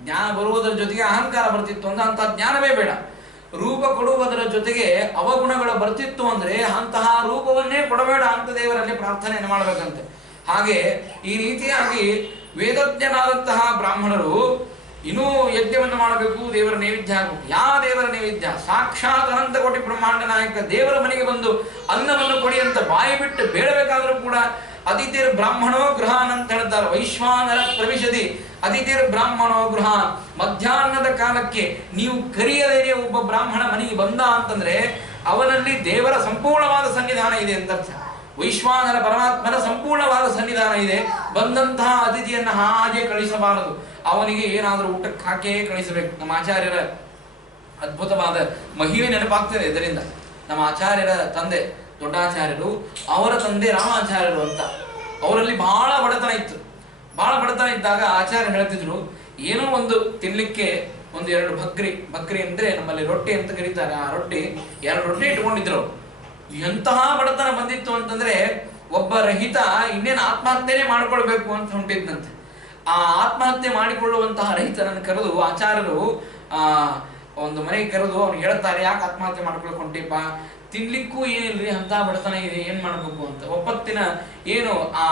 ಜ್ಞಾನ ಬರುವುದರ ಜೊತೆಗೆ ಅಹಂಕಾರ ಬರ್ತಿತ್ತು ಅಂದ್ರೆ ಅಂತಹ ಜ್ಞಾನವೇ ಬೇಡ. ರೂಪ ಕೊಡುವುದರ ಜೊತೆಗೆ ಅವಗುಣಗಳು ಬರ್ತಿತ್ತು ಅಂದ್ರೆ ಅಂತಹ ರೂಪವನ್ನೇ ಕೊಡಬೇಡ ಅಂತ ದೇವರಲ್ಲಿ ಪ್ರಾರ್ಥನೆಯನ್ನು ಮಾಡಬೇಕಂತೆ. ಹಾಗೆ ಈ ರೀತಿಯಾಗಿ ವೇದಜ್ಞನಾದಂತಹ ಬ್ರಾಹ್ಮಣರು ಇನ್ನೂ ಯಜ್ಞವನ್ನು ಮಾಡಬೇಕು, ದೇವರ ನೈವೇದ್ಯ ಆಗಬೇಕು. ಯಾವ ದೇವರ ನೈವೇದ್ಯ? ಸಾಕ್ಷಾತ್ ಅನಂತ ಕೋಟಿ ಬ್ರಹ್ಮಾಂಡ ನಾಯಕ ದೇವರ ಮನೆಗೆ ಬಂದು ಅನ್ನವನ್ನು ಕೊಡಿ ಅಂತ ಬಾಯಿ ಬಿಟ್ಟು ಬೇಡಬೇಕಾದ್ರೂ ಕೂಡ ಅತಿಥಿರ್ ಬ್ರಾಹ್ಮಣೋ ಗೃಹಾನ್ ಅಂತ ಹೇಳ್ತಾರೆ. ವೈಶ್ವಾನರ ಪ್ರವಿಶದಿ ಅತಿಥಿರ್ ಬ್ರಾಹ್ಮಣೋ ಗೃಹಾನ್. ಮಧ್ಯಾಹ್ನದ ಕಾಲಕ್ಕೆ ನೀವು ಕರೆಯದೇನೆ ಒಬ್ಬ ಬ್ರಾಹ್ಮಣ ಮನೆಗೆ ಬಂದ ಅಂತಂದ್ರೆ ಅವನಲ್ಲಿ ದೇವರ ಸಂಪೂರ್ಣವಾದ ಸನ್ನಿಧಾನ ಇದೆ ಅಂತ ಅರ್ಥ. ವೈಶ್ವಾನರ ಪರಮಾತ್ಮನ ಸಂಪೂರ್ಣವಾದ ಸನ್ನಿಧಾನ ಇದೆ. ಬಂದಂತಹ ಅತಿಥಿಯನ್ನ ಹಾಗೆ ಕಳಿಸಬಾರದು, ಅವನಿಗೆ ಏನಾದರೂ ಊಟಕ್ಕೆ ಹಾಕೇ ಕಳಿಸಬೇಕು. ನಮ್ಮ ಆಚಾರ್ಯರ ಅದ್ಭುತವಾದ ಮಹಿಮೆ ನೆನಪಾಗ್ತದೆ ಇದರಿಂದ. ನಮ್ಮ ಆಚಾರ್ಯರ ತಂದೆ ದೊಡ್ಡಾಚಾರ್ಯರು, ಅವರ ತಂದೆ ರಾಮಾಚಾರ್ಯರು ಅಂತ, ಅವರಲ್ಲಿ ಬಹಳ ಬಡತನ ಇತ್ತು. ಬಹಳ ಬಡತನ ಇದ್ದಾಗ ಆಚಾರ್ಯ ಹೇಳ್ತಿದ್ರು, ಏನೋ ಒಂದು ತಿನ್ಲಿಕ್ಕೆ ಒಂದು 2 ಬಕ್ರಿ ಅಂದ್ರೆ ನಮ್ಮಲ್ಲಿ ರೊಟ್ಟಿ ಅಂತ ಕರೀತಾರೆ, ಆ ರೊಟ್ಟಿ 2 ರೊಟ್ಟಿ ಇಟ್ಕೊಂಡಿದ್ರು. ಎಂತಹ ಬಡತನ ಬಂದಿತ್ತು ಅಂತಂದ್ರೆ ಒಬ್ಬ ರಹಿತ ಇನ್ನೇನು ಆತ್ಮಹತ್ಯೆನೇ ಮಾಡ್ಕೊಳ್ಬೇಕು ಅಂತ ಹೊಂಟಿದ್ದಂತೆ. ಆ ಆತ್ಮಹತ್ಯೆ ಮಾಡಿಕೊಳ್ಳುವಂತಹ ರಹಿತನನ್ನು ಕರೆದು ಆಚಾರ್ಯರು ಒಂದು ಮನೆಗೆ ಕರೆದು ಅವ್ರು ಹೇಳ್ತಾರೆ, ಯಾಕೆ ಆತ್ಮಹತ್ಯೆ ಮಾಡ್ಕೊಳಕ್ ಹೊಂಟಿಪ್ಪ, ತಿನ್ಲಿಕ್ಕೂ ಏನಿಲ್ರಿ ಅಂತ ಬಡತನ ಇದೆ, ಏನ್ ಮಾಡ್ಬೇಕು ಅಂತ. ಒಪ್ಪತ್ತಿನ ಏನು ಆ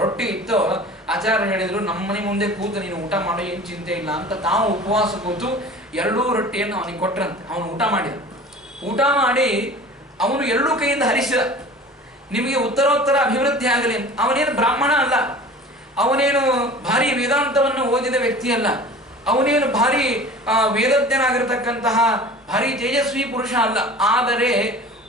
ರೊಟ್ಟಿ ಇತ್ತೋ ಆಚಾರ್ಯ ಹೇಳಿದ್ರು, ನಮ್ಮ ಮನೆ ಮುಂದೆ ಕೂತು ನೀನು ಊಟ ಮಾಡೋ ಏನ್ ಚಿಂತೆ ಇಲ್ಲ ಅಂತ ತಾವು ಉಪವಾಸ ಕೂತು 2 ರೊಟ್ಟಿಯನ್ನು ಅವನಿಗೆ ಕೊಟ್ರಂತೆ. ಅವನು ಊಟ ಮಾಡಿ ಅವನು 2 ಕೈಯಿಂದ ಹರಿಸಿದ, ನಿಮಗೆ ಉತ್ತರೋತ್ತರ ಅಭಿವೃದ್ಧಿ ಆಗಲಿ ಅಂತ. ಅವನೇನು ಬ್ರಾಹ್ಮಣ ಅಲ್ಲ, ಅವನೇನು ಭಾರಿ ವೇದಾಂತವನ್ನು ಓದಿದ ವ್ಯಕ್ತಿ ಅಲ್ಲ, ಅವನೇನು ಭಾರಿ ವೇದಜ್ಞನಾಗಿರ್ತಕ್ಕಂತಹ ಭಾರಿ ತೇಜಸ್ವಿ ಪುರುಷ ಅಲ್ಲ. ಆದರೆ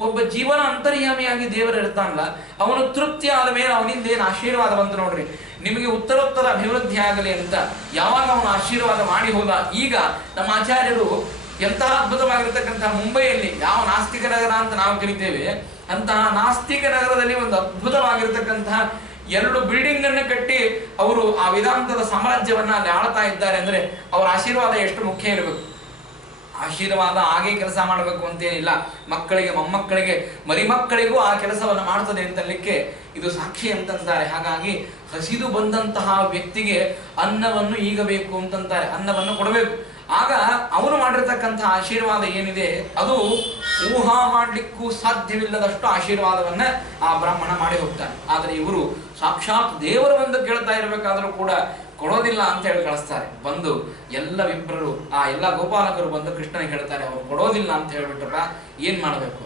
ಒಬ್ಬ ಜೀವನ ಅಂತರ್ಯಾಮಿಯಾಗಿ ದೇವರು ಇರ್ತಾನಲ್ಲ, ಅವನು ತೃಪ್ತಿ ಆದ ಮೇಲೆ ಅವನಿಂದ ಏನು ಆಶೀರ್ವಾದ ಬಂತು ನೋಡ್ರಿ, ನಿಮಗೆ ಉತ್ತರೋತ್ತರ ಅಭಿವೃದ್ಧಿ ಆಗಲಿ ಅಂತ ಯಾವಾಗ ಅವನು ಆಶೀರ್ವಾದ ಮಾಡಿ ಹೋದ. ಈಗ ನಮ್ಮ ಆಚಾರ್ಯರು ಎಂತಹ ಅದ್ಭುತವಾಗಿರ್ತಕ್ಕಂತಹ ಮುಂಬೈಯಲ್ಲಿ ಯಾವ ನಾಸ್ತಿಕ ನಗರ ಅಂತ ನಾವು ಕರಿತೇವೆ, ಅಂತಹ ನಾಸ್ತಿಕ ನಗರದಲ್ಲಿ ಒಂದು ಅದ್ಭುತವಾಗಿರ್ತಕ್ಕಂತಹ 2 ಬಿಲ್ಡಿಂಗ್ ಅನ್ನು ಕಟ್ಟಿ ಅವರು ಆ ವೇದಾಂತದ ಸಾಮ್ರಾಜ್ಯವನ್ನ ಅಲ್ಲಿ ಆಳ್ತಾ ಇದ್ದಾರೆ ಅಂದ್ರೆ ಅವರ ಆಶೀರ್ವಾದ ಎಷ್ಟು ಮುಖ್ಯ ಇರಬೇಕು. ಆಶೀರ್ವಾದ ಹಾಗೆ ಕೆಲಸ ಮಾಡಬೇಕು ಅಂತೇನಿಲ್ಲ, ಮಕ್ಕಳಿಗೆ ಮೊಮ್ಮಕ್ಕಳಿಗೆ ಮರಿಮಕ್ಕಳಿಗೂ ಆ ಕೆಲಸವನ್ನು ಮಾಡ್ತದೆ ಅಂತಲಿಕ್ಕೆ ಇದು ಸಾಕ್ಷಿ ಅಂತಂತಾರೆ. ಹಾಗಾಗಿ ಹಸಿದು ಬಂದಂತಹ ವ್ಯಕ್ತಿಗೆ ಅನ್ನವನ್ನು ಈಗ ಬೇಕು ಅಂತಂತಾರೆ, ಅನ್ನವನ್ನು ಕೊಡಬೇಕು. ಆಗ ಅವನು ಮಾಡಿರ್ತಕ್ಕಂಥ ಆಶೀರ್ವಾದ ಏನಿದೆ ಅದು ಊಹಾ ಮಾಡಲಿಕ್ಕೂ ಸಾಧ್ಯವಿಲ್ಲದಷ್ಟು ಆಶೀರ್ವಾದವನ್ನ ಆ ಬ್ರಾಹ್ಮಣ ಮಾಡಿ ಹೋಗ್ತಾನೆ. ಆದರೆ ಇವರು ಸಾಕ್ಷಾತ್ ದೇವರು ಬಂದು ಕೇಳ್ತಾ ಇರಬೇಕಾದ್ರೂ ಕೂಡ ಕೊಡೋದಿಲ್ಲ ಅಂತ ಹೇಳಿ ಕಳಿಸ್ತಾರೆ. ಬಂದು ಎಲ್ಲ ವಿಪ್ರರು ಆ ಎಲ್ಲ ಗೋಪಾಲಕರು ಬಂದು ಕೃಷ್ಣನಿಗೆ ಹೇಳ್ತಾರೆ, ಅವ್ರು ಕೊಡೋದಿಲ್ಲ ಅಂತ ಹೇಳ್ಬಿಟ್ರಪ್ಪ, ಏನ್ ಮಾಡಬೇಕು?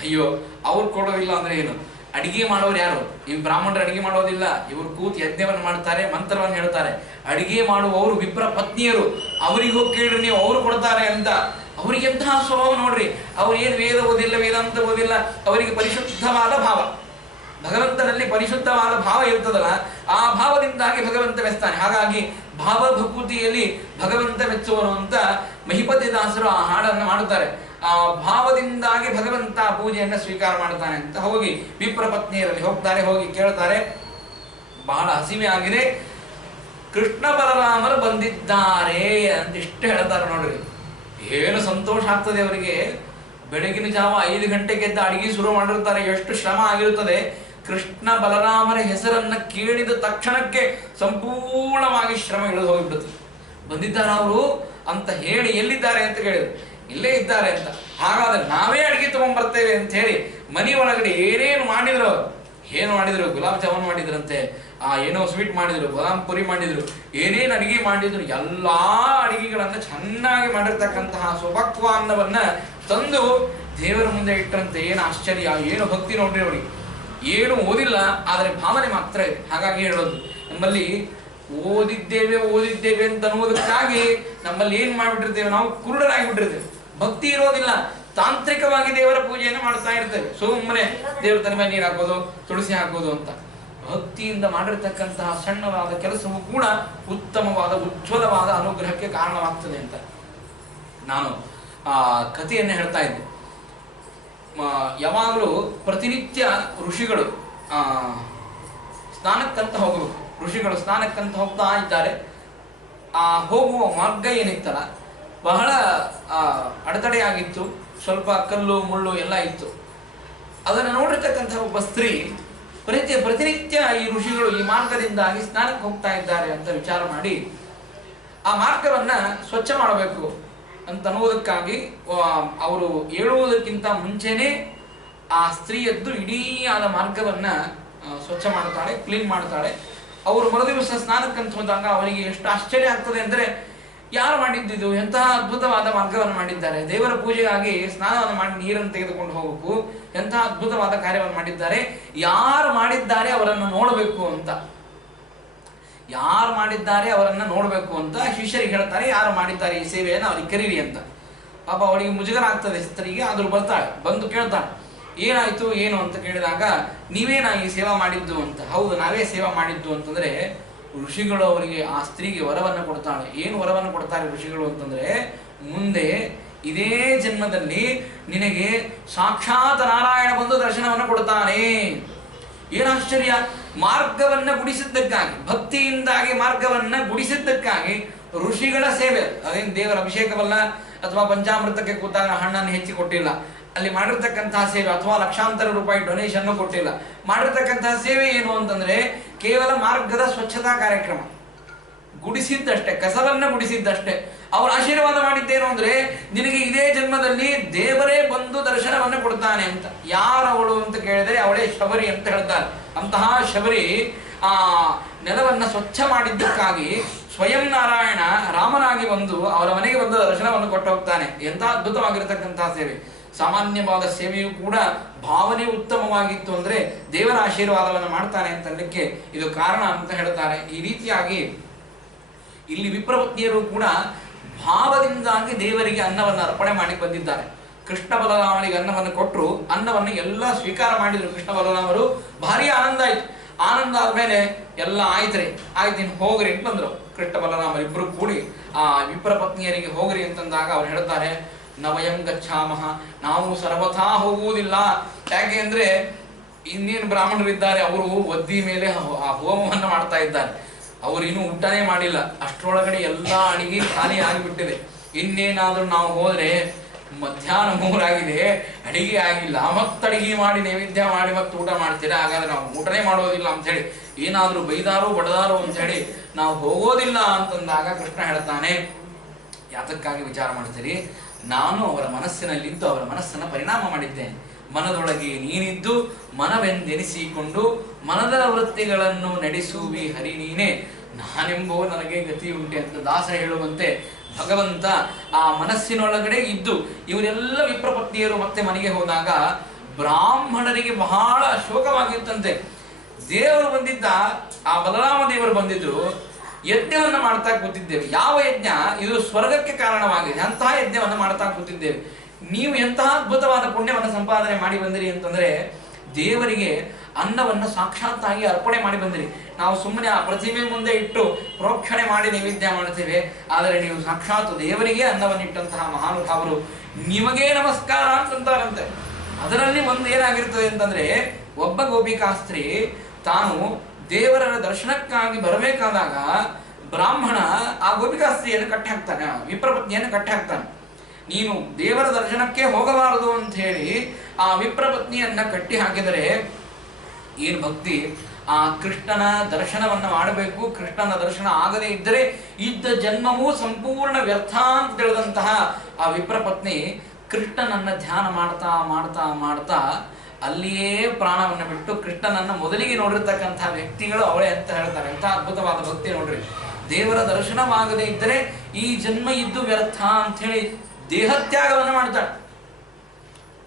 ಅಯ್ಯೋ, ಅವ್ರು ಕೊಡೋದಿಲ್ಲ ಅಂದ್ರೆ ಏನು? ಅಡಿಗೆ ಮಾಡೋರು ಯಾರು? ಈ ಬ್ರಾಹ್ಮಣರು ಅಡಿಗೆ ಮಾಡೋದಿಲ್ಲ, ಇವರು ಕೂತ್ ಯಜ್ಞವನ್ನು ಮಾಡ್ತಾರೆ, ಮಂತ್ರವನ್ನು ಹೇಳ್ತಾರೆ. ಅಡಿಗೆ ಮಾಡುವವರು ವಿಪ್ರ ಪತ್ನಿಯರು, ಅವರಿಗೂ ಕೇಳ್ರಿ ನೀವು, ಅವರು ಕೊಡ್ತಾರೆ ಅಂತ. ಅವರಿಗೆ ಎಂತಹ ಸ್ವಭಾವ ನೋಡ್ರಿ, ಅವ್ರು ಏನು ವೇದ ಓದಿಲ್ಲ, ವೇದಾಂತ ಓದಿಲ್ಲ, ಅವರಿಗೆ ಪರಿಶುದ್ಧವಾದ ಭಾವ, ಭಗವಂತನಲ್ಲಿ ಪರಿಶುದ್ಧವಾದ ಭಾವ ಇರ್ತದಲ್ಲ, ಆ ಭಾವದಿಂದಾಗಿ ಭಗವಂತ ಮೆಚ್ತಾನೆ. ಹಾಗಾಗಿ ಭಾವಭಕೂತಿಯಲ್ಲಿ ಭಗವಂತ ಮೆಚ್ಚುವನು ಅಂತ ಮಹಿಪತಿ ದಾಸರು ಆ ಹಾಡನ್ನು ಮಾಡುತ್ತಾರೆ. ಆ ಭಾವದಿಂದಾಗಿ ಭಗವಂತ ಪೂಜೆಯನ್ನು ಸ್ವೀಕಾರ ಮಾಡ್ತಾನೆ ಅಂತ ಹೋಗಿ ವಿಪ್ರ ಪತ್ನಿಯರಲ್ಲಿ ಹೋಗ್ತಾರೆ. ಹೋಗಿ ಕೇಳ್ತಾರೆ, ಬಹಳ ಹಸಿವೆ ಆಗಿದೆ, ಕೃಷ್ಣ ಬಲರಾಮರು ಬಂದಿದ್ದಾರೆ ಅಂತ ಇಷ್ಟು ಹೇಳ್ತಾರೆ. ನೋಡ್ರಿ, ಏನು ಸಂತೋಷ ಆಗ್ತದೆ ಅವರಿಗೆ. ಬೆಳಗಿನ ಜಾವ 5 ಗಂಟೆಗೆ ಎದ್ದು ಅಡಿಗೆ ಶುರು ಮಾಡಿರ್ತಾರೆ, ಎಷ್ಟು ಶ್ರಮ ಆಗಿರುತ್ತದೆ. ಕೃಷ್ಣ ಬಲರಾಮರ ಹೆಸರನ್ನ ಕೇಳಿದ ತಕ್ಷಣಕ್ಕೆ ಸಂಪೂರ್ಣವಾಗಿ ಶ್ರಮ ಇಳಿದು ಹೋಗಿಬಿಡುತ್ತೆ. ಬಂದಿದ್ದಾರೆ ಅವರು ಅಂತ ಹೇಳಿ, ಎಲ್ಲಿದ್ದಾರೆ ಅಂತ ಕೇಳಿದ್ರು, ಇಲ್ಲೇ ಇದ್ದಾರೆ ಅಂತ. ಹಾಗಾದ್ರೆ ನಾವೇ ಅಡಿಗೆ ತಗೊಂಡ್ಬರ್ತೇವೆ ಅಂತ ಹೇಳಿ ಮನೆ ಒಳಗಡೆ ಏನೇನು ಮಾಡಿದ್ರು, ಏನು ಮಾಡಿದ್ರು, ಗುಲಾಬ್ ಜಾಮೂನ್ ಮಾಡಿದ್ರಂತೆ, ಏನೋ ಸ್ವೀಟ್ ಮಾಡಿದ್ರು, ಬಾದಾಮ್ ಪುರಿ ಮಾಡಿದ್ರು, ಏನೇನು ಅಡಿಗೆ ಮಾಡಿದ್ರು, ಎಲ್ಲಾ ಅಡಿಗೆಗಳನ್ನ ಚೆನ್ನಾಗಿ ಮಾಡಿರ್ತಕ್ಕಂತಹ ಸುಪಕ್ವ ಅನ್ನವನ್ನ ತಂದು ದೇವರ ಮುಂದೆ ಇಟ್ಟರಂತೆ. ಏನು ಆಶ್ಚರ್ಯ, ಏನು ಭಕ್ತಿ ನೋಡ್ರಿ ಅವರಿಗೆ. ಏನು ಓದಿಲ್ಲ, ಆದರೆ ಭಾವನೆ ಮಾತ್ರ ಇದೆ. ಹಾಗಾಗಿ ಹೇಳೋದು, ನಮ್ಮಲ್ಲಿ ಓದಿದ್ದೇವೆ ಅಂತ ಅನ್ನೋದಕ್ಕಾಗಿ ನಮ್ಮಲ್ಲಿ ಏನ್ ಮಾಡ್ಬಿಟ್ಟಿರ್ತೇವೆ, ನಾವು ಕುರುಡರಾಗಿಬಿಟ್ಟಿರ್ತೇವೆ. ಭಕ್ತಿ ಇರೋದಿಲ್ಲ, ತಾಂತ್ರಿಕವಾಗಿ ದೇವರ ಪೂಜೆಯನ್ನು ಮಾಡ್ತಾ ಇರ್ತೇವೆ. ಸುಮ್ಮನೆ ದೇವರ ತಲೆ ಮೇಲೆ ನೀರು ಹಾಕೋದು, ತುಳಸಿ ಹಾಕೋದು ಅಂತ. ಭಕ್ತಿಯಿಂದ ಮಾಡಿರ್ತಕ್ಕಂತಹ ಸಣ್ಣವಾದ ಕೆಲಸವೂ ಕೂಡ ಉತ್ತಮವಾದ ಉಜ್ವಲವಾದ ಅನುಗ್ರಹಕ್ಕೆ ಕಾರಣವಾಗ್ತದೆ ಅಂತ ನಾನು ಕಥೆಯನ್ನು ಹೇಳ್ತಾ ಇದ್ದೆ. ಯಾವಾಗಲೂ ಪ್ರತಿನಿತ್ಯ ಋಷಿಗಳು ಸ್ನಾನಕ್ಕಂತ ಹೋಗಬೇಕು. ಋಷಿಗಳು ಸ್ನಾನಕ್ಕಂತ ಹೋಗ್ತಾ ಇದ್ದಾರೆ. ಆ ಹೋಗುವ ಮಾರ್ಗ ಏನಿತ್ತಲ್ಲ, ಬಹಳ ಅಡೆತಡೆಯಾಗಿತ್ತು. ಸ್ವಲ್ಪ ಕಲ್ಲು ಮುಳ್ಳು ಎಲ್ಲ ಇತ್ತು. ಅದನ್ನು ನೋಡಿರ್ತಕ್ಕಂಥ ಒಬ್ಬ ಸ್ತ್ರೀ ಪ್ರತಿನಿತ್ಯ ಈ ಋಷಿಗಳು ಈ ಮಾರ್ಗದಿಂದಾಗಿ ಸ್ನಾನಕ್ಕೆ ಹೋಗ್ತಾ ಇದ್ದಾರೆ ಅಂತ ವಿಚಾರ ಮಾಡಿ ಆ ಮಾರ್ಗವನ್ನ ಸ್ವಚ್ಛ ಮಾಡಬೇಕು ಅಂತ ಅನ್ನೋದಕ್ಕಾಗಿ ಅವರು ಹೇಳುವುದಕ್ಕಿಂತ ಮುಂಚೆನೆ ಆ ಸ್ತ್ರೀಯದ್ದು ಇಡೀ ಆದ ಮಾರ್ಗವನ್ನ ಸ್ವಚ್ಛ ಮಾಡ್ತಾಳೆ, ಕ್ಲೀನ್ ಮಾಡ್ತಾಳೆ. ಅವರು ಮರುದಿವಸ ಸ್ನಾನಕ್ಕಂತ ಹೋದಾಗ ಅವರಿಗೆ ಎಷ್ಟು ಆಶ್ಚರ್ಯ ಆಗ್ತದೆ ಅಂದರೆ, ಯಾರು ಮಾಡಿದ್ದು, ಎಂತಹ ಅದ್ಭುತವಾದ ಮಾರ್ಗವನ್ನು ಮಾಡಿದ್ದಾರೆ, ದೇವರ ಪೂಜೆಗಾಗಿ ಸ್ನಾನವನ್ನು ಮಾಡಿ ನೀರನ್ನು ತೆಗೆದುಕೊಂಡು ಹೋಗಬೇಕು, ಎಂತಹ ಅದ್ಭುತವಾದ ಕಾರ್ಯವನ್ನು ಮಾಡಿದ್ದಾರೆ, ಯಾರು ಮಾಡಿದ್ದಾರೆ ಅವರನ್ನು ನೋಡಬೇಕು ಅಂತ, ಯಾರು ಮಾಡಿದ್ದಾರೆ ಅವರನ್ನ ನೋಡಬೇಕು ಅಂತ ಶಿಷ್ಯರಿಗೆ ಹೇಳ್ತಾರೆ. ಯಾರು ಮಾಡಿದ್ದಾರೆ ಈ ಸೇವೆಯನ್ನು ಅವ್ರಿಗೆ ಕರೀರಿ ಅಂತ. ಪಾಪ ಅವಳಿಗೆ ಮುಜುಗರ ಆಗ್ತದೆ ಸ್ತ್ರೀಗೆ. ಆದ್ರೂ ಬರ್ತಾಳೆ, ಬಂದು ಕೇಳ್ತಾಳೆ, ಏನಾಯ್ತು ಏನು ಅಂತ ಕೇಳಿದಾಗ, ನೀವೇನಾ ಈ ಸೇವಾ ಮಾಡಿದ್ದು ಅಂತ. ಹೌದು, ನಾವೇ ಸೇವಾ ಮಾಡಿದ್ದು ಅಂತಂದ್ರೆ ಋಷಿಗಳು ಅವರಿಗೆ, ಆ ಸ್ತ್ರೀಗೆ ವರವನ್ನು ಕೊಡ್ತಾಳೆ. ಏನು ವರವನ್ನು ಕೊಡ್ತಾರೆ ಋಷಿಗಳು ಅಂತಂದ್ರೆ, ಮುಂದೆ ಇದೇ ಜನ್ಮದಲ್ಲಿ ನಿನಗೆ ಸಾಕ್ಷಾತ್ ನಾರಾಯಣ ಬಂದು ದರ್ಶನವನ್ನು ಕೊಡ್ತಾನೆ. ಏನಾಶ್ಚರ್ಯ, ಮಾರ್ಗವನ್ನ ಗುಡಿಸಿದ್ದಕ್ಕಾಗಿ, ಭಕ್ತಿಯಿಂದಾಗಿ ಮಾರ್ಗವನ್ನ ಗುಡಿಸಿದ್ದಕ್ಕಾಗಿ ಋಷಿಗಳ ಸೇವೆ. ಅದೇನು ದೇವರ ಅಭಿಷೇಕವಲ್ಲ, ಅಥವಾ ಪಂಚಾಮೃತಕ್ಕೆ ಕೂತಾಗ ಹಣ್ಣನ್ನು ಹೆಚ್ಚಿ ಕೊಟ್ಟಿಲ್ಲ. ಅಲ್ಲಿ ಮಾಡಿರ್ತಕ್ಕಂತಹ ಸೇವೆ ಅಥವಾ ಲಕ್ಷಾಂತರ ರೂಪಾಯಿ ಡೊನೇಷನ್ ಕೊಟ್ಟಿಲ್ಲ. ಮಾಡಿರ್ತಕ್ಕಂತಹ ಸೇವೆ ಏನು ಅಂತಂದ್ರೆ ಕೇವಲ ಮಾರ್ಗದ ಸ್ವಚ್ಛತಾ ಕಾರ್ಯಕ್ರಮ, ಗುಡಿಸಿದ್ದಷ್ಟೇ, ಕಸವನ್ನ ಗುಡಿಸಿದ್ದಷ್ಟೇ. ಅವ್ರು ಆಶೀರ್ವಾದ ಮಾಡಿದ್ದೇನು ಅಂದ್ರೆ, ನಿನಗೆ ಇದೇ ಜನ್ಮದಲ್ಲಿ ದೇವರೇ ಬಂದು ದರ್ಶನವನ್ನು ಕೊಡ್ತಾನೆ ಅಂತ. ಯಾರವಳು ಅಂತ ಕೇಳಿದ್ರೆ ಅವಳೇ ಶಬರಿ ಅಂತ ಹೇಳ್ತಾರೆ. ಅಂತಹ ಶಬರಿ ಆ ನೆಲವನ್ನ ಸ್ವಚ್ಛ ಮಾಡಿದ್ದಕ್ಕಾಗಿ ಸ್ವಯಂ ನಾರಾಯಣ ರಾಮನಾಗಿ ಬಂದು ಅವರ ಮನೆಗೆ ಬಂದು ದರ್ಶನವನ್ನು ಕೊಟ್ಟು ಹೋಗ್ತಾನೆ. ಎಂಥ ಅದ್ಭುತವಾಗಿರತಕ್ಕಂತಹ ಸೇವೆ. ಸಾಮಾನ್ಯವಾದ ಸೇವೆಯೂ ಕೂಡ ಭಾವನೆ ಉತ್ತಮವಾಗಿತ್ತು ಅಂದ್ರೆ ದೇವರ ಆಶೀರ್ವಾದವನ್ನು ಮಾಡ್ತಾನೆ ಅಂತಲಿಕ್ಕೆ ಇದು ಕಾರಣ ಅಂತ ಹೇಳ್ತಾರೆ. ಈ ರೀತಿಯಾಗಿ ಇಲ್ಲಿ ವಿಪ್ರಪತ್ನಿಯರು ಕೂಡ ಭಾವದಿಂದಾಗಿ ದೇವರಿಗೆ ಅನ್ನವನ್ನು ಅರ್ಪಣೆ ಮಾಡಿ ಬಂದಿದ್ದಾರೆ. ಕೃಷ್ಣ ಬಲರಾಮನಿಗೆ ಅನ್ನವನ್ನು ಕೊಟ್ಟರು, ಅನ್ನವನ್ನು ಎಲ್ಲ ಸ್ವೀಕಾರ ಮಾಡಿದ್ರು ಕೃಷ್ಣ ಬಲರಾಮರು. ಭಾರಿ ಆನಂದ ಆಯ್ತು. ಆನಂದ ಆದ್ಮೇಲೆ ಎಲ್ಲ ಆಯ್ತ್ರಿ, ಆಯ್ತು ಇನ್ನು ಹೋಗ್ರಿ ಅಂತಂದ್ರು. ಕೃಷ್ಣ ಬಲರಾಮರು ಇಬ್ರು ಕೂಡಿ ಆ ವಿಪ್ರ ಪತ್ನಿಯರಿಗೆ ಹೋಗ್ರಿ ಅಂತಂದಾಗ ಅವ್ರು ಹೇಳ್ತಾರೆ, ನವಯಂ ಗಚ್ಛಾಮಹ, ನಾವು ಸರ್ವಥಾ ಹೋಗುವುದಿಲ್ಲ. ಯಾಕೆ ಅಂದ್ರೆ ಇನ್ನೇನು ಬ್ರಾಹ್ಮಣರಿದ್ದಾರೆ, ಅವರು ಒದ್ದಿ ಮೇಲೆ ಆ ಹೋಮವನ್ನು ಮಾಡ್ತಾ ಇದ್ದಾರೆ. ಅವರು ಇನ್ನೂ ಊಟನೇ ಮಾಡಿಲ್ಲ. ಅಷ್ಟರೊಳಗಡೆ ಎಲ್ಲ ಅಡಿಗೆ ಖಾಲಿ ಆಗಿಬಿಟ್ಟಿದೆ. ಇನ್ನೇನಾದ್ರೂ ನಾವು ಹೋದ್ರೆ ಮಧ್ಯಾಹ್ನ 3 ಆಗಿದೆ, ಅಡಿಗೆ ಆಗಿಲ್ಲ, ಮತ್ತೆ ಅಡಿಗೆ ಮಾಡಿ ನೈವೇದ್ಯ ಮಾಡಿ ಮತ್ತೆ ಊಟ ಮಾಡ್ತೀರಾ, ಹಾಗಾದ್ರೆ ನಾವು ಊಟನೇ ಮಾಡೋದಿಲ್ಲ ಅಂತ ಹೇಳಿ ಏನಾದ್ರೂ ಬೈದಾರೋ ಬಡದಾರೋ ಅಂತ ಹೇಳಿ ನಾವು ಹೋಗೋದಿಲ್ಲ ಅಂತಂದಾಗ ಕೃಷ್ಣ ಹೇಳ್ತಾನೆ, ಯಾತಕ್ಕಾಗಿ ವಿಚಾರ ಮಾಡ್ತೀರಿ? ನಾನು ಅವರ ಮನಸ್ಸಿನಲ್ಲಿದ್ದು ಅವರ ಮನಸ್ಸನ್ನು ಪರಿಣಾಮ ಮಾಡಿದ್ದೇನೆ. ಮನದೊಳಗೆ ನೀನಿದ್ದು ಮನವೆಂದೆನಿಸಿಕೊಂಡು ಮನದ ವೃತ್ತಿಗಳನ್ನು ನಡೆಸುವಿ ಹರಿ ನೀನೇ, ನಾನೆಂಬೋ ನನಗೆ ಗತಿ ಉಂಟೆ ಅಂತ ದಾಸ ಹೇಳುವಂತೆ ಭಗವಂತ ಆ ಮನಸ್ಸಿನೊಳಗಡೆ ಇದ್ದು ಇವರೆಲ್ಲ ವಿಪ್ರಪತ್ನಿಯರು ಮತ್ತೆ ಮನೆಗೆ ಹೋದಾಗ ಬ್ರಾಹ್ಮಣರಿಗೆ ಬಹಳ ಶೋಕವಾಗಿತ್ತಂತೆ. ದೇವರು ಬಂದಿದ್ದ, ಆ ಬಲರಾಮ ದೇವರು ಬಂದಿದ್ರು, ಯಜ್ಞವನ್ನು ಮಾಡ್ತಾ ಕೂತಿದ್ದೇವೆ. ಯಾವ ಯಜ್ಞ? ಇದು ಸ್ವರ್ಗಕ್ಕೆ ಕಾರಣವಾಗಿದೆ. ಅಂತಹ ಯಜ್ಞವನ್ನು ಮಾಡ್ತಾ ಕೂತಿದ್ದೇವೆ. ನೀವು ಎಂತಹ ಅದ್ಭುತವಾದ ಪುಣ್ಯವನ್ನು ಸಂಪಾದನೆ ಮಾಡಿ ಬಂದಿರಿ ಅಂತಂದ್ರೆ, ದೇವರಿಗೆ ಅನ್ನವನ್ನು ಸಾಕ್ಷಾತ್ತಾಗಿ ಅರ್ಪಣೆ ಮಾಡಿ ಬಂದಿರಿ. ನಾವು ಸುಮ್ಮನೆ ಆ ಪ್ರತಿಮೆ ಮುಂದೆ ಇಟ್ಟು ಪ್ರೋಕ್ಷಣೆ ಮಾಡಿ ನೈವೇದ್ಯ ಮಾಡ್ತೇವೆ, ಆದರೆ ನೀವು ಸಾಕ್ಷಾತ್ ದೇವರಿಗೆ ಅನ್ನವನ್ನು ಇಟ್ಟಂತಹ ಮಹಾನುಭಾವರು, ನಿಮಗೇ ನಮಸ್ಕಾರ ಅಂತಂತಾರಂತೆ. ಅದರಲ್ಲಿ ಒಂದು ಏನಾಗಿರ್ತದೆ ಅಂತಂದ್ರೆ, ಒಬ್ಬ ಗೋಪಿಕಾಸ್ತ್ರೀ ತಾನು ದೇವರ ದರ್ಶನಕ್ಕಾಗಿ ಬರಬೇಕಾದಾಗ ಬ್ರಾಹ್ಮಣ ಆ ಗೋಪಿಕಾಸ್ತ್ರೀಯನ್ನು ಕಟ್ಟಿ ಹಾಕ್ತಾನೆ, ವಿಪ್ರಪತ್ನಿಯನ್ನು ಕಟ್ಟಿ ಹಾಕ್ತಾನೆ. ನೀನು ದೇವರ ದರ್ಶನಕ್ಕೆ ಹೋಗಬಾರದು ಅಂತ ಹೇಳಿ ಆ ವಿಪ್ರಪತ್ನಿಯನ್ನ ಕಟ್ಟಿ ಹಾಕಿದರೆ ಏನು ಭಕ್ತಿ! ಆ ಕೃಷ್ಣನ ದರ್ಶನವನ್ನು ಮಾಡಬೇಕು. ಕೃಷ್ಣನ ದರ್ಶನ ಆಗದೇ ಇದ್ದರೆ ಇದ್ದ ಜನ್ಮವೂ ಸಂಪೂರ್ಣ ವ್ಯರ್ಥ ಅಂತ ತಿಳಿದಂತಹ ಆ ವಿಪ್ರಪತ್ನಿ ಕೃಷ್ಣನನ್ನ ಧ್ಯಾನ ಮಾಡ್ತಾ ಮಾಡ್ತಾ ಮಾಡ್ತಾ ಅಲ್ಲಿಯೇ ಪ್ರಾಣವನ್ನು ಬಿಟ್ಟು ಕೃಷ್ಣನನ್ನ ಮೊದಲಿಗೆ ನೋಡಿರ್ತಕ್ಕಂತಹ ವ್ಯಕ್ತಿಗಳು ಅವಳೇ ಅಂತ ಹೇಳ್ತಾರೆ. ಎಂಥ ಅದ್ಭುತವಾದ ಭಕ್ತಿ ನೋಡ್ರಿ! ದೇವರ ದರ್ಶನವಾಗದೇ ಇದ್ದರೆ ಈ ಜನ್ಮ ಇದ್ದು ವ್ಯರ್ಥ ಅಂತ ಹೇಳಿ ದೇಹತ್ಯಾಗವನ್ನು ಮಾಡ್ತಾಳೆ.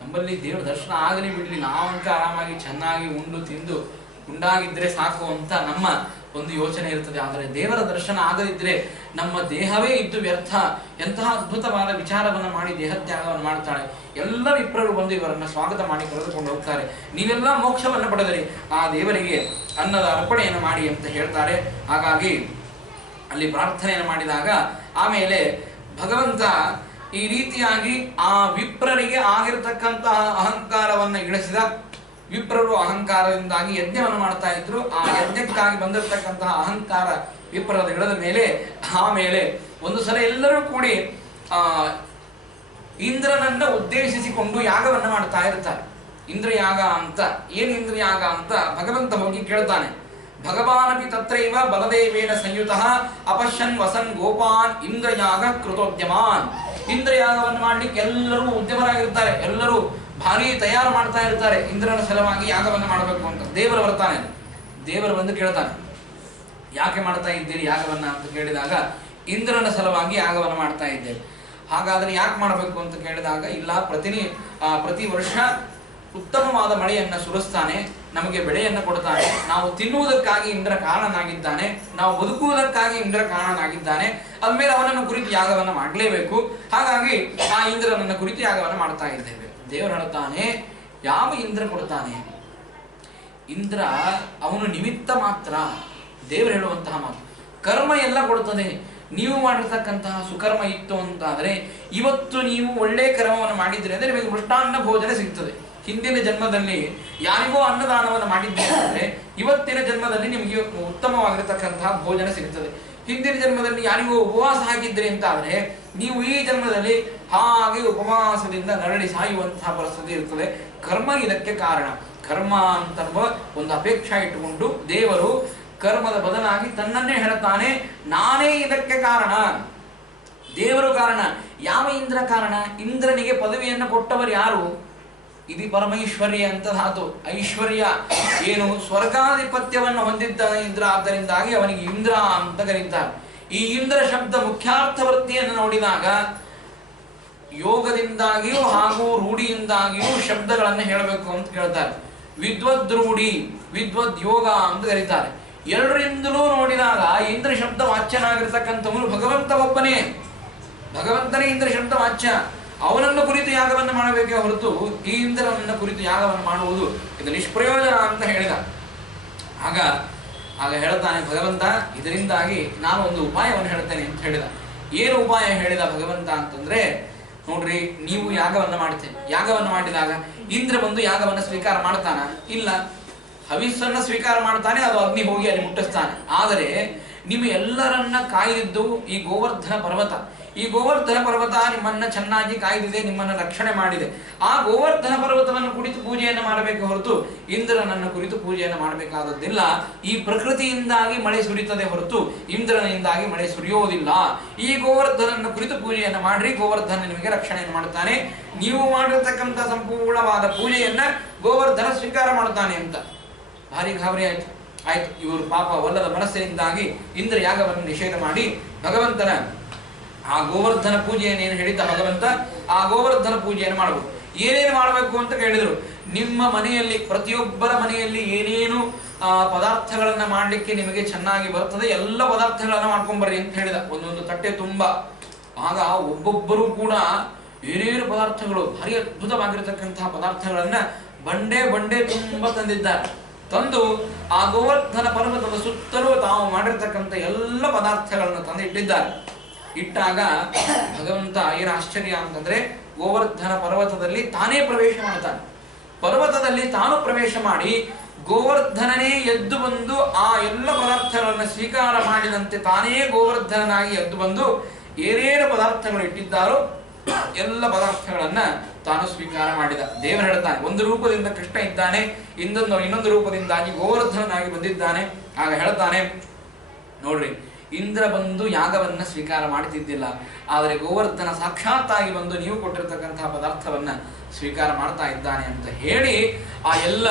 ನಮ್ಮಲ್ಲಿ ದೇವರ ದರ್ಶನ ಆಗಲಿ ಬಿಡ್ಲಿ, ನಾವಂಕ ಆರಾಮಾಗಿ ಚೆನ್ನಾಗಿ ಉಂಡು ತಿಂದು ಉಂಡಾಗಿದ್ರೆ ಸಾಕು ಅಂತ ನಮ್ಮ ಒಂದು ಯೋಚನೆ ಇರ್ತದೆ. ಆದರೆ ದೇವರ ದರ್ಶನ ಆಗದಿದ್ರೆ ನಮ್ಮ ದೇಹವೇ ಇದ್ದು ವ್ಯರ್ಥ. ಎಂತಹ ಅದ್ಭುತವಾದ ವಿಚಾರವನ್ನು ಮಾಡಿ ದೇಹತ್ಯಾಗವನ್ನು ಮಾಡ್ತಾಳೆ. ಎಲ್ಲ ವಿಪ್ರರು ಬಂದು ಇವರನ್ನ ಸ್ವಾಗತ ಮಾಡಿ ಕರೆದುಕೊಂಡು ಹೋಗ್ತಾರೆ. ನೀವೆಲ್ಲ ಮೋಕ್ಷವನ್ನು ಪಡೆದರಿ, ಆ ದೇವರಿಗೆ ಅನ್ನದ ಅರ್ಪಣೆಯನ್ನು ಮಾಡಿ ಅಂತ ಹೇಳ್ತಾರೆ. ಹಾಗಾಗಿ ಅಲ್ಲಿ ಪ್ರಾರ್ಥನೆಯನ್ನು ಮಾಡಿದಾಗ ಆಮೇಲೆ ಭಗವಂತ ಈ ರೀತಿಯಾಗಿ ಆ ವಿಪ್ರರಿಗೆ ಆಗಿರತಕ್ಕಂತಹ ಅಹಂಕಾರವನ್ನು ಇಳಿಸಿದ. ವಿಪ್ರರು ಅಹಂಕಾರದಿಂದಾಗಿ ಯಜ್ಞವನ್ನು ಮಾಡ್ತಾ ಇದ್ರು. ಆ ಯಜ್ಞಕ್ಕಾಗಿ ಬಂದಿರತಕ್ಕಂತಹ ಅಹಂಕಾರ ವಿಪ್ರದ ಇಳಿದ ಮೇಲೆ ಆಮೇಲೆ ಒಂದು ಸಲ ಎಲ್ಲರೂ ಕೂಡಿ ಇಂದ್ರನನ್ನ ಉದ್ದೇಶಿಸಿಕೊಂಡು ಯಾಗವನ್ನು ಮಾಡ್ತಾ ಇರ್ತಾರೆ. ಇಂದ್ರಯಾಗ ಅಂತ. ಏನು ಇಂದ್ರಯಾಗ ಅಂತ ಭಗವಂತ ಹೋಗಿ ಕೇಳ್ತಾನೆ. ಭಗವಾನಪಿ ತತ್ರೈವ ಬಲದೇವೇನ ಸಂಯುತಃ ಅಪಶ್ಯನ್ ವಸನ್ ಗೋಪಾನ್ ಇಂದ್ರಯಾಗ ಕೃತೋದ್ಯಮಾನ್. ಇಂದ್ರಯಾಗವನ್ನು ಮಾಡ್ಲಿಕ್ಕೆ ಎಲ್ಲರೂ ಉದ್ಯಮರಾಗಿರ್ತಾರೆ. ಎಲ್ಲರೂ ಭಾರಿ ತಯಾರು ಮಾಡ್ತಾ ಇರ್ತಾರೆ ಇಂದ್ರನ ಸಲವಾಗಿ ಯಾಗವನ್ನು ಮಾಡಬೇಕು ಅಂತ. ದೇವರು ಬರ್ತಾನೆ. ದೇವರು ಬಂದು ಕೇಳ್ತಾನೆ, ಯಾಕೆ ಮಾಡ್ತಾ ಇದ್ದೀರಿ ಯಾಗವನ್ನ ಅಂತ ಕೇಳಿದಾಗ, ಇಂದ್ರನ ಸಲವಾಗಿ ಯಾಗವನ್ನು ಮಾಡ್ತಾ ಇದ್ದೇವೆ. ಹಾಗಾದ್ರೆ ಯಾಕೆ ಮಾಡಬೇಕು ಅಂತ ಕೇಳಿದಾಗ, ಇಲ್ಲ ಪ್ರತಿ ವರ್ಷ ಉತ್ತಮವಾದ ಮಳೆಯನ್ನು ಸುರಿಸ್ತಾನೆ, ನಮಗೆ ಬೆಳೆಯನ್ನು ಕೊಡ್ತಾನೆ, ನಾವು ತಿನ್ನುವುದಕ್ಕಾಗಿ ಇಂದ್ರ ಕಾರಣನಾಗಿದ್ದಾನೆ, ನಾವು ಬದುಕುವುದಕ್ಕಾಗಿ ಇಂದ್ರ ಕಾರಣನಾಗಿದ್ದಾನೆ, ಅದ್ಮೇಲೆ ಅವನನ್ನು ಕುರಿತು ಯಾಗವನ್ನು ಮಾಡಲೇಬೇಕು. ಹಾಗಾಗಿ ಆ ಇಂದ್ರನನ್ನ ಕುರಿತು ಯಾಗವನ್ನು ಮಾಡ್ತಾ ಇದ್ದೇವೆ. ದೇವರು ಹೇಳ್ತಾನೆ, ಯಾವ ಇಂದ್ರ ಕೊಡ್ತಾನೆ? ಇಂದ್ರ ಅವನು ನಿಮಿತ್ತ ಮಾತ್ರ. ದೇವರು ಹೇಳುವಂತಹ ಮಾತು, ಕರ್ಮ ಎಲ್ಲ ಕೊಡ್ತದೆ. ನೀವು ಮಾಡಿರ್ತಕ್ಕಂತಹ ಸುಕರ್ಮ ಇತ್ತು ಅಂತಾದರೆ ಇವತ್ತು ನೀವು ಒಳ್ಳೆ ಕರ್ಮವನ್ನು ಮಾಡಿದ್ರೆ ಅಂದರೆ ನಿಮಗೆ ಮೃಷ್ಟಾನ್ನ ಭೋಜನ ಸಿಗ್ತದೆ. ಹಿಂದಿನ ಜನ್ಮದಲ್ಲಿ ಯಾರಿಗೋ ಅನ್ನದಾನವನ್ನು ಮಾಡಿದ್ದೀರಿ ಅಂದರೆ ಇವತ್ತಿನ ಜನ್ಮದಲ್ಲಿ ನಿಮಗೆ ಉತ್ತಮವಾಗಿರತಕ್ಕಂತಹ ಭೋಜನ ಸಿಗುತ್ತದೆ. ಹಿಂದಿನ ಜನ್ಮದಲ್ಲಿ ಯಾರಿಗೋ ಉಪವಾಸ ಹಾಕಿದ್ರಿ ಅಂತ ಆದರೆ ನೀವು ಈ ಜನ್ಮದಲ್ಲಿ ಹಾಗೆ ಉಪವಾಸದಿಂದ ನರಳಿ ಸಾಯುವಂತಹ ಪರಿಸ್ಥಿತಿ ಇರ್ತದೆ. ಕರ್ಮ ಇದಕ್ಕೆ ಕಾರಣ. ಕರ್ಮ ಅಂತನ್ನುವ ಒಂದು ಅಪೇಕ್ಷೆ ಇಟ್ಟುಕೊಂಡು ದೇವರು ಕರ್ಮದ ಬದಲಾಗಿ ತನ್ನನ್ನೇ ಹೇಳ್ತಾನೆ, ನಾನೇ ಇದಕ್ಕೆ ಕಾರಣ. ದೇವರು ಕಾರಣ. ಯಾವ ಇಂದ್ರ ಕಾರಣ? ಇಂದ್ರನಿಗೆ ಪದವಿಯನ್ನು ಕೊಟ್ಟವರು ಯಾರು? ಇದು ಪರಮೈಶ್ವರ್ಯ ಅಂತ ಧಾತು. ಐಶ್ವರ್ಯ ಏನು? ಸ್ವರ್ಗಾಧಿಪತ್ಯವನ್ನು ಹೊಂದಿದ್ದ ಇಂದ್ರ, ಆದ್ದರಿಂದಾಗಿ ಅವನಿಗೆ ಇಂದ್ರ ಅಂತ ಕರೀತಾರೆ. ಈ ಇಂದ್ರ ಶಬ್ದ ಮುಖ್ಯಾರ್ಥವೃತ್ತಿಯನ್ನು ನೋಡಿದಾಗ ಯೋಗದಿಂದಾಗಿಯೂ ಹಾಗೂ ರೂಢಿಯಿಂದಾಗಿಯೂ ಶಬ್ದಗಳನ್ನು ಹೇಳಬೇಕು ಅಂತ ಕೇಳ್ತಾರೆ. ವಿದ್ವದ್ ರೂಢಿ, ವಿದ್ವದ್ ಯೋಗ ಅಂತ ಕರೀತಾರೆ. ಎರಡರಿಂದಲೂ ನೋಡಿದಾಗ ಇಂದ್ರ ಶಬ್ದ ವಾಚ್ಯನಾಗಿರ್ತಕ್ಕಂಥವನು ಭಗವಂತ ಒಬ್ಬನೇ. ಭಗವಂತನೇ ಇಂದ್ರ ಶಬ್ದ ವಾಚ್ಯ. ಅವನನ್ನು ಕುರಿತು ಯಾಗವನ್ನು ಮಾಡಬೇಕೇ ಹೊರತು ಈ ಇಂದ್ರನನ್ನ ಕುರಿತು ಯಾಗವನ್ನು ಮಾಡುವುದು ಇದು ನಿಷ್ಪ್ರಯೋಜನ ಅಂತ ಹೇಳಿದ. ಆಗ ಹೇಳ್ತಾನೆ ಭಗವಂತ, ಇದರಿಂದಾಗಿ ನಾನು ಒಂದು ಉಪಾಯವನ್ನು ಹೇಳ್ತೇನೆ ಅಂತ ಹೇಳಿದ. ಏನು ಉಪಾಯ ಹೇಳಿದ ಭಗವಂತ ಅಂತಂದ್ರೆ, ನೋಡ್ರಿ, ನೀವು ಯಾಗವನ್ನು ಮಾಡ್ತೇನೆ. ಯಾಗವನ್ನು ಮಾಡಿದಾಗ ಇಂದ್ರ ಬಂದು ಯಾಗವನ್ನು ಸ್ವೀಕಾರ ಮಾಡ್ತಾನ? ಇಲ್ಲ. ಹವಿಸ್ಸನ್ನು ಸ್ವೀಕಾರ ಮಾಡ್ತಾನೆ, ಅದು ಅಗ್ನಿ ಹೋಗಿ ಅಲ್ಲಿ ಮುಟ್ಟಿಸ್ತಾನೆ. ಆದರೆ ನಿಮ್ಮ ಎಲ್ಲರನ್ನ ಕಾಯ್ದಿದ್ದು ಈ ಗೋವರ್ಧನ ಪರ್ವತ. ಈ ಗೋವರ್ಧನ ಪರ್ವತ ನಿಮ್ಮನ್ನ ಚೆನ್ನಾಗಿ ಕಾಯ್ದಿದೆ, ನಿಮ್ಮನ್ನ ರಕ್ಷಣೆ ಮಾಡಿದೆ. ಆ ಗೋವರ್ಧನ ಪರ್ವತವನ್ನು ಕುರಿತು ಪೂಜೆಯನ್ನು ಮಾಡಬೇಕು ಹೊರತು ಇಂದ್ರನನ್ನು ಕುರಿತು ಪೂಜೆಯನ್ನು ಮಾಡಬೇಕಾದದ್ದಿಲ್ಲ. ಈ ಪ್ರಕೃತಿಯಿಂದಾಗಿ ಮಳೆ ಸುರಿತದೆ ಹೊರತು ಇಂದ್ರನಿಂದಾಗಿ ಮಳೆ ಸುರಿಯೋದಿಲ್ಲ. ಈ ಗೋವರ್ಧನನ್ನು ಕುರಿತು ಪೂಜೆಯನ್ನು ಮಾಡ್ರಿ, ಗೋವರ್ಧನ ನಿಮಗೆ ರಕ್ಷಣೆಯನ್ನು ಮಾಡುತ್ತಾನೆ. ನೀವು ಮಾಡಿರ್ತಕ್ಕಂಥ ಸಂಪೂರ್ಣವಾದ ಪೂಜೆಯನ್ನ ಗೋವರ್ಧನ ಸ್ವೀಕಾರ ಮಾಡುತ್ತಾನೆ ಅಂತ ಭಾರಿ ಗಾಬರಿ ಆಯ್ತು. ಇವರು ಪಾಪ ಒಲ್ಲದ ಮನಸ್ಸಿನಿಂದಾಗಿ ಇಂದ್ರ ಯಾಗವನ್ನು ನಿಷೇಧ ಮಾಡಿ ಭಗವಂತನ ಆ ಗೋವರ್ಧನ ಪೂಜೆಯನ್ನೇನು ಹೇಳಿದ್ದ ಭಗವಂತ, ಆ ಗೋವರ್ಧನ ಪೂಜೆಯನ್ನು ಮಾಡಬೇಕು. ಏನೇನು ಮಾಡಬೇಕು ಅಂತ ಕೇಳಿದರು. ನಿಮ್ಮ ಮನೆಯಲ್ಲಿ, ಪ್ರತಿಯೊಬ್ಬರ ಮನೆಯಲ್ಲಿ ಏನೇನು ಪದಾರ್ಥಗಳನ್ನ ಮಾಡಲಿಕ್ಕೆ ನಿಮಗೆ ಚೆನ್ನಾಗಿ ಬರ್ತದೆ ಎಲ್ಲ ಪದಾರ್ಥಗಳನ್ನ ಮಾಡ್ಕೊಂಡ್ಬರ್ರಿ ಅಂತ ಹೇಳಿದ. ಒಂದೊಂದು ತಟ್ಟೆ ತುಂಬ. ಆಗ ಒಬ್ಬೊಬ್ಬರು ಕೂಡ ಏನೇನು ಪದಾರ್ಥಗಳು, ಭಾರಿ ಅದ್ಭುತವಾಗಿರತಕ್ಕಂತಹ ಪದಾರ್ಥಗಳನ್ನ ಬಂಡೆ ಬಂಡೆ ತುಂಬ ತಂದಿದ್ದಾರೆ. ತಂದು ಆ ಗೋವರ್ಧನ ಪರ್ವತದ ಸುತ್ತಲೂ ತಾವು ಮಾಡಿರ್ತಕ್ಕಂಥ ಎಲ್ಲ ಪದಾರ್ಥಗಳನ್ನು ತಂದಿಟ್ಟಿದ್ದಾರೆ. ಇಟ್ಟಾಗ ಭಗವಂತ ಏನು ಆಶ್ಚರ್ಯ ಅಂತಂದ್ರೆ, ಗೋವರ್ಧನ ಪರ್ವತದಲ್ಲಿ ತಾನೇ ಪ್ರವೇಶ ಮಾಡ್ತಾನೆ. ಪರ್ವತದಲ್ಲಿ ತಾನು ಪ್ರವೇಶ ಮಾಡಿ ಗೋವರ್ಧನನೇ ಎದ್ದು ಬಂದು ಆ ಎಲ್ಲ ಪದಾರ್ಥಗಳನ್ನು ಸ್ವೀಕಾರ ಮಾಡಿದಂತೆ ತಾನೇ ಗೋವರ್ಧನನಾಗಿ ಎದ್ದು ಬಂದು ಏನೇನು ಪದಾರ್ಥಗಳು ಇಟ್ಟಿದ್ದಾರೋ ಎಲ್ಲ ಪದಾರ್ಥಗಳನ್ನ ತಾನು ಸ್ವೀಕಾರ ಮಾಡಿದ. ದೇವರು ಹೇಳ್ತಾನೆ, ಒಂದು ರೂಪದಿಂದ ಕೃಷ್ಣ ಇದ್ದಾನೆ, ಇನ್ನೊಂದು ರೂಪದಿಂದಾಗಿ ಗೋವರ್ಧನನಾಗಿ ಬಂದಿದ್ದಾನೆ. ಆಗ ಹೇಳ್ತಾನೆ, ನೋಡ್ರಿ, ಇಂದ್ರ ಬಂದು ಯಾಗವನ್ನ ಸ್ವೀಕಾರ ಮಾಡ್ತಿದ್ದಿಲ್ಲ, ಆದರೆ ಗೋವರ್ಧನ ಸಾಕ್ಷಾತ್ತಾಗಿ ಬಂದು ನೀವು ಕೊಟ್ಟಿರ್ತಕ್ಕಂತಹ ಪದಾರ್ಥವನ್ನ ಸ್ವೀಕಾರ ಮಾಡ್ತಾ ಇದ್ದಾನೆ ಅಂತ ಹೇಳಿ ಆ ಎಲ್ಲ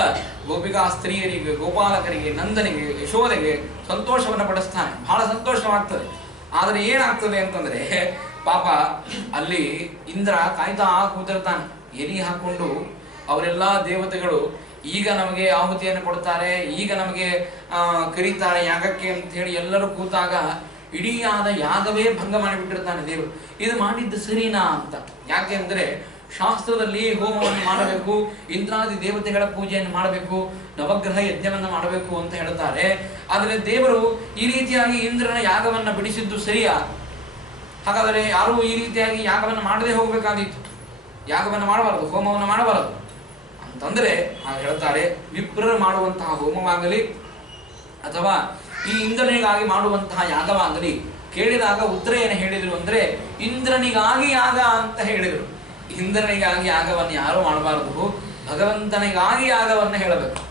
ಗೋಪಿಕಾ ಸ್ತ್ರೀಯರಿಗೆ, ಗೋಪಾಲಕರಿಗೆ, ನಂದನಿಗೆ, ಯಶೋದೆಗೆ ಸಂತೋಷವನ್ನ ಪಡಿಸ್ತಾನೆ. ಬಹಳ ಸಂತೋಷವಾಗ್ತದೆ. ಆದರೆ ಏನಾಗ್ತದೆ ಅಂತಂದ್ರೆ, ಪಾಪ ಅಲ್ಲಿ ಇಂದ್ರ ಕಾಯ್ತಾ ಕೂತಿರ್ತಾನೆ. ಎರಿ ಹಾಕೊಂಡು ಅವರೆಲ್ಲ ದೇವತೆಗಳು ಈಗ ನಮಗೆ ಆಹುತಿಯನ್ನು ಕೊಡ್ತಾರೆ, ಈಗ ನಮಗೆ ಕರೀತಾರೆ ಯಾಗಕ್ಕೆ ಅಂತ ಹೇಳಿ ಎಲ್ಲರೂ ಕೂತಾಗ ಇಡೀ ಆದ ಯಾಗವೇ ಭಂಗ ಮಾಡಿಬಿಟ್ಟಿರ್ತಾನೆ ದೇವರು. ಇದು ಮಾಡಿದ್ದು ಸರಿನಾ ಅಂತ. ಯಾಕೆ ಅಂದ್ರೆ ಶಾಸ್ತ್ರದಲ್ಲಿ ಹೋಮವನ್ನು ಮಾಡಬೇಕು, ಇಂದ್ರಾದಿ ದೇವತೆಗಳ ಪೂಜೆಯನ್ನು ಮಾಡಬೇಕು, ನವಗ್ರಹ ಯಜ್ಞವನ್ನು ಮಾಡಬೇಕು ಅಂತ ಹೇಳ್ತಾರೆ. ಆದರೆ ದೇವರು ಈ ರೀತಿಯಾಗಿ ಇಂದ್ರನ ಯಾಗವನ್ನು ಬಿಡಿಸಿದ್ದು ಸರಿಯಾ? ಹಾಗಾದರೆ ಯಾರು ಈ ರೀತಿಯಾಗಿ ಯಾಗವನ್ನು ಮಾಡದೆ ಹೋಗಬೇಕಾಗಿತ್ತು. ಯಾಗವನ್ನು ಮಾಡಬಾರದು, ಹೋಮವನ್ನು ಮಾಡಬಾರದು ಅಂತಂದ್ರೆ ಆಗ ಹೇಳ್ತಾರೆ, ವಿಪ್ರರು ಮಾಡುವಂತಹ ಹೋಮವಾಗಲಿ ಅಥವಾ ಈ ಇಂದ್ರನಿಗಾಗಿ ಮಾಡುವಂತಹ ಯಾಗವಾಗಲಿ ಕೇಳಿದಾಗ ಉತ್ತರ ಏನು ಹೇಳಿದ್ರು ಅಂದ್ರೆ, ಇಂದ್ರನಿಗಾಗಿ ಯಾಗ ಅಂತ ಹೇಳಿದರು. ಇಂದ್ರನಿಗಾಗಿ ಯಾಗವನ್ನು ಯಾರು ಮಾಡಬಾರದು, ಭಗವಂತನಿಗಾಗಿ ಯಾಗವನ್ನು ಹೇಳಬೇಕು.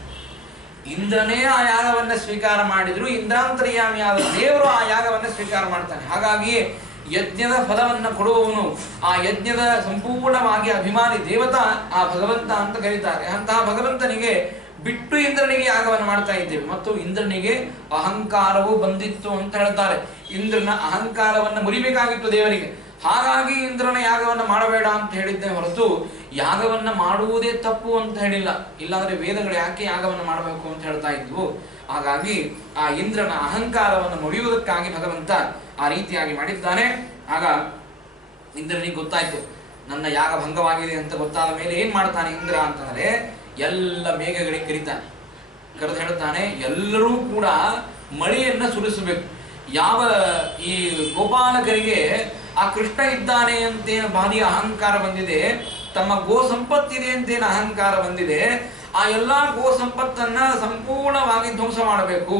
ಇಂದ್ರನೇ ಆ ಯಾಗವನ್ನು ಸ್ವೀಕಾರ ಮಾಡಿದ್ರು, ಇಂದ್ರಾಂತರ್ಯಾಮಿಯಾದ ದೇವರು ಆ ಯಾಗವನ್ನು ಸ್ವೀಕಾರ ಮಾಡ್ತಾನೆ. ಹಾಗಾಗಿ ಯಜ್ಞದ ಫಲವನ್ನು ಕೊಡುವವನು, ಆ ಯಜ್ಞದ ಸಂಪೂರ್ಣವಾಗಿ ಅಭಿಮಾನಿ ದೇವತಾ ಆ ಭಗವಂತ ಅಂತ ಕರೀತಾರೆ. ಅಂತಹ ಭಗವಂತನಿಗೆ ಬಿಟ್ಟು ಇಂದ್ರನಿಗೆ ಯಾಗವನ್ನು ಮಾಡ್ತಾ ಇದ್ದೇವೆ. ಮತ್ತು ಇಂದ್ರನಿಗೆ ಅಹಂಕಾರವು ಬಂದಿತ್ತು ಅಂತ ಹೇಳ್ತಾರೆ. ಇಂದ್ರನ ಅಹಂಕಾರವನ್ನು ಮುರಿಬೇಕಾಗಿತ್ತು ದೇವರಿಗೆ. ಹಾಗಾಗಿ ಇಂದ್ರನ ಯಾಗವನ್ನು ಮಾಡಬೇಡ ಅಂತ ಹೇಳಿದ್ದೆ ಹೊರತು ಯಾಗವನ್ನು ಮಾಡುವುದೇ ತಪ್ಪು ಅಂತ ಹೇಳಿಲ್ಲ. ಇಲ್ಲಾಂದ್ರೆ ವೇದಗಳು ಯಾಕೆ ಯಾಗವನ್ನು ಮಾಡಬೇಕು ಅಂತ ಹೇಳ್ತಾ ಇದ್ವು. ಹಾಗಾಗಿ ಆ ಇಂದ್ರನ ಅಹಂಕಾರವನ್ನು ಮುರಿಯುವುದಕ್ಕಾಗಿ ಭಗವಂತ ಆ ರೀತಿಯಾಗಿ ಮಾಡಿದ್ದಾನೆ. ಆಗ ಇಂದ್ರನಿಗೆ ಗೊತ್ತಾಯ್ತು, ನನ್ನ ಯಾಗ ಭಂಗವಾಗಿದೆ ಅಂತ ಗೊತ್ತಾದ ಮೇಲೆ ಏನ್ ಮಾಡ್ತಾನೆ ಇಂದ್ರ ಅಂತಂದ್ರೆ, ಎಲ್ಲ ಮೇಘಗಳಿಗೆ ಕರೀತಾನೆ. ಕರೆದು ಹೇಳ್ತಾನೆ, ಎಲ್ಲರೂ ಕೂಡ ಮಳೆಯನ್ನ ಸುರಿಸಬೇಕು. ಯಾವ ಈ ಗೋಪಾಲಕರಿಗೆ ಆ ಕೃಷ್ಣ ಇದ್ದಾನೆ ಅಂತೇನು ಭಾರಿ ಅಹಂಕಾರ ಬಂದಿದೆ, ತಮ್ಮ ಗೋ ಸಂಪತ್ತಿದೆ ಅಂತೇನು ಅಹಂಕಾರ ಬಂದಿದೆ, ಆ ಎಲ್ಲಾ ಗೋ ಸಂಪತ್ತನ್ನ ಸಂಪೂರ್ಣವಾಗಿ ಧ್ವಂಸ ಮಾಡಬೇಕು.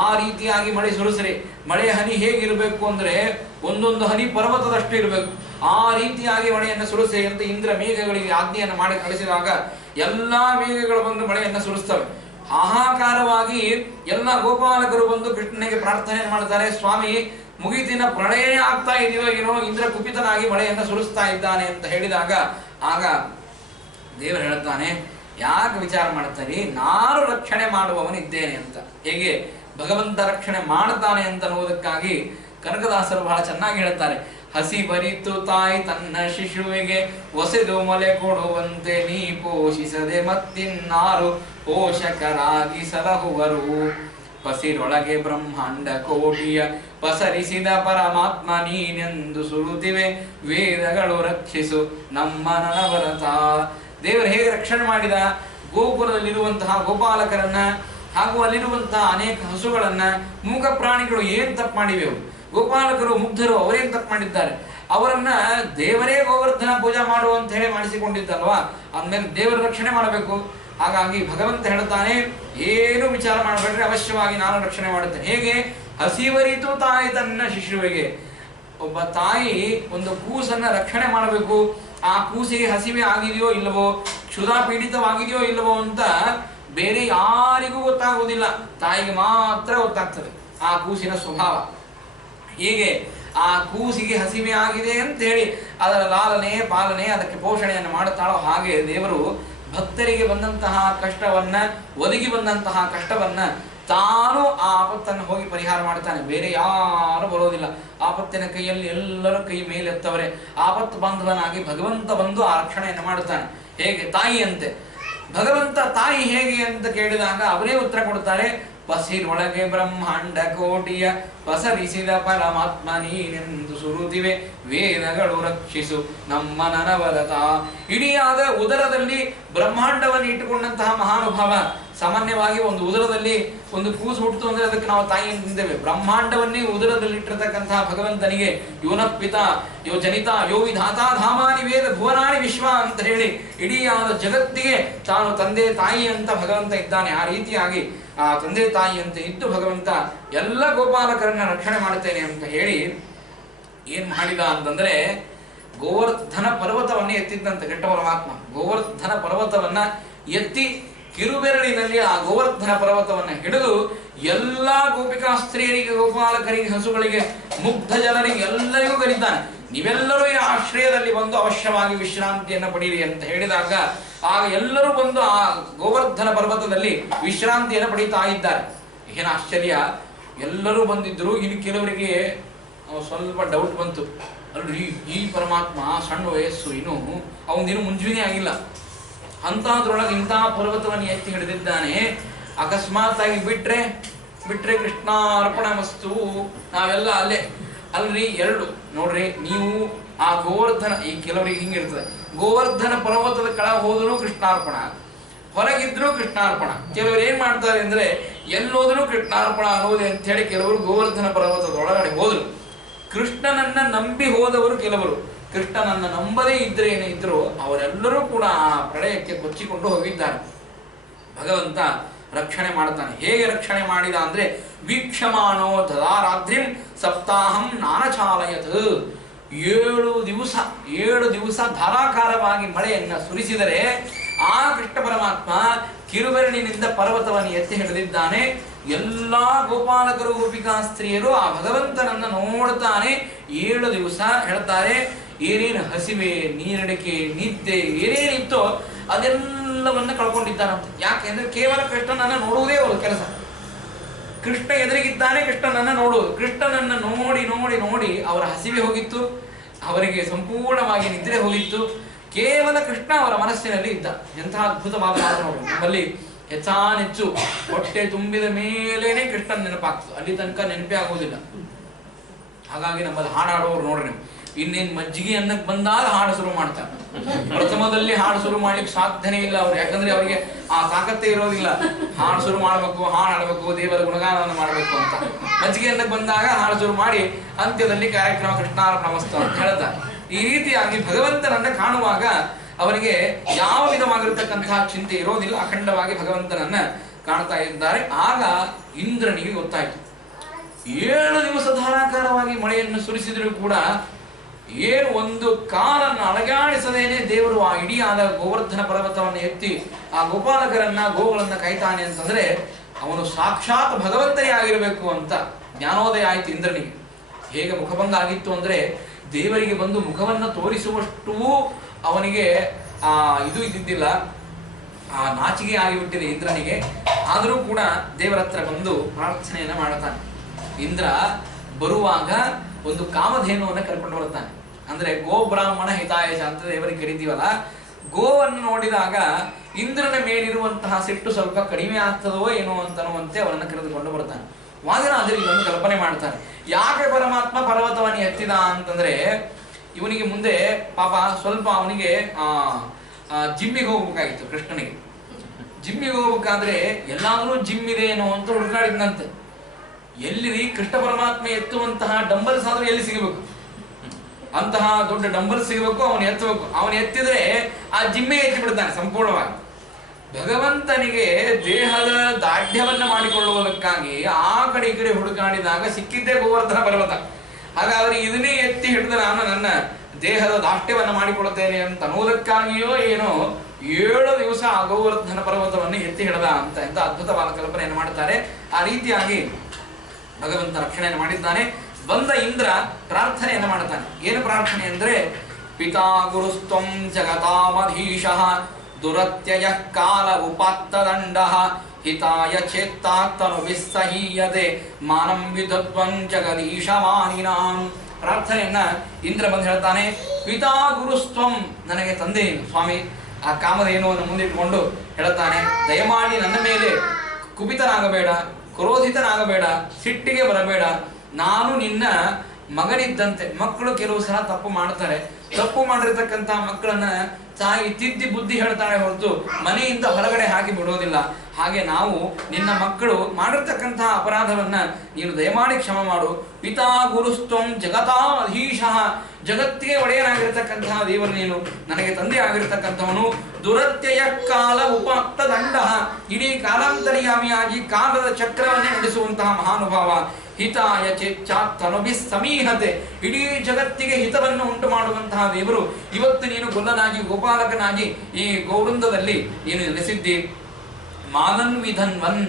ಆ ರೀತಿಯಾಗಿ ಮಳೆ ಸುರಿಸ್ರಿ. ಮಳೆ ಹನಿ ಹೇಗಿರಬೇಕು ಅಂದ್ರೆ ಒಂದೊಂದು ಹನಿ ಪರ್ವತದಷ್ಟು ಇರಬೇಕು. ಆ ರೀತಿಯಾಗಿ ಮಳೆಯನ್ನು ಸುರಿಸಿ ಅಂತ ಇಂದ್ರ ಮೇಘಗಳಿಗೆ ಆಜ್ಞೆಯನ್ನು ಮಾಡಿ ಕಳಿಸಿದಾಗ ಎಲ್ಲಾ ಮೇಘಗಳು ಬಂದು ಮಳೆಯನ್ನು ಸುರಿಸ್ತವೆ. ಹಾಹಾಕಾರವಾಗಿ ಎಲ್ಲ ಗೋಪಾಲಕರು ಬಂದು ಕೃಷ್ಣನಿಗೆ ಪ್ರಾರ್ಥನೆ ಮಾಡ್ತಾರೆ, ಸ್ವಾಮಿ ಮುಗಿತಿನ ಪ್ರಳಯ ಆಗ್ತಾ ಇದೆಯೋ ಏನೋ, ಇಂದ್ರ ಕುಪಿತನಾಗಿ ಮಳೆಯನ್ನು ಸುರಿಸ್ತಾ ಇದ್ದಾನೆ ಅಂತ ಹೇಳಿದಾಗ ಆಗ ದೇವರು ಹೇಳ್ತಾನೆ, ಯಾಕೆ ವಿಚಾರ ಮಾಡ್ತಾರೆ, ನಾನು ರಕ್ಷಣೆ ಮಾಡುವವನಿದ್ದೇನೆ ಅಂತ. ಹೇಗೆ ಭಗವಂತ ರಕ್ಷಣೆ ಮಾಡ್ತಾನೆ ಅಂತ ಅನ್ನೋದಕ್ಕಾಗಿ ಕನಕದಾಸರು ಬಹಳ ಚೆನ್ನಾಗಿ ಹೇಳ್ತಾರೆ, ಹಸಿ ಬರಿತು ತಾಯಿ ತನ್ನ ಶಿಶುವಿಗೆ ಒಸೆದು ಮೊಲೆ ಕೊಡುವಂತೆ ನೀ ಪೋಷಿಸದೆ ಮತ್ತಿನ್ನಾರು ಪೋಷಕರಾಗಿ ಸಲಹುವರು. ಪಸಿರೊಳಗೆ ಬ್ರಹ್ಮಾಂಡ ಕೋಟಿಯ ಪಸರಿಸಿದ ಪರಮಾತ್ಮ ನೀನೆಂದು ಸುರುತ್ತಿವೆ ವೇದಗಳು ರಕ್ಷಿಸು ನಮ್ಮ ನನವರತ. ದೇವರು ಹೇಗೆ ರಕ್ಷಣೆ ಮಾಡಿದ, ಗೋಕುಲದಲ್ಲಿರುವಂತಹ ಗೋಪಾಲಕರನ್ನ ಹಾಗೂ ಅಲ್ಲಿರುವಂತಹ ಅನೇಕ ಹಸುಗಳನ್ನ, ಮೂಕ ಪ್ರಾಣಿಗಳು ಏನ್ ತಪ್ಪು ಮಾಡಿವೆ, ಗೋಪಾಲಕರು ಮುಗ್ಧರು ಅವರೇನ್ ತಪ್ಪು ಮಾಡಿದ್ದಾರೆ, ಅವರನ್ನ ದೇವರೇ ಗೋವರ್ಧನ ಪೂಜಾ ಮಾಡುವ ಅಂತ ಹೇಳಿ ಮಾಡಿಸಿಕೊಂಡಿದ್ದಲ್ವಾ, ಅಂದ್ಮೇಲೆ ದೇವರ ರಕ್ಷಣೆ ಮಾಡಬೇಕು. ಹಾಗಾಗಿ ಭಗವಂತ ಹೇಳ್ತಾನೆ, ಏನು ವಿಚಾರ ಮಾಡಬೇಡ್ರಿ, ಅವಶ್ಯವಾಗಿ ನಾನು ರಕ್ಷಣೆ ಮಾಡುತ್ತೇನೆ. ಹೇಗೆ ಹಸಿವರಿತು ತಾಯಿ ತನ್ನ ಶಿಶುವಿಗೆ, ಒಬ್ಬ ತಾಯಿ ಒಂದು ಕೂಸನ್ನ ರಕ್ಷಣೆ ಮಾಡಬೇಕು, ಆ ಕೂಸಿಗೆ ಹಸಿವೆ ಆಗಿದೆಯೋ ಇಲ್ಲವೋ, ಕ್ಷುಧಾ ಪೀಡಿತವಾಗಿದೆಯೋ ಇಲ್ಲವೋ ಅಂತ ಬೇರೆ ಯಾರಿಗೂ ಗೊತ್ತಾಗುವುದಿಲ್ಲ, ತಾಯಿಗೆ ಮಾತ್ರ ಗೊತ್ತಾಗ್ತದೆ ಆ ಕೂಸಿನ ಸ್ವಭಾವ. ಹೀಗೆ ಆ ಕೂಸಿಗೆ ಹಸಿವೆ ಆಗಿದೆ ಅಂತ ಹೇಳಿ ಅದರ ಲಾಲನೆ ಪಾಲನೆ ಅದಕ್ಕೆ ಪೋಷಣೆಯನ್ನು ಮಾಡುತ್ತಾಳೋ ಹಾಗೆ ದೇವರು ಭಕ್ತರಿಗೆ ಬಂದಂತಹ ಕಷ್ಟವನ್ನ, ಒದಗಿ ಬಂದಂತಹ ಕಷ್ಟವನ್ನ ತಾನು ಆ ಆಪತ್ತನ್ನು ಹೋಗಿ ಪರಿಹಾರ ಮಾಡ್ತಾನೆ. ಬೇರೆ ಯಾರು ಬರೋದಿಲ್ಲ. ಆಪತ್ತಿನ ಕೈಯಲ್ಲಿ ಎಲ್ಲರೂ ಕೈ ಮೇಲೆತ್ತವರೆ. ಆಪತ್ತು ಬಾಂಧವನಾಗಿ ಭಗವಂತ ಬಂದು ಆ ರಕ್ಷಣೆಯನ್ನು ಮಾಡುತ್ತಾನೆ. ಹೇಗೆ ತಾಯಿಯಂತೆ. ಭಗವಂತ ತಾಯಿ ಹೇಗೆ ಅಂತ ಕೇಳಿದಾಗ ಅವರೇ ಉತ್ತರ ಕೊಡ್ತಾರೆ. ಪಸಿರೊಳಗೆ ಬ್ರಹ್ಮಾಂಡ ಕೋಟಿಯ ಪಸರಿಸಿದ ಪರಮಾತ್ಮ ನೀನೆಂದು ಸುರುತಿವೆ ವೇದಗಳು ರಕ್ಷಿಸು ನಮ್ಮ ನನವರತ. ಇಡಿಯಾದ ಉದರದಲ್ಲಿ ಬ್ರಹ್ಮಾಂಡವನ್ನು ಇಟ್ಟುಕೊಂಡಂತಹ ಮಹಾನುಭಾವ. ಸಾಮಾನ್ಯವಾಗಿ ಒಂದು ಉದರದಲ್ಲಿ ಒಂದು ಕೂಸು ಹುಟ್ಟಿತು ಅಂದ್ರೆ ಅದಕ್ಕೆ ನಾವು ತಾಯಿ ಅಂತಿದ್ದೇವೆ. ಬ್ರಹ್ಮಾಂಡವನ್ನೇ ಉದರದಲ್ಲಿ ಇಟ್ಟಿರತಕ್ಕಂತಹ ಭಗವಂತನಿಗೆ ಯೋನಃ ಪಿತ ಯೋ ಜನಿತ ಯೋ ವಿಧಾತಾ ಧಾಮಾನಿ ವೇದ ಭುವನಾನಿ ವಿಶ್ವ ಅಂತ ಹೇಳಿ ಇಡಿಯಾದ ಜಗತ್ತಿಗೆ ತಾನು ತಂದೆ ತಾಯಿ ಅಂತ ಭಗವಂತ ಇದ್ದಾನೆ. ಆ ರೀತಿಯಾಗಿ ಆ ತಂದೆ ತಾಯಿ ಅಂತ ಇದ್ದು ಭಗವಂತ ಎಲ್ಲ ಗೋಪಾಲಕರನ್ನ ರಕ್ಷಣೆ ಮಾಡುತ್ತೇನೆ ಅಂತ ಹೇಳಿ ಏನ್ ಮಾಡಿದ ಅಂತಂದ್ರೆ ಗೋವರ್ಧನ ಪರ್ವತವನ್ನೇ ಎತ್ತಿದ್ದಂತೆ ಕೆಟ್ಟ ಪರಮಾತ್ಮ. ಗೋವರ್ಧನ ಪರ್ವತವನ್ನ ಎತ್ತಿ ಕಿರುಬೆರಳಿನಲ್ಲಿ ಆ ಗೋವರ್ಧನ ಪರ್ವತವನ್ನು ಹಿಡಿದು ಎಲ್ಲಾ ಗೋಪಿಕಾ ಸ್ತ್ರೀಯರಿಗೆ, ಗೋಪಾಲಕರಿಗೆ, ಹಸುಗಳಿಗೆ, ಮುಗ್ಧ ಜನರಿಗೆ ಎಲ್ಲರಿಗೂ ಕರೀತಾನೆ. ನೀವೆಲ್ಲರೂ ಈ ಆಶ್ರಯದಲ್ಲಿ ಬಂದು ಅವಶ್ಯವಾಗಿ ವಿಶ್ರಾಂತಿಯನ್ನು ಪಡೀರಿ ಅಂತ ಹೇಳಿದಾಗ ಆಗ ಎಲ್ಲರೂ ಬಂದು ಆ ಗೋವರ್ಧನ ಪರ್ವತದಲ್ಲಿ ವಿಶ್ರಾಂತಿಯನ್ನು ಪಡೀತಾ ಇದ್ದಾರೆ. ಏನು ಆಶ್ಚರ್ಯ, ಎಲ್ಲರೂ ಬಂದಿದ್ರು. ಇನ್ನು ಕೆಲವರಿಗೆ ಸ್ವಲ್ಪ ಡೌಟ್ ಬಂತು. ಅಲ್ರಿ, ಈ ಪರಮಾತ್ಮ ಸಣ್ಣ ವಯಸ್ಸು, ಇನ್ನು ಅವನಿನ್ನು ಮುಂಜಾನೆ ಆಗಿಲ್ಲ, ಅಂತದ್ರೊಳಗೆ ಇಂತಹ ಪರ್ವತವನ್ನು ಎತ್ತಿ ಹಿಡಿದಿದ್ದಾನೆ. ಅಕಸ್ಮಾತ್ ಆಗಿ ಬಿಟ್ರೆ ಕೃಷ್ಣಾರ್ಪಣ ಮಸ್ತು, ನಾವೆಲ್ಲ ಅಲ್ಲೇ. ಅಲ್ರಿ, ಎರಡು ನೋಡ್ರಿ, ನೀವು ಆ ಗೋವರ್ಧನ, ಈ ಕೆಲವರಿಗೆ ಹಿಂಗಿರ್ತದೆ, ಗೋವರ್ಧನ ಪರ್ವತದ ಕೆಳ ಹೋದ್ರು ಕೃಷ್ಣಾರ್ಪಣ, ಹೊರಗಿದ್ರು ಕೃಷ್ಣಾರ್ಪಣ. ಕೆಲವರು ಏನ್ ಮಾಡ್ತಾರೆ ಅಂದ್ರೆ ಎಲ್ಲೋದ್ರು ಕೃಷ್ಣಾರ್ಪಣ ಅನ್ನೋದೇ ಅಂತ ಹೇಳಿ ಕೆಲವರು ಗೋವರ್ಧನ ಪರ್ವತದ ಒಳಗಡೆ ಹೋದ್ರು. ಕೃಷ್ಣನನ್ನ ನಂಬಿ ಹೋದವರು ಕೆಲವರು, ಕೃಷ್ಣನನ್ನ ನಂಬದೇ ಇದ್ರೆ ಏನೇ ಇದ್ರು ಅವರೆಲ್ಲರೂ ಕೂಡ ಆ ಪ್ರಳಯಕ್ಕೆ ಕೊಚ್ಚಿಕೊಂಡು ಹೋಗಿದ್ದಾರೆ. ಭಗವಂತ ರಕ್ಷಣೆ ಮಾಡ್ತಾನೆ. ಹೇಗೆ ರಕ್ಷಣೆ ಮಾಡಿದ ಅಂದ್ರೆ ವೀಕ್ಷಮಾನೋ ದದಾರಾದ್ರಿಂ ಸಪ್ತಾಹಂ ನಾನಚಾಲಯತ್. 7 ದಿವಸ ಧಾರಾಕಾರವಾಗಿ ಮಳೆಯನ್ನ ಸುರಿಸಿದರೆ ಆ ಕೃಷ್ಣ ಪರಮಾತ್ಮ ಕಿರುಬೆರಳಿನಿಂದ ಪರ್ವತವನ್ನು ಎತ್ತಿ ಹಿಡಿದಿದ್ದಾನೆ. ಎಲ್ಲಾ ಗೋಪಾಲಕರು, ಗೋಪಿಕಾ ಸ್ತ್ರೀಯರು ಆ ಭಗವಂತನನ್ನ ನೋಡ್ತಾನೆ. 7 ದಿವಸ ಹೇಳ್ತಾರೆ, ಏನೇನು ಹಸಿವೆ, ನೀರಡಿಕೆ, ನಿದ್ದೆ ಏನೇನಿತ್ತೋ ಅದೆಲ್ಲವನ್ನ ಕಳ್ಕೊಂಡಿದ್ದಾರಂತೆ. ಯಾಕೆಂದ್ರೆ ಕೇವಲ ಕೃಷ್ಣನನ್ನ ನೋಡುವುದೇ ಅವರ ಕೆಲಸ. ಕೃಷ್ಣ ಎದುರಿಗಿದ್ದಾನೆ, ಕೃಷ್ಣನನ್ನ ನೋಡುವುದು. ಕೃಷ್ಣನನ್ನ ನೋಡಿ ನೋಡಿ ನೋಡಿ ಅವರ ಹಸಿವೆ ಹೋಗಿತ್ತು, ಅವರಿಗೆ ಸಂಪೂರ್ಣವಾಗಿ ನಿದ್ರೆ ಹೋಗಿತ್ತು. ಕೇವಲ ಕೃಷ್ಣ ಅವರ ಮನಸ್ಸಿನಲ್ಲಿ ಇದ್ದ. ಎಂತಹ ಅದ್ಭುತವಾದ ಮಾತು ನೋಡಿ. ನಮ್ಮಲ್ಲಿ ಹೆಚ್ಚಾನೆಚ್ಚು ಹೊಟ್ಟೆ ತುಂಬಿದ ಮೇಲೇನೆ ಕೃಷ್ಣನ ನೆನಪಾಗ್ತದೆ, ಅಲ್ಲಿ ತನಕ ನೆನಪೇ ಆಗುವುದಿಲ್ಲ. ಹಾಗಾಗಿ ನಮ್ಮಲ್ಲಿ ಹಾಡಾಡುವವರು ನೋಡ್ರಿ ನೀವು, ಇನ್ನೇನು ಮಜ್ಜಿಗೆ ಅನ್ನಕ್ಕೆ ಬಂದಾಗ ಹಾಡು ಶುರು ಮಾಡ್ತಾರೆ. ಪ್ರಥಮದಲ್ಲಿ ಹಾಡು ಶುರು ಮಾಡ್ಲಿಕ್ಕೆ ಸಾಧ್ಯನೇ ಇಲ್ಲ ಅವ್ರು, ಯಾಕಂದ್ರೆ ಅವರಿಗೆ ಆ ತಾಕತ್ತೇ ಇರೋದಿಲ್ಲ. ಹಾಡು ಶುರು ಮಾಡ್ಬೇಕು, ಹಾಡು ಹಾಡಬೇಕು, ದೇವರ ಗುಣಗಾನವನ್ನು ಮಾಡಬೇಕು ಅಂತ. ಮಜ್ಜಿಗೆ ಅನ್ನಕ್ಕೆ ಬಂದಾಗ ಹಾಡು ಶುರು ಮಾಡಿ ಅಂತ್ಯದಲ್ಲಿ ಕಾರ್ಯಕ್ರಮ ಕೃಷ್ಣಾರ್ಪಣ ಮಸ್ತು ಅಂತ ಹೇಳ್ತಾರೆ. ಈ ರೀತಿಯಾಗಿ ಭಗವಂತನನ್ನ ಕಾಣುವಾಗ ಅವರಿಗೆ ಯಾವ ವಿಧವಾಗಿರತಕ್ಕಂತಹ ಚಿಂತೆ ಇರೋದಿಲ್ಲ. ಅಖಂಡವಾಗಿ ಭಗವಂತನನ್ನ ಕಾಣ್ತಾ ಇದ್ದಾರೆ. ಆಗ ಇಂದ್ರನಿಗೆ ಗೊತ್ತಾಯ್ತು, 7 ದಿವಸ ಧಾರಾಕಾರವಾಗಿ ಮಳೆಯನ್ನು ಸುರಿಸಿದ್ರು ಕೂಡ ಏನು ಒಂದು ಕಾಲನ್ನು ಅಳಗಾಡಿಸದೇನೆ ದೇವರು ಆ ಇಡಿಯಾದ ಗೋವರ್ಧನ ಪರ್ವತವನ್ನು ಎತ್ತಿ ಆ ಗೋಪಾಲಕರನ್ನ, ಗೋಗಳನ್ನ ಕಾಯ್ತಾನೆ ಅಂತಂದ್ರೆ ಅವನು ಸಾಕ್ಷಾತ್ ಭಗವಂತನೇ ಆಗಿರಬೇಕು ಅಂತ ಜ್ಞಾನೋದಯ ಆಯ್ತು ಇಂದ್ರನಿಗೆ. ಹೇಗೆ ಮುಖಭಂಗ ಆಗಿತ್ತು ಅಂದ್ರೆ ದೇವರಿಗೆ ಬಂದು ಮುಖವನ್ನು ತೋರಿಸುವಷ್ಟು ಅವನಿಗೆ ಆ ಇದು ಇದ್ದಿದ್ದಿಲ್ಲ, ಆ ನಾಚಿಕೆ ಆಗಿಬಿಟ್ಟಿದೆ ಇಂದ್ರನಿಗೆ. ಆದರೂ ಕೂಡ ದೇವರ ಹತ್ರ ಬಂದು ಪ್ರಾರ್ಥನೆಯನ್ನ ಮಾಡುತ್ತಾನೆ. ಇಂದ್ರ ಬರುವಾಗ ಒಂದು ಕಾಮಧೇನುವನ್ನು ಕರ್ಕೊಂಡು ಬರ್ತಾನೆ. ಅಂದ್ರೆ ಗೋ ಬ್ರಾಹ್ಮಣ ಹಿತಾಯಶ ಅಂತ ದೇವರಿಗೆ ಕರಿತೀವಲ್ಲ, ಗೋವನ್ನು ನೋಡಿದಾಗ ಇಂದ್ರನ ಮೇಲಿರುವಂತಹ ಸಿಟ್ಟು ಸ್ವಲ್ಪ ಕಡಿಮೆ ಆಗ್ತದೋ ಏನೋ ಅಂತನ್ನುವಂತೆ ಅವನನ್ನು ಕರೆದುಕೊಂಡು ಬರ್ತಾನೆ. ವಾದಿರಾಜರು ಇದನ್ನು ಕಲ್ಪನೆ ಮಾಡ್ತಾನೆ. ಯಾಕೆ ಪರಮಾತ್ಮ ಪರ್ವತವನ್ನು ಎತ್ತಿದ ಅಂತಂದ್ರೆ ಇವನಿಗೆ ಮುಂದೆ ಪಾಪ ಸ್ವಲ್ಪ ಅವನಿಗೆ ಜಿಮ್ಮಿಗೆ ಹೋಗ್ಬೇಕಾಗಿತ್ತು. ಕೃಷ್ಣನಿಗೆ ಜಿಮ್ಮಿಗೆ ಹೋಗ್ಬೇಕಾದ್ರೆ ಎಲ್ಲಾದ್ರೂ ಜಿಮ್ ಇದೆ ಏನೋ ಅಂತ ಹುಡುಕಾಡಿದ್ನಂತೆ. ಎಲ್ಲಿ ಕೃಷ್ಣ ಪರಮಾತ್ಮ ಎತ್ತುವಂತಹ ಡಂಬಲ್ಸ್ ಆದ್ರೂ ಎಲ್ಲಿ ಸಿಗಬೇಕು, ಅಂತಹ ದೊಡ್ಡ ಡಂಬಲ್ ಸಿಗಬೇಕು, ಅವನು ಎತ್ತಬೇಕು. ಅವನು ಎತ್ತಿದ್ರೆ ಆ ಜಿಮ್ಮೆ ಎತ್ತಿ ಬಿಡ್ತಾನೆ ಸಂಪೂರ್ಣವಾಗಿ. ಭಗವಂತನಿಗೆ ದೇಹದ ದಾಢ್ಯವನ್ನ ಮಾಡಿಕೊಳ್ಳುವುದಕ್ಕಾಗಿ ಆ ಕಡೆ ಈ ಕಡೆ ಹುಡುಕಾಡಿದಾಗ ಸಿಕ್ಕಿದ್ದೇ ಗೋವರ್ಧನ ಪರ್ವತ. ಹಾಗಾದ್ರೆ ಇದನ್ನೇ ಎತ್ತಿ ಹಿಡಿದು ನಾನು ನನ್ನ ದೇಹದ ದಾಷ್ಟ್ಯವನ್ನು ಮಾಡಿಕೊಡುತ್ತೇನೆ ಅಂತ ಅನ್ನೋದಕ್ಕಾಗಿಯೋ ಏನೋ 7 ದಿವಸ ಗೋವರ್ಧನ ಪರ್ವತವನ್ನು ಎತ್ತಿ ಹಿಡದ ಅಂತ ಎಂತ ಅದ್ಭುತವಾದ ಕಲ್ಪನೆಯನ್ನು ಮಾಡುತ್ತಾರೆ. ಆ ರೀತಿಯಾಗಿ ಭಗವಂತ ರಕ್ಷಣೆಯನ್ನು ಮಾಡಿದ್ದಾನೆ. ಬಂದ ಇಂದ್ರ ಪ್ರಾರ್ಥನೆಯನ್ನು ಮಾಡುತ್ತಾನೆ. ಏನು ಪ್ರಾರ್ಥನೆ ಅಂದ್ರೆ, ಪಿತಾ ಗುರುಸ್ತ್ವಂ ಜಗತಾಮಧೀಶಃ ದುರತ್ಯಯ ಕಾಲ ಉಪಾತ್ತದಂಡ ಹಿತಾಯ ಚೇತ್ತಾತ್ತನು ವಿಸ್ಸಹೀಯತೆ ಮಾನಂ ವಿಧದ್ವಂ ಜಗದೀಶ ಮಾನಿನಾಂ. ಪ್ರಾರ್ಥನೆಯನ್ನ ಇಂದ್ರ ಬಂದು ಹೇಳ್ತಾನೆ, ಪಿತಾ ಗುರುಸ್ತ್ವಂ, ನನಗೆ ತಂದೆ ಸ್ವಾಮಿ. ಆ ಕಾಮಧೇನುವನ್ನು ಮುಂದಿಟ್ಟುಕೊಂಡು ಹೇಳುತ್ತಾನೆ, ದಯಮಾಡಿ ನನ್ನ ಮೇಲೆ ಕುಪಿತನಾಗಬೇಡ, ಕ್ರೋಧಿತನಾಗಬೇಡ, ಸಿಟ್ಟಿಗೆ ಬರಬೇಡ. ನಾನು ನಿನ್ನ ಮಗನಿದ್ದಂತೆ. ಮಕ್ಕಳು ಕೆಲವು ಸಲ ತಪ್ಪು ಮಾಡ್ತಾರೆ. ತಪ್ಪು ಮಾಡಿರ್ತಕ್ಕಂಥ ಮಕ್ಕಳನ್ನ ತಾಯಿ ತಿದ್ದಿ ಬುದ್ಧಿ ಹೇಳ್ತಾಳೆ ಹೊರತು ಮನೆಯಿಂದ ಹೊರಗಡೆ ಹಾಕಿ ಬಿಡೋದಿಲ್ಲ. ಹಾಗೆ ನಾವು ನಿನ್ನ ಮಕ್ಕಳು ಮಾಡಿರ್ತಕ್ಕಂತಹ ಅಪರಾಧವನ್ನ ನೀನು ದಯಮಾಡಿ ಕ್ಷಮ ಮಾಡು. ಪಿತಾ ಗುರುಸ್ತ್ವಂ ಜಗತಾ ಅಧೀಶಃ, ಜಗತ್ತಿಗೆ ಒಡೆಯನಾಗಿರ್ತಕ್ಕಂತಹ ದೇವರು ನೀನು, ನನಗೆ ತಂದೆ ಆಗಿರ್ತಕ್ಕಂಥವನು. ದುರತ್ಯಯ ಕಾಲ ಉಪಾತ್ತ ದಂಡ, ಇಡೀ ಕಾಲಾಂತರ್ಯಾಮಿಯಾಗಿ ಕಾಲದ ಚಕ್ರವನ್ನೇ ನಡೆಸುವಂತಹ ಮಹಾನುಭಾವ. ಹಿತಾಯ ಚೇಚ್ಛಾತ್ತನುಭಿ ಸಮೀಹತೆ, ಇಡೀ ಜಗತ್ತಿಗೆ ಹಿತವನ್ನು ಉಂಟು ಮಾಡುವಂತಹ ದೇವರು. ಇವತ್ತು ನೀನು ಗೊಲ್ಲನಾಗಿ ಗೋಪಾಲಕನಾಗಿ ಈ ಗೋವೃಂದದಲ್ಲಿ ನೀನು ನೆಲೆಸಿದ್ದಿ. ಮಾನನ್ ವಿಧನ್ವನ್,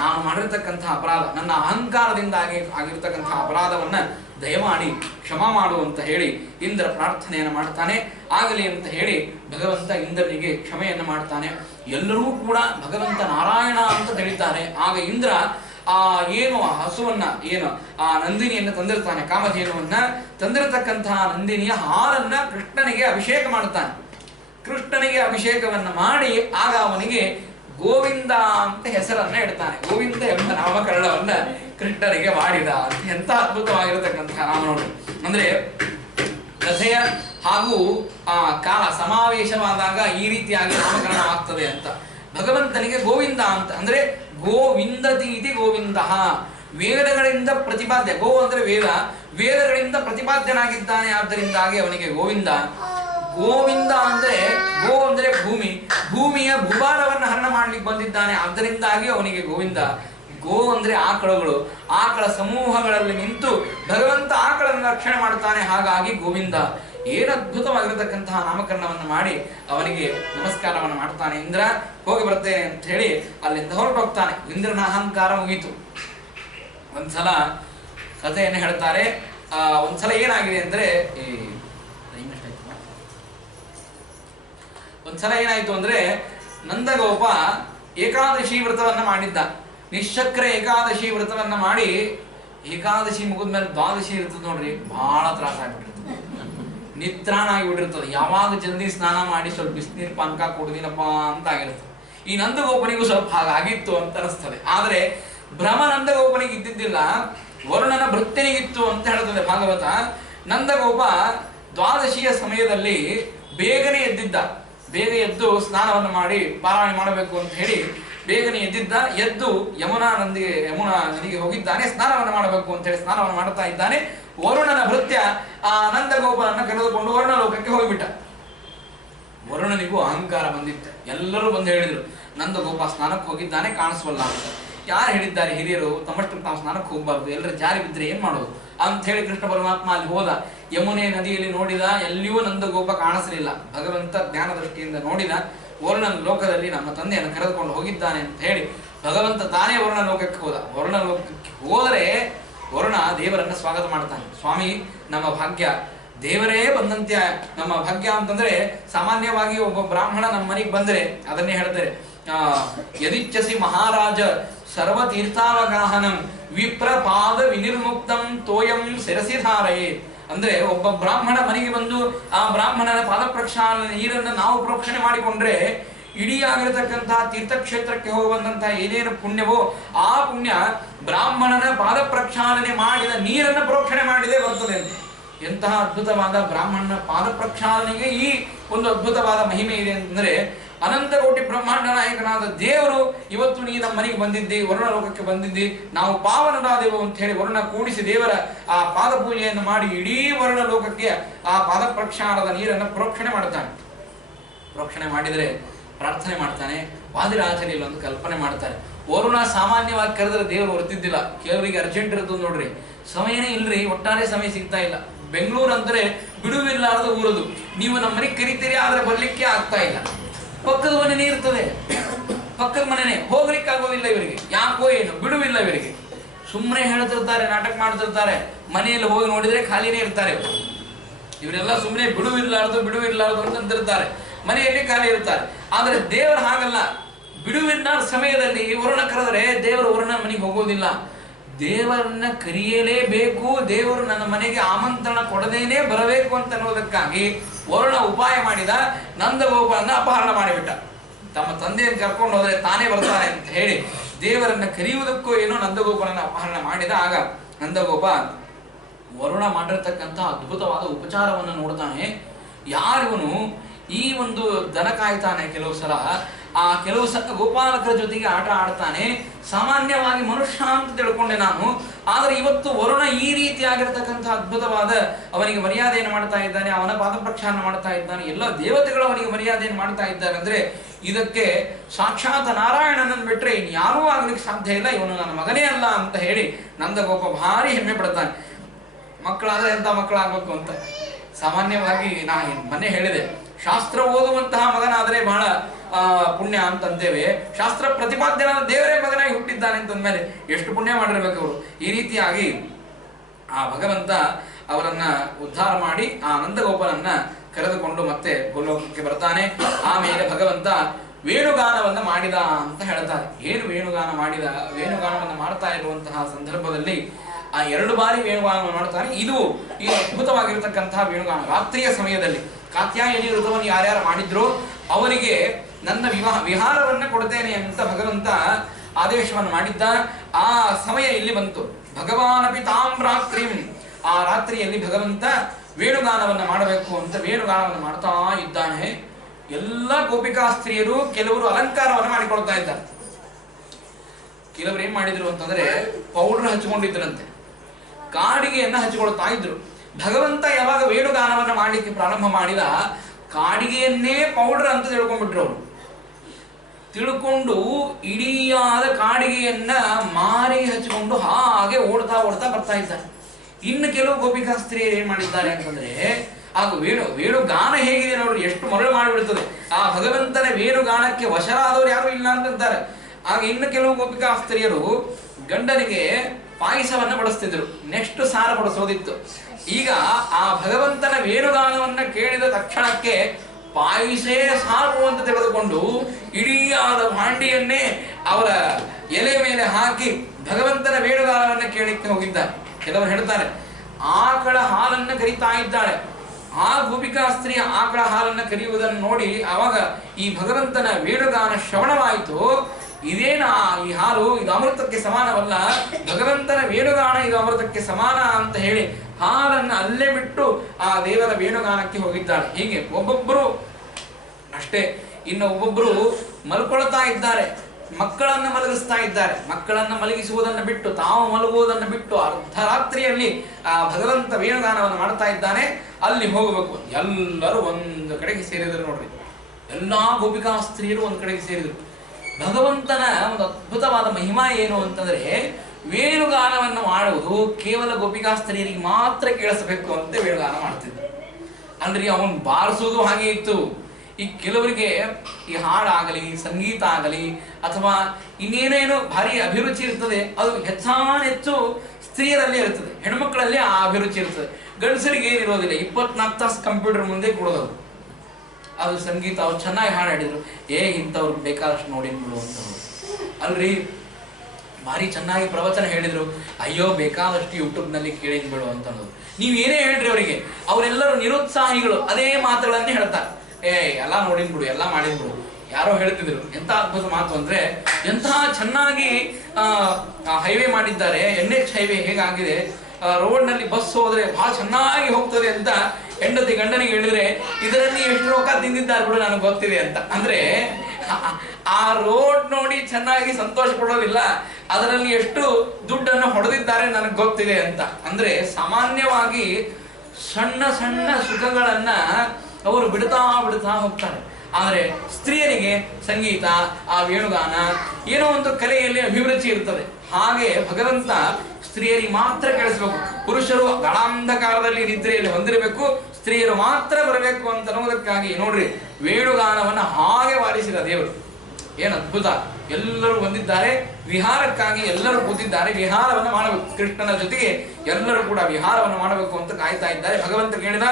ನಾನು ಮಾಡಿರ್ತಕ್ಕಂತಹ ಅಪರಾಧ, ನನ್ನ ಅಹಂಕಾರದಿಂದಾಗಿ ಆಗಿರ್ತಕ್ಕಂತಹ ಅಪರಾಧವನ್ನ ದಯಮಾಡಿ ಕ್ಷಮ ಮಾಡು ಅಂತ ಹೇಳಿ ಇಂದ್ರ ಪ್ರಾರ್ಥನೆಯನ್ನು ಮಾಡ್ತಾನೆ. ಆಗಲಿ ಅಂತ ಹೇಳಿ ಭಗವಂತ ಇಂದ್ರನಿಗೆ ಕ್ಷಮೆಯನ್ನು ಮಾಡ್ತಾನೆ. ಎಲ್ಲರೂ ಕೂಡ ಭಗವಂತ ನಾರಾಯಣ ಅಂತ ತಿಳಿತಾರೆ. ಆಗ ಇಂದ್ರ ಏನು ಹಸುವನ್ನ, ಏನು ಆ ನಂದಿನಿಯನ್ನು ತಂದಿರ್ತಾನೆ, ಕಾಮಧೇನುವನ್ನ ತಂದಿರತಕ್ಕಂತಹ ನಂದಿನಿಯ ಹಾಲನ್ನ ಕೃಷ್ಣನಿಗೆ ಅಭಿಷೇಕ ಮಾಡುತ್ತಾನೆ. ಕೃಷ್ಣನಿಗೆ ಅಭಿಷೇಕವನ್ನ ಮಾಡಿ ಆಗ ಅವನಿಗೆ ಗೋವಿಂದ ಅಂತ ಹೆಸರನ್ನ ಇಡ್ತಾನೆ. ಗೋವಿಂದ ಎಂಬ ನಾಮಕರಣವನ್ನ ಕೃಷ್ಣನಿಗೆ ಮಾಡಿದ ಅಂತ. ಎಂತ ಅದ್ಭುತವಾಗಿರತಕ್ಕಂತಹ ನಾಮ ನೋಡಿ. ಅಂದ್ರೆ ಕಥೆಯ ಹಾಗೂ ಆ ಕಾಲ ಸಮಾವೇಶವಾದಾಗ ಈ ರೀತಿಯಾಗಿ ನಾಮಕರಣವಾಗ್ತದೆ ಅಂತ. ಭಗವಂತನಿಗೆ ಗೋವಿಂದ ಅಂತ ಅಂದ್ರೆ ಗೋವಿಂದತಿ ಇತಿ ಗೋವಿಂದ, ವೇದಗಳಿಂದ ಪ್ರತಿಪಾದ್ಯ. ಗೋ ಅಂದ್ರೆ ವೇದ, ವೇದಗಳಿಂದ ಪ್ರತಿಪಾದ್ಯನಾಗಿದ್ದಾನೆ. ಆದ್ದರಿಂದಾಗಿ ಅವನಿಗೆ ಗೋವಿಂದ. ಗೋವಿಂದ ಅಂದ್ರೆ ಗೋ ಅಂದ್ರೆ ಭೂಮಿ, ಭೂಮಿಯ ಭೂಭಾರವನ್ನು ಹರಣ ಮಾಡ್ಲಿಕ್ಕೆ ಬಂದಿದ್ದಾನೆ. ಆದ್ದರಿಂದಾಗಿ ಅವನಿಗೆ ಗೋವಿಂದ. ಗೋ ಅಂದ್ರೆ ಆಕಳುಗಳು, ಆಕಳ ಸಮೂಹಗಳಲ್ಲಿ ನಿಂತು ಭಗವಂತ ಆಕಳನ್ನು ರಕ್ಷಣೆ ಮಾಡ್ತಾನೆ. ಹಾಗಾಗಿ ಗೋವಿಂದ. ಏನು ಅದ್ಭುತವಾಗಿರತಕ್ಕಂತಹ ನಾಮಕರಣವನ್ನು ಮಾಡಿ ಅವನಿಗೆ ನಮಸ್ಕಾರವನ್ನು ಮಾಡ್ತಾನೆ. ಇಂದ್ರ ಹೋಗಿ ಬರ್ತೇನೆ ಅಂತ ಹೇಳಿ ಅಲ್ಲಿಂದ ಹೊರಟೋಗ್ತಾನೆ. ಇಂದ್ರನ ಅಹಂಕಾರ ಮುಗೀತು. ಒಂದ್ಸಲ ಕಥೆಯನ್ನು ಹೇಳ್ತಾರೆ. ಒಂದ್ಸಲ ಏನಾಗಿದೆ ಅಂದ್ರೆ, ಒಂದ್ಸಲ ಏನಾಯ್ತು ಅಂದ್ರೆ, ನಂದಗೋಪ ಏಕಾದಶಿ ವ್ರತವನ್ನ ಮಾಡಿದ್ದ. ನಿಶ್ಚಕ್ರ ಏಕಾದಶಿ ವ್ರತವನ್ನ ಮಾಡಿ ಏಕಾದಶಿ ಮುಗಿದ್ಮೇಲೆ ದ್ವಾದಶಿ ಇರ್ತದೆ ನೋಡ್ರಿ, ಬಹಳ ತ್ರಾಸ ಆಗ್ಬಿಟ್ಟಿರ್ತದೆ, ನಿತ್ರಾಣ ಆಗಿಬಿಟ್ಟಿರ್ತದೆ. ಯಾವಾಗ ಜಲ್ದಿ ಸ್ನಾನ ಮಾಡಿ ಸ್ವಲ್ಪ ಬಿಸಿನೀರು ಪಾನಕ ಕುಡ್ದಿನಪ್ಪ ಅಂತ ಆಗಿರ್ತದೆ. ಈ ನಂದಗೋಪನಿಗೂ ಸ್ವಲ್ಪ ಹಾಗಾಗಿತ್ತು ಅಂತ ಅನಿಸ್ತದೆ. ಆದ್ರೆ ಭ್ರಮ ನಂದಗೋಪನಿಗೆ ಇದ್ದಿದ್ದಿಲ್ಲ, ವರುಣನ ಭೃತ್ಯನಿಗಿತ್ತು ಅಂತ ಹೇಳ್ತದೆ ಭಾಗವತ. ನಂದಗೋಪ ದ್ವಾದಶಿಯ ಸಮಯದಲ್ಲಿ ಬೇಗನೆ ಎದ್ದಿದ್ದ. ಬೇಗ ಎದ್ದು ಸ್ನಾನವನ್ನು ಮಾಡಿ ಪಾರಾಯಣ ಮಾಡಬೇಕು ಅಂತ ಹೇಳಿ ಬೇಗನೆ ಎದ್ದಿದ್ದ. ಎದ್ದು ಯಮುನಾ ನದಿಗೆ ಹೋಗಿದ್ದಾನೆ. ಸ್ನಾನವನ್ನು ಮಾಡಬೇಕು ಅಂತ ಹೇಳಿ ಸ್ನಾನವನ್ನು ಮಾಡ್ತಾ ಇದ್ದಾನೆ. ವರುಣನ ಭೃತ್ಯ ಆ ನಂದಗೋಪನನ್ನ ಕರೆದುಕೊಂಡು ವರುಣ ಲೋಕಕ್ಕೆ ಹೋಗ್ಬಿಟ್ಟ. ವರುಣನಿಗೂ ಅಹಂಕಾರ ಬಂದಿತ್ತು. ಎಲ್ಲರೂ ಬಂದು ಹೇಳಿದ್ರು, ನಂದಗೋಪ ಸ್ನಾನಕ್ಕೆ ಹೋಗಿದ್ದಾನೆ, ಕಾಣಿಸ್ವಲ್ಲ ಅಂತ. ಯಾರು ಹೇಳಿದ್ದಾರೆ ಹಿರಿಯರು, ತಮ್ಮಷ್ಟು ತಾವು ಸ್ನಾನಕ್ಕೆ ಹೋಗ್ಬಾರ್ದು, ಎಲ್ಲರೂ ಜಾರಿ ಬಿದ್ದರೆ ಏನ್ ಮಾಡೋದು ಅಂತ ಹೇಳಿ ಕೃಷ್ಣ ಪರಮಾತ್ಮ ಅಲ್ಲಿ ಹೋದ. ಯಮುನೆ ನದಿಯಲ್ಲಿ ನೋಡಿದ, ಎಲ್ಲಿಯೂ ನಂದಗೋಪ ಕಾಣಿಸಲಿಲ್ಲ. ಭಗವಂತ ಜ್ಞಾನ ದೃಷ್ಟಿಯಿಂದ ನೋಡಿದ, ವರುಣನ ಲೋಕದಲ್ಲಿ ನಮ್ಮ ತಂದೆಯನ್ನು ಕರೆದುಕೊಂಡು ಹೋಗಿದ್ದಾನೆ ಅಂತ ಹೇಳಿ ಭಗವಂತ ತಾನೇ ವರುಣ ಲೋಕಕ್ಕೆ ಹೋದ. ವರುಣ ಲೋಕಕ್ಕೆ ಹೋದರೆ ವರುಣ ದೇವರನ್ನ ಸ್ವಾಗತ ಮಾಡ್ತಾನೆ. ಸ್ವಾಮಿ, ನಮ್ಮ ಭಾಗ್ಯ, ದೇವರೇ ಬಂದಂತ್ಯ ನಮ್ಮ ಭಾಗ್ಯ ಅಂತಂದ್ರೆ, ಸಾಮಾನ್ಯವಾಗಿ ಒಬ್ಬ ಬ್ರಾಹ್ಮಣ ನಮ್ಮ ಮನೆಗೆ ಬಂದ್ರೆ ಅದನ್ನೇ ಹೇಳ್ತಾರೆ, ಯದಿಚ್ಛಸಿ ಮಹಾರಾಜ ಸರ್ವತೀರ್ಥಾವಗಾಹನಂ ವಿಪ್ರ ಪಾದ ವಿನಿರ್ಮುಕ್ತಂ ತೋಯಂ ಶಿರಸಿಧಾರಯೇ. ಅಂದ್ರೆ ಒಬ್ಬ ಬ್ರಾಹ್ಮಣ ಮನೆಗೆ ಬಂದು ಆ ಬ್ರಾಹ್ಮಣನ ಪಾದ ಪ್ರಕ್ಷಾಲನೆ ನೀರನ್ನು ನಾವು ಪ್ರೋಕ್ಷಣೆ ಮಾಡಿಕೊಂಡ್ರೆ ಇಡೀ ಆಗಿರತಕ್ಕಂತಹ ತೀರ್ಥಕ್ಷೇತ್ರಕ್ಕೆ ಹೋಗುವಂತಹ ಏನೇನು ಪುಣ್ಯವೋ ಆ ಪುಣ್ಯ ಬ್ರಾಹ್ಮಣನ ಪಾದ ಪ್ರಕ್ಷಾಲನೆ ಮಾಡಿದ ನೀರನ್ನು ಪ್ರೋಕ್ಷಣೆ ಮಾಡಿದೇ ಬರ್ತದೆ ಅಂತ. ಎಂತಹ ಅದ್ಭುತವಾದ ಬ್ರಾಹ್ಮಣನ ಪಾದ ಪ್ರಕ್ಷಾಲನೆಗೆ ಈ ಒಂದು ಅದ್ಭುತವಾದ ಮಹಿಮೆ ಇದೆ ಅಂತಂದ್ರೆ, ಅನಂತ ಕೋಟಿ ಬ್ರಹ್ಮಾಂಡ ನಾಯಕನಾದ ದೇವರು ಇವತ್ತು ನೀ ನಮ್ಮ ಮನೆಗೆ ಬಂದಿದ್ದಿ, ವರುಣ ಲೋಕಕ್ಕೆ ಬಂದಿದ್ದಿ, ನಾವು ಪಾವನರಾದೆವು ಅಂತ ಹೇಳಿ ವರುಣ ಕೂಡಿಸಿ ದೇವರ ಆ ಪಾದ ಪೂಜೆಯನ್ನು ಮಾಡಿ ಇಡೀ ವರುಣ ಲೋಕಕ್ಕೆ ಆ ಪಾದ ಪ್ರಕ್ಷಾಳದ ನೀರನ್ನು ಪ್ರೋಕ್ಷಣೆ ಮಾಡುತ್ತಾನೆ. ಪ್ರೋಕ್ಷಣೆ ಮಾಡಿದರೆ ಪ್ರಾರ್ಥನೆ ಮಾಡ್ತಾನೆ. ವಾದಿರಾಜರು ಇಲ್ಲೊಂದು ಕಲ್ಪನೆ ಮಾಡ್ತಾರೆ. ವರುಣ ಸಾಮಾನ್ಯವಾಗಿ ಕರೆದ್ರೆ ದೇವರು ಹೊರತಿದ್ದಿಲ್ಲ. ಕೆಲವರಿಗೆ ಅರ್ಜೆಂಟ್ ಇರ್ತದೆ ನೋಡ್ರಿ, ಸಮಯನೇ ಇಲ್ರಿ, ಒಟ್ಟಾರೆ ಸಮಯ ಸಿಗ್ತಾ ಇಲ್ಲ. ಬೆಂಗಳೂರು ಅಂದ್ರೆ ಬಿಡುವಿಲ್ಲಾರದ ಊರದು. ನೀವು ನಮ್ಮ ಮನೆಗೆ ಕರಿತೀರಿ, ಆದ್ರೆ ಬರ್ಲಿಕ್ಕೆ ಆಗ್ತಾ ಇಲ್ಲ. ಪಕ್ಕದ ಮನೆನೇ ಇರ್ತದೆ, ಪಕ್ಕದ ಮನೆನೇ, ಹೋಗ್ಲಿಕ್ಕೆ ಆಗೋದಿಲ್ಲ ಇವರಿಗೆ. ಯಾಕೋ ಏನು ಬಿಡುವಿಲ್ಲ ಇವರಿಗೆ. ಸುಮ್ಮನೆ ಹೇಳ್ತಿರ್ತಾರೆ, ನಾಟಕ ಮಾಡ್ತಿರ್ತಾರೆ. ಮನೆಯಲ್ಲಿ ಹೋಗಿ ನೋಡಿದ್ರೆ ಖಾಲಿನೇ ಇರ್ತಾರೆ ಇವರೆಲ್ಲ. ಸುಮ್ಮನೆ ಬಿಡುವಿರ್ಲಾರ್ದು ಅಂತಂತಿರ್ತಾರೆ, ಮನೆಯಲ್ಲಿ ಖಾಲಿ ಇರ್ತಾರೆ. ಆದ್ರೆ ದೇವರು ಹಾಗಲ್ಲ. ಬಿಡುವಿನ ಸಮಯದಲ್ಲಿ ವರುಣ ಕರೆದರೆ ದೇವರು ವರುಣ ಮನೆಗೆ ಹೋಗೋದಿಲ್ಲ. ದೇವರನ್ನ ಕರೆಯಲೇಬೇಕು, ದೇವರು ನನ್ನ ಮನೆಗೆ ಆಮಂತ್ರಣ ಕೊಡದೇನೆ ಬರಬೇಕು ಅಂತ ಅನ್ನೋದಕ್ಕಾಗಿ ವರುಣ ಉಪಾಯ ಮಾಡಿದ. ನಂದಗೋಪನನ್ನ ಅಪಹರಣ ಮಾಡಿಬಿಟ್ಟ. ತಮ್ಮ ತಂದೆಯನ್ನು ಕರ್ಕೊಂಡು ಹೋದ್ರೆ ತಾನೇ ಬರ್ತಾನೆ ಅಂತ ಹೇಳಿ ದೇವರನ್ನ ಕರೆಯುವುದಕ್ಕೂ ಏನೋ ನಂದಗೋಪನನ್ನ ಅಪಹರಣ ಮಾಡಿದ. ಆಗ ನಂದಗೋಪ ವರುಣ ಮಾಡಿರ್ತಕ್ಕಂಥ ಅದ್ಭುತವಾದ ಉಪಚಾರವನ್ನು ನೋಡ್ತಾನೆ. ಯಾರಿವನು ಈ ಒಂದು ದನ ಕಾಯ್ತಾನೆ, ಕೆಲವು ಸಲ ಕೆಲವು ಸಲ ಗೋಪಾಲಕರ ಜೊತೆಗೆ ಆಟ ಆಡ್ತಾನೆ. ಸಾಮಾನ್ಯವಾಗಿ ಮನುಷ್ಯ ಅಂತ ತಿಳ್ಕೊಂಡೆ ನಾನು. ಆದ್ರೆ ಇವತ್ತು ವರುಣ ಈ ರೀತಿಯಾಗಿರ್ತಕ್ಕಂಥ ಅದ್ಭುತವಾದ ಅವನಿಗೆ ಮರ್ಯಾದೆಯನ್ನು ಮಾಡ್ತಾ ಇದ್ದಾನೆ, ಅವನ ಪಾದ ಪ್ರಕ್ಷಾಳನ ಮಾಡ್ತಾ ಇದ್ದಾನೆ, ಎಲ್ಲ ದೇವತೆಗಳು ಅವನಿಗೆ ಮರ್ಯಾದೆಯನ್ನು ಮಾಡ್ತಾ ಇದ್ದಾರೆ. ಅಂದ್ರೆ ಇದಕ್ಕೆ ಸಾಕ್ಷಾತ್ ನಾರಾಯಣನನ್ನು ಬಿಟ್ರೆ ಇನ್ಯಾರೂ ಆಗ್ಲಿಕ್ಕೆ ಸಾಧ್ಯ ಇಲ್ಲ, ಇವನು ನನ್ನ ಮಗನೇ ಅಲ್ಲ ಅಂತ ಹೇಳಿ ನಂದಗೋಪ ಭಾರಿ ಹೆಮ್ಮೆ ಪಡ್ತಾನೆ. ಮಕ್ಕಳಾದ್ರೆ ಎಂತ ಮಕ್ಕಳಾಗಬೇಕು ಅಂತ. ಸಾಮಾನ್ಯವಾಗಿ ನಾ ಮೊನ್ನೆ ಹೇಳಿದೆ, ಶಾಸ್ತ್ರ ಓದುವಂತಹ ಮಗನಾದರೆ ಬಹಳ ಪುಣ್ಯ ಅಂತಂತೇವೆ. ಶಾಸ್ತ್ರ ಪ್ರತಿಪಾದ್ಯನಾದ ದೇವರೇ ಮಗನಾಗಿ ಹುಟ್ಟಿದ್ದಾನೆ ಅಂತಂದ್ಮೇಲೆ ಎಷ್ಟು ಪುಣ್ಯ ಮಾಡಿರ್ಬೇಕು ಅವರು. ಈ ರೀತಿಯಾಗಿ ಆ ಭಗವಂತ ಅವರನ್ನ ಉದ್ಧಾರ ಮಾಡಿ ಆ ನಂದಗೋಪನನ್ನ ಕರೆದುಕೊಂಡು ಮತ್ತೆ ಭೂಲೋಕಕ್ಕೆ ಬರ್ತಾನೆ. ಆಮೇಲೆ ಭಗವಂತ ವೇಣುಗಾನವನ್ನ ಮಾಡಿದ ಅಂತ ಹೇಳ್ತಾರೆ. ಏನು ವೇಣುಗಾನ ಮಾಡಿದ? ವೇಣುಗಾನವನ್ನು ಮಾಡ್ತಾ ಇರುವಂತಹ ಸಂದರ್ಭದಲ್ಲಿ ಆ 2 ಬಾರಿ ವೇಣುಗಾನವನ್ನು ಮಾಡ್ತಾನೆ. ಇದು ಈ ಅದ್ಭುತವಾಗಿರತಕ್ಕಂತಹ ವೇಣುಗಾನ ರಾತ್ರಿಯ ಸಮಯದಲ್ಲಿ. ಕಾತ್ಯಾಯನಿ ವ್ರತವನ್ನು ಯಾರ್ಯಾರು ಮಾಡಿದ್ರು ಅವರಿಗೆ ನನ್ನ ವಿಹಾರವನ್ನ ಕೊಡ್ತೇನೆ ಅಂತ ಭಗವಂತ ಆದೇಶವನ್ನು ಮಾಡಿದ್ದ. ಆ ಸಮಯ ಇಲ್ಲಿ ಬಂತು. ಭಗವಾನಪಿ ತಾಂ ರಾತ್ರಿಂ, ಆ ರಾತ್ರಿಯಲ್ಲಿ ಭಗವಂತ ವೇಣುಗಾನವನ್ನ ಮಾಡಬೇಕು ಅಂತ ವೇಣುಗಾನವನ್ನು ಮಾಡ್ತಾ ಇದ್ದಾನೆ. ಎಲ್ಲ ಗೋಪಿಕಾ ಸ್ತ್ರೀಯರು ಕೆಲವರು ಅಲಂಕಾರವನ್ನು ಮಾಡಿಕೊಳ್ತಾ ಇದ್ದಾರೆ. ಕೆಲವರು ಏನ್ ಮಾಡಿದ್ರು ಅಂತಂದ್ರೆ ಪೌಡರ್ ಹಚ್ಚಿಕೊಂಡಿದ್ರಂತೆ, ಕಾಡಿಗೆಯನ್ನ ಹಚ್ಚಿಕೊಳ್ತಾ ಇದ್ರು. ಭಗವಂತ ಯಾವಾಗ ವೇಣುಗಾನವನ್ನ ಮಾಡಲಿಕ್ಕೆ ಪ್ರಾರಂಭ ಮಾಡಿದ, ಕಾಡಿಗೆಯನ್ನೇ ಪೌಡರ್ ಅಂತ ತಿಳ್ಕೊಂಡ್ಬಿಟ್ರು ಅವರು. ತಿಳ್ಕೊಂಡು ಇಡೀಯಾದ ಕಾಡಿಗೆಯನ್ನ ಮಾರಿಗೆ ಹಚ್ಚಿಕೊಂಡು ಹಾಗೆ ಓಡ್ತಾ ಬರ್ತಾ ಇದ್ದಾರೆ. ಇನ್ನು ಕೆಲವು ಗೋಪಿಕಾ ಸ್ತ್ರೀಯರು ಏನ್ ಮಾಡಿದ್ದಾರೆ ಅಂತಂದ್ರೆ, ಆಗ ವೇಣುಗಾನ ಹೇಗಿದೆ ನೋಡ್ರಿ, ಎಷ್ಟು ಮರಳು ಮಾಡಿಬಿಡ್ತದೆ. ಆ ಭಗವಂತನ ವೇಣುಗಾನಕ್ಕೆ ವಶರಾದವರು ಯಾರು ಇಲ್ಲ ಅಂತಾರೆ. ಆಗ ಇನ್ನು ಕೆಲವು ಗೋಪಿಕಾ ಸ್ತ್ರೀಯರು ಗಂಡನಿಗೆ ಪಾಯಸವನ್ನ ಬಡಿಸ್ತಿದ್ರು, ನೆಕ್ಸ್ಟ್ ಸಾರ ಬಡಿಸೋದಿತ್ತು. ಈಗ ಆ ಭಗವಂತನ ವೇಣುಗಾನವನ್ನ ಕೇಳಿದ ತಕ್ಷಣಕ್ಕೆ ಪಾಯಸೇ ಸಾರು ಅಂತ ತಿಳಿದುಕೊಂಡು ಇಡೀ ಆದ ಭಾಂಡಿಯನ್ನೇ ಅವರ ಎಲೆ ಮೇಲೆ ಹಾಕಿ ಭಗವಂತನ ವೇಣುಗಾನವನ್ನ ಕೇಳಲಿಕ್ಕೆ ಹೋಗಿದ್ದಾರೆ. ಕೆಲವರು ಹೇಳ್ತಾರೆ ಆಕಳ ಹಾಲನ್ನ ಕರಿತಾ ಇದ್ದಾಳೆ. ಆ ಗೋಪಿಕಾ ಸ್ತ್ರೀ ಆಕಳ ಹಾಲನ್ನ ಕರೆಯುವುದನ್ನು ನೋಡಿ ಅವಾಗ ಈ ಭಗವಂತನ ವೇಣುಗಾನ ಶ್ರವಣವಾಯಿತು. ಇದೇನಾ ಈ ಹಾಲು, ಇದು ಅಮೃತಕ್ಕೆ ಸಮಾನವಲ್ಲ, ಭಗವಂತನ ವೇಣುಗಾನ ಇದು ಅಮೃತಕ್ಕೆ ಸಮಾನ ಅಂತ ಹೇಳಿ ಹಾಲನ್ನು ಅಲ್ಲೇ ಬಿಟ್ಟು ಆ ದೇವರ ವೇಣುಗಾನಕ್ಕೆ ಹೋಗಿದ್ದಾಳೆ. ಹೀಗೆ ಒಬ್ಬೊಬ್ಬರು ಅಷ್ಟೇ. ಇನ್ನು ಒಬ್ಬೊಬ್ಬರು ಮಲ್ಕೊಳ್ತಾ ಇದ್ದಾರೆ, ಮಕ್ಕಳನ್ನ ಮಲಗಿಸ್ತಾ ಇದ್ದಾರೆ. ಮಕ್ಕಳನ್ನ ಮಲಗಿಸುವುದನ್ನು ಬಿಟ್ಟು ತಾವು ಮಲಗುವುದನ್ನು ಬಿಟ್ಟು ಅರ್ಧರಾತ್ರಿಯಲ್ಲಿ ಆ ಭಗವಂತ ವೇಣುಗಾನವನ್ನು ಮಾಡ್ತಾ ಇದ್ದಾನೆ. ಅಲ್ಲಿ ಹೋಗಬೇಕು. ಎಲ್ಲರೂ ಒಂದು ಕಡೆಗೆ ಸೇರಿದರು ನೋಡ್ರಿ. ಎಲ್ಲಾ ಗೋಪಿಕಾ ಸ್ತ್ರೀಯರು ಒಂದು ಕಡೆಗೆ ಸೇರಿದರು. ಭಗವಂತನ ಒಂದು ಅದ್ಭುತವಾದ ಮಹಿಮಾ ಏನು ಅಂತಂದ್ರೆ, ವೇಣುಗಾನವನ್ನು ಮಾಡುವುದು ಕೇವಲ ಗೋಪಿಕಾ ಸ್ತ್ರೀಯರಿಗೆ ಮಾತ್ರ ಕೇಳಿಸಬೇಕು ಅಂತ ವೇಣುಗಾನ ಮಾಡ್ತಿದ್ದ. ಅಂದ್ರೆ ಅವನು ಬಾರಿಸೋದು ಹಾಗೆ ಇತ್ತು. ಈ ಕೆಲವರಿಗೆ ಈ ಹಾಡಾಗಲಿ, ಸಂಗೀತ ಆಗಲಿ, ಅಥವಾ ಇನ್ನೇನೇನು ಭಾರಿ ಅಭಿರುಚಿ ಇರ್ತದೆ, ಅದು ಹೆಚ್ಚು ಸ್ತ್ರೀಯರಲ್ಲಿ ಇರ್ತದೆ, ಹೆಣ್ಮಕ್ಳಲ್ಲಿ ಆ ಅಭಿರುಚಿ ಇರ್ತದೆ. ಗಂಡಸರಿಗೆ ಏನಿರೋದಿಲ್ಲ, 24 ತಾಸು ಕಂಪ್ಯೂಟರ್ ಮುಂದೆ ಕೊಡೋದು. ಅದು ಸಂಗೀತ ಅವ್ರು ಚೆನ್ನಾಗಿ ಹಾಡಿದ್ರು, ಇಂಥವ್ರು ಬೇಕಾದಷ್ಟು ನೋಡಿ ಬಿಡು ಅಂತ. ಅಲ್ರಿ ಭಾರಿ ಚೆನ್ನಾಗಿ ಪ್ರವಚನ ಹೇಳಿದ್ರು, ಅಯ್ಯೋ ಬೇಕಾದಷ್ಟು ಯೂಟ್ಯೂಬ್ನಲ್ಲಿ ಕೇಳಿದ್ ಬಿಡು ಅಂತ ಅನ್ನೋದು. ನೀವು ಏನೇ ಹೇಳ್ರಿ ಅವರಿಗೆ, ಅವರೆಲ್ಲರೂ ನಿರುತ್ಸಾಹಿಗಳು, ಅದೇ ಮಾತುಗಳನ್ನೇ ಹೇಳ್ತಾರೆ. ಎಲ್ಲ ನೋಡಿನ್ ಬಿಡು, ಎಲ್ಲ ಮಾಡಿದ್ ಬಿಡು. ಯಾರೋ ಹೇಳ್ತಿದ್ರು, ಎಂತ ಅದ್ಭುತ ಮಾತು ಅಂದ್ರೆ, ಎಂತಹ ಚೆನ್ನಾಗಿ ಹೈವೇ ಮಾಡಿದ್ದಾರೆ. NH ಹೈವೇ ಹೇಗಾಗಿದೆ, ರೋಡ್ ನಲ್ಲಿ ಬಸ್ ಹೋದ್ರೆ ಬಹಳ ಚೆನ್ನಾಗಿ ಹೋಗ್ತದೆ ಅಂತ ಹೆಂಡತಿ ಗಂಡನಿಗೆ ಹೇಳಿದ್ರೆ, ಇದರಲ್ಲಿ ಎಷ್ಟು ರೊಕ್ಕ ತಿಂದಿದ್ದಾರೆ ಬಿಡು ನನಗೆ ಗೊತ್ತಿದೆ ಅಂತ. ಅಂದ್ರೆ ಆ ರೋಡ್ ನೋಡಿ ಚೆನ್ನಾಗಿ ಸಂತೋಷ ಪಡೋದಿಲ್ಲ, ಅದರಲ್ಲಿ ಎಷ್ಟು ದುಡ್ಡನ್ನು ಹೊಡೆದಿದ್ದಾರೆ ನನಗೆ ಗೊತ್ತಿದೆ ಅಂತ. ಅಂದ್ರೆ ಸಾಮಾನ್ಯವಾಗಿ ಸಣ್ಣ ಸಣ್ಣ ಸುಖಗಳನ್ನ ಅವರು ಬಿಡ್ತಾ ಹೋಗ್ತಾರೆ. ಆದರೆ ಸ್ತ್ರೀಯರಿಗೆ ಸಂಗೀತ, ಆ ವೇಣುಗಾನ, ಏನೋ ಒಂದು ಕಲೆಯಲ್ಲಿ ಅಭಿರುಚಿ ಇರ್ತದೆ. ಹಾಗೆ ಭಗವಂತ ಸ್ತ್ರೀಯರಿಗೆ ಮಾತ್ರ ಕೇಳಿಸ್ಬೇಕು. ಪುರುಷರು ಗಾಢಾಂಧಕಾರದಲ್ಲಿ ನಿದ್ರೆಯಲ್ಲಿ ಹೊಂದಿರಬೇಕು, ಸ್ತ್ರೀಯರು ಮಾತ್ರ ಬರಬೇಕು ಅಂತ ಅನ್ನೋದಕ್ಕಾಗಿ ನೋಡ್ರಿ ವೇಣುಗಾನವನ್ನು ಹಾಗೆ ವಾರಿಸಿದ ದೇವರು. ಏನು ಅದ್ಭುತ! ಎಲ್ಲರೂ ಬಂದಿದ್ದಾರೆ, ವಿಹಾರಕ್ಕಾಗಿ ಎಲ್ಲರೂ ಕೂತಿದ್ದಾರೆ, ವಿಹಾರವನ್ನು ಮಾಡಬೇಕು. ಕೃಷ್ಣನ ಜೊತೆಗೆ ಎಲ್ಲರೂ ಕೂಡ ವಿಹಾರವನ್ನು ಮಾಡಬೇಕು ಅಂತ ಕಾಯ್ತಾ ಇದ್ದಾರೆ. ಭಗವಂತ ಕೇಳಿದ,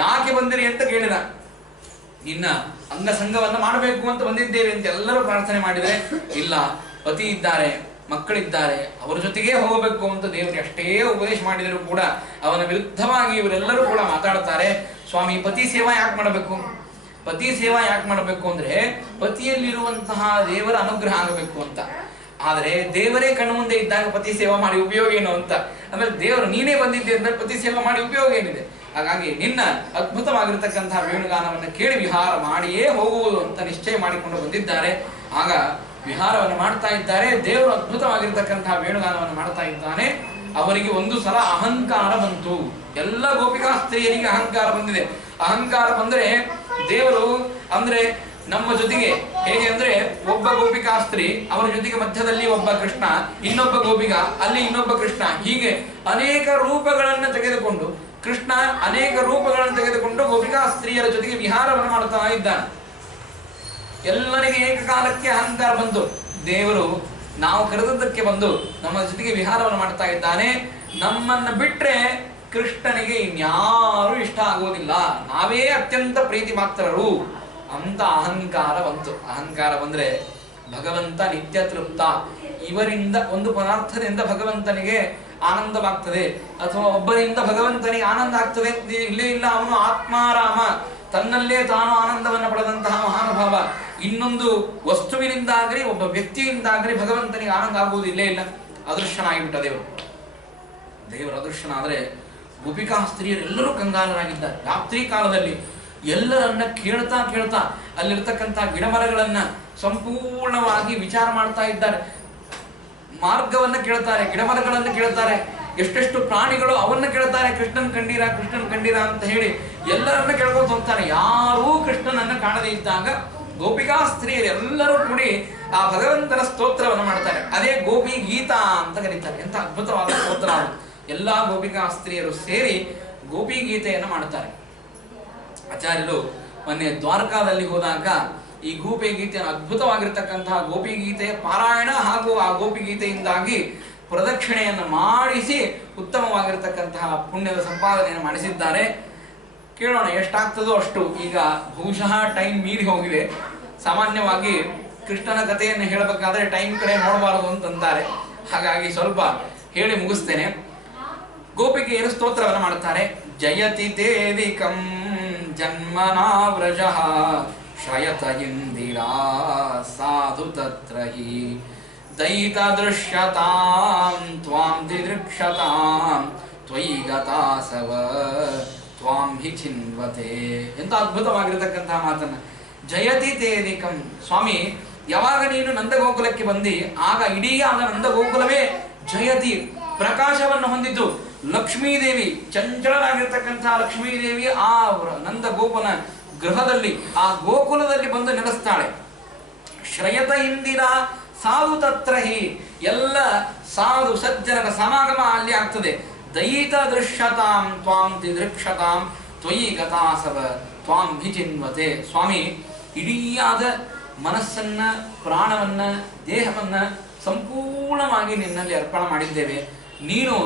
ಯಾಕೆ ಬಂದಿರಿ ಅಂತ ಕೇಳಿದ. ನಿನ್ನ ಅಂಗಸಂಗವನ್ನು ಮಾಡಬೇಕು ಅಂತ ಬಂದಿದ್ದೇವೆ ಅಂತ ಎಲ್ಲರೂ ಪ್ರಾರ್ಥನೆ ಮಾಡಿದರೆ, ಇಲ್ಲ ಪತಿ ಇದ್ದಾರೆ, ಮಕ್ಕಳಿದ್ದಾರೆ, ಅವರ ಜೊತೆಗೇ ಹೋಗಬೇಕು ಅಂತ ದೇವರಿಗೆ ಅಷ್ಟೇ ಉಪದೇಶ ಮಾಡಿದರೂ ಕೂಡ ಅವನ ವಿರುದ್ಧವಾಗಿ ಇವರೆಲ್ಲರೂ ಕೂಡ ಮಾತಾಡ್ತಾರೆ. ಸ್ವಾಮಿ, ಪತಿ ಸೇವಾ ಯಾಕೆ ಮಾಡಬೇಕು? ಪತಿ ಸೇವಾ ಯಾಕೆ ಮಾಡಬೇಕು ಅಂದ್ರೆ ಪತಿಯಲ್ಲಿರುವಂತಹ ದೇವರ ಅನುಗ್ರಹ ಆಗಬೇಕು ಅಂತ. ಆದರೆ ದೇವರೇ ಕಣ್ಣು ಮುಂದೆ ಇದ್ದಾಗ ಪತಿ ಸೇವಾ ಮಾಡಿ ಉಪಯೋಗ ಏನು ಅಂತ. ಆಮೇಲೆ ದೇವರು ನೀನೇ ಬಂದಿದ್ದೆ ಅಂದ್ರೆ ಪತಿ ಸೇವಾ ಮಾಡಿ ಉಪಯೋಗ ಏನಿದೆ? ಹಾಗಾಗಿ ನಿನ್ನ ಅದ್ಭುತವಾಗಿರ್ತಕ್ಕಂತಹ ವೇಣುಗಾನವನ್ನು ಕೇಳಿ ವಿಹಾರ ಮಾಡಿಯೇ ಹೋಗುವುದು ಅಂತ ನಿಶ್ಚಯ ಮಾಡಿಕೊಂಡು ಬಂದಿದ್ದಾರೆ. ಆಗ ವಿಹಾರವನ್ನು ಮಾಡ್ತಾ ಇದ್ದಾರೆ. ದೇವರು ಅದ್ಭುತವಾಗಿರ್ತಕ್ಕಂತಹ ವೇಣುಗಾನವನ್ನು ಮಾಡ್ತಾ ಇದ್ದಾನೆ. ಅವರಿಗೆ ಒಂದು ಸಲ ಅಹಂಕಾರ ಬಂತು. ಎಲ್ಲ ಗೋಪಿಕಾ ಸ್ತ್ರೀಯರಿಗೆ ಅಹಂಕಾರ ಬಂದಿದೆ. ಅಹಂಕಾರ ಬಂದ್ರೆ ದೇವರು ಅಂದ್ರೆ ನಮ್ಮ ಜೊತೆಗೆ ಹೇಗೆ ಅಂದ್ರೆ ಒಬ್ಬ ಗೋಪಿಕಾ ಸ್ತ್ರೀ, ಅವರ ಜೊತೆಗೆ ಮಧ್ಯದಲ್ಲಿ ಒಬ್ಬ ಕೃಷ್ಣ, ಇನ್ನೊಬ್ಬ ಗೋಪಿಕ, ಅಲ್ಲಿ ಇನ್ನೊಬ್ಬ ಕೃಷ್ಣ, ಹೀಗೆ ಅನೇಕ ರೂಪಗಳನ್ನು ತೆಗೆದುಕೊಂಡು ಕೃಷ್ಣ ಅನೇಕ ರೂಪಗಳನ್ನು ತೆಗೆದುಕೊಂಡು ಗೋಪಿಕಾ ಸ್ತ್ರೀಯರ ಜೊತೆಗೆ ವಿಹಾರವನ್ನು ಮಾಡ್ತಾ ಇದ್ದಾನೆ. ಎಲ್ಲರಿಗೆ ಏಕಕಾಲಕ್ಕೆ ಅಹಂಕಾರ ಬಂತು. ದೇವರು ನಾವು ಕರೆದದ್ದಕ್ಕೆ ಬಂದು ನಮ್ಮ ಜೊತೆಗೆ ವಿಹಾರವನ್ನು ಮಾಡ್ತಾ ಇದ್ದಾನೆ. ನಮ್ಮನ್ನು ಬಿಟ್ರೆ ಕೃಷ್ಣನಿಗೆ ಇನ್ಯಾರು ಇಷ್ಟ ಆಗೋದಿಲ್ಲ, ನಾವೇ ಅತ್ಯಂತ ಪ್ರೀತಿ ಮಾತ್ರರು ಅಂತ ಅಹಂಕಾರ ಬಂತು. ಅಹಂಕಾರ ಬಂದ್ರೆ ಭಗವಂತ ನಿತ್ಯ ತೃಪ್ತ. ಇವರಿಂದ ಒಂದು ಪದಾರ್ಥದಿಂದ ಭಗವಂತನಿಗೆ ಆನಂದವಾಗ್ತದೆ ಅಥವಾ ಒಬ್ಬರಿಂದ ಭಗವಂತನಿಗೆ ಆನಂದ ಆಗ್ತದೆ ಇಲ್ಲೇ ಇಲ್ಲ. ಅವನು ಆತ್ಮಾರಾಮ, ತನ್ನಲ್ಲೇ ತಾನು ಆನಂದವನ್ನು ಪಡೆದಂತಹ ಮಹಾನುಭಾವ. ಇನ್ನೊಂದು ವಸ್ತುವಿನಿಂದಾಗಲಿ ಒಬ್ಬ ವ್ಯಕ್ತಿಯಿಂದಾಗಲಿ ಭಗವಂತನಿಗೆ ಆನಂದ ಆಗುವುದಿಲ್ಲೇ ಇಲ್ಲ. ಅದೃಶ್ಯನಾಗಿಬಿಟ್ಟ ದೇವರು. ದೇವರ ಅದೃಶ್ಯನಾದರೆ ಗೋಪಿಕಾ ಸ್ತ್ರೀಯರೆಲ್ಲರೂ ಕಂಗಾಲರಾಗಿದ್ದಾರೆ. ರಾತ್ರಿ ಕಾಲದಲ್ಲಿ ಎಲ್ಲರನ್ನ ಕೇಳ್ತಾ ಕೇಳ್ತಾ ಅಲ್ಲಿರ್ತಕ್ಕಂಥ ಗಿಡಮರಗಳನ್ನ ಸಂಪೂರ್ಣವಾಗಿ ವಿಚಾರ ಮಾಡ್ತಾ ಇದ್ದಾರೆ. ಮಾರ್ಗವನ್ನ ಕೇಳ್ತಾರೆ, ಗಿಡಮರಗಳನ್ನು ಕೇಳ್ತಾರೆ, ಎಷ್ಟೆಷ್ಟು ಪ್ರಾಣಿಗಳು ಅವನ್ನ ಕೇಳ್ತಾರೆ. ಕೃಷ್ಣನ್ ಕಂಡೀರ, ಕೃಷ್ಣನ್ ಕಂಡೀರ ಅಂತ ಹೇಳಿ ಎಲ್ಲರನ್ನ ಕೇಳ್ಕೊತ ಹೋಗ್ತಾರೆ. ಯಾರೂ ಕೃಷ್ಣನನ್ನ ಕಾಣದೇ ಇದ್ದಾಗ ಗೋಪಿಕಾ ಸ್ತ್ರೀಯರು ಎಲ್ಲರೂ ಕೂಡಿ ಆ ಭಗವಂತನ ಸ್ತೋತ್ರವನ್ನು ಮಾಡ್ತಾರೆ. ಅದೇ ಗೋಪಿ ಗೀತಾ ಅಂತ ಕರೀತಾರೆ. ಎಂತ ಅದ್ಭುತವಾದ ಸ್ತೋತ್ರ ಅದು. ಎಲ್ಲಾ ಗೋಪಿಕಾ ಸ್ತ್ರೀಯರು ಸೇರಿ ಗೋಪಿ ಗೀತೆಯನ್ನು ಮಾಡ್ತಾರೆ. ಆಚಾರ್ಯರು ಮೊನ್ನೆ ದ್ವಾರಕಾದಲ್ಲಿ ಹೋದಾಗ ಈ ಗೋಪಿ ಗೀತೆಯನ್ನು ಅದ್ಭುತವಾಗಿರ್ತಕ್ಕಂತಹ ಗೋಪಿ ಗೀತೆಯ ಪಾರಾಯಣ ಹಾಗೂ ಆ ಗೋಪಿ ಗೀತೆಯಿಂದಾಗಿ ಪ್ರದಕ್ಷಿಣೆಯನ್ನು ಮಾಡಿಸಿ ಉತ್ತಮವಾಗಿರ್ತಕ್ಕಂತಹ ಪುಣ್ಯದ ಸಂಪಾದನೆಯನ್ನು ಮಾಡಿಸಿದ್ದಾರೆ. ಕೇಳೋಣ ಎಷ್ಟಾಗ್ತದೋ ಅಷ್ಟು. ಈಗ ಬಹುಶಃ ಟೈಮ್ ಮೀರಿ ಹೋಗಿದೆ. ಸಾಮಾನ್ಯವಾಗಿ ಕೃಷ್ಣನ ಕಥೆಯನ್ನು ಹೇಳಬೇಕಾದ್ರೆ ಟೈಮ್ ಕಡೆ ನೋಡಬಾರದು ಅಂತಂತಾರೆ. ಹಾಗಾಗಿ ಸ್ವಲ್ಪ ಹೇಳಿ ಮುಗಿಸ್ತೇನೆ. ಗೋಪಿಕೆಯರು ಸ್ತೋತ್ರವನ್ನು ಮಾಡುತ್ತಾರೆ. ಜಯತಿ ದೇವಿಕಂ ಜನ್ಮನಾವ್ರಜಃ ಶಯತ ಇಂದಿರಾ ಸಾಧು ತತ್ರ ಹಿ ದೈತ ದೃಶ್ಯತಾಂ ತ್ವಾಂ ದಿದೃಕ್ಷತಾಂ ತ್ವಯಿ ಗತಾಸವ ತ್ವಾಂ ಹಿ ಚಿನ್ವತೆ. ಎಂತ ಅದ್ಭುತವಾಗಿರತಕ್ಕಂತಹ ಮಾತನ್ನ. ಜಯತಿ ತೇದಿಕಂ, ಸ್ವಾಮಿ ಯಾವಾಗ ನೀನು ನಂದಗೋಕುಲಕ್ಕೆ ಬಂದಿ ಆಗ ಇಡೀ ಆಗ ನಂದಗೋಕುಲವೇ ಜಯತಿ ಪ್ರಕಾಶವನ್ನು ಹೊಂದಿದ್ದು. ಲಕ್ಷ್ಮೀದೇವಿ, ಚಂಚಲರಾಗಿರ್ತಕ್ಕಂತಹ ಲಕ್ಷ್ಮೀದೇವಿ ಆ ನಂದ ಗೋಪನ ಗೃಹದಲ್ಲಿ ಆ ಗೋಕುಲದಲ್ಲಿ ಬಂದು ನೆಲೆಸ್ತಾಳೆ. ಶ್ರಯತ ಇಂದಿರ ಸಾಧು ತತ್ರಹಿ, ಎಲ್ಲ ಸಾಧು ಸಜ್ಜನರ ಸಮಾಗಮ ಅಲ್ಲಿ ಆಗ್ತದೆ. ದಯಿತ ದೃಶ್ಯತಾಂ ತ್ವಾಂ ದಿದೃಕ್ಷತಾಂ ತ್ವಯಿ ಗತಾಸವ ತ್ವಾಂ ಹಿಚಿನ್ವತೆ. ಸ್ವಾಮಿ, ಇಡೀಯಾದ ಮನಸ್ಸನ್ನ, ಪ್ರಾಣವನ್ನ, ದೇಹವನ್ನ ಸಂಪೂರ್ಣವಾಗಿ ನಿನ್ನಲ್ಲಿ ಅರ್ಪಣೆ ಮಾಡಿದ್ದೇವೆ. ನೀನು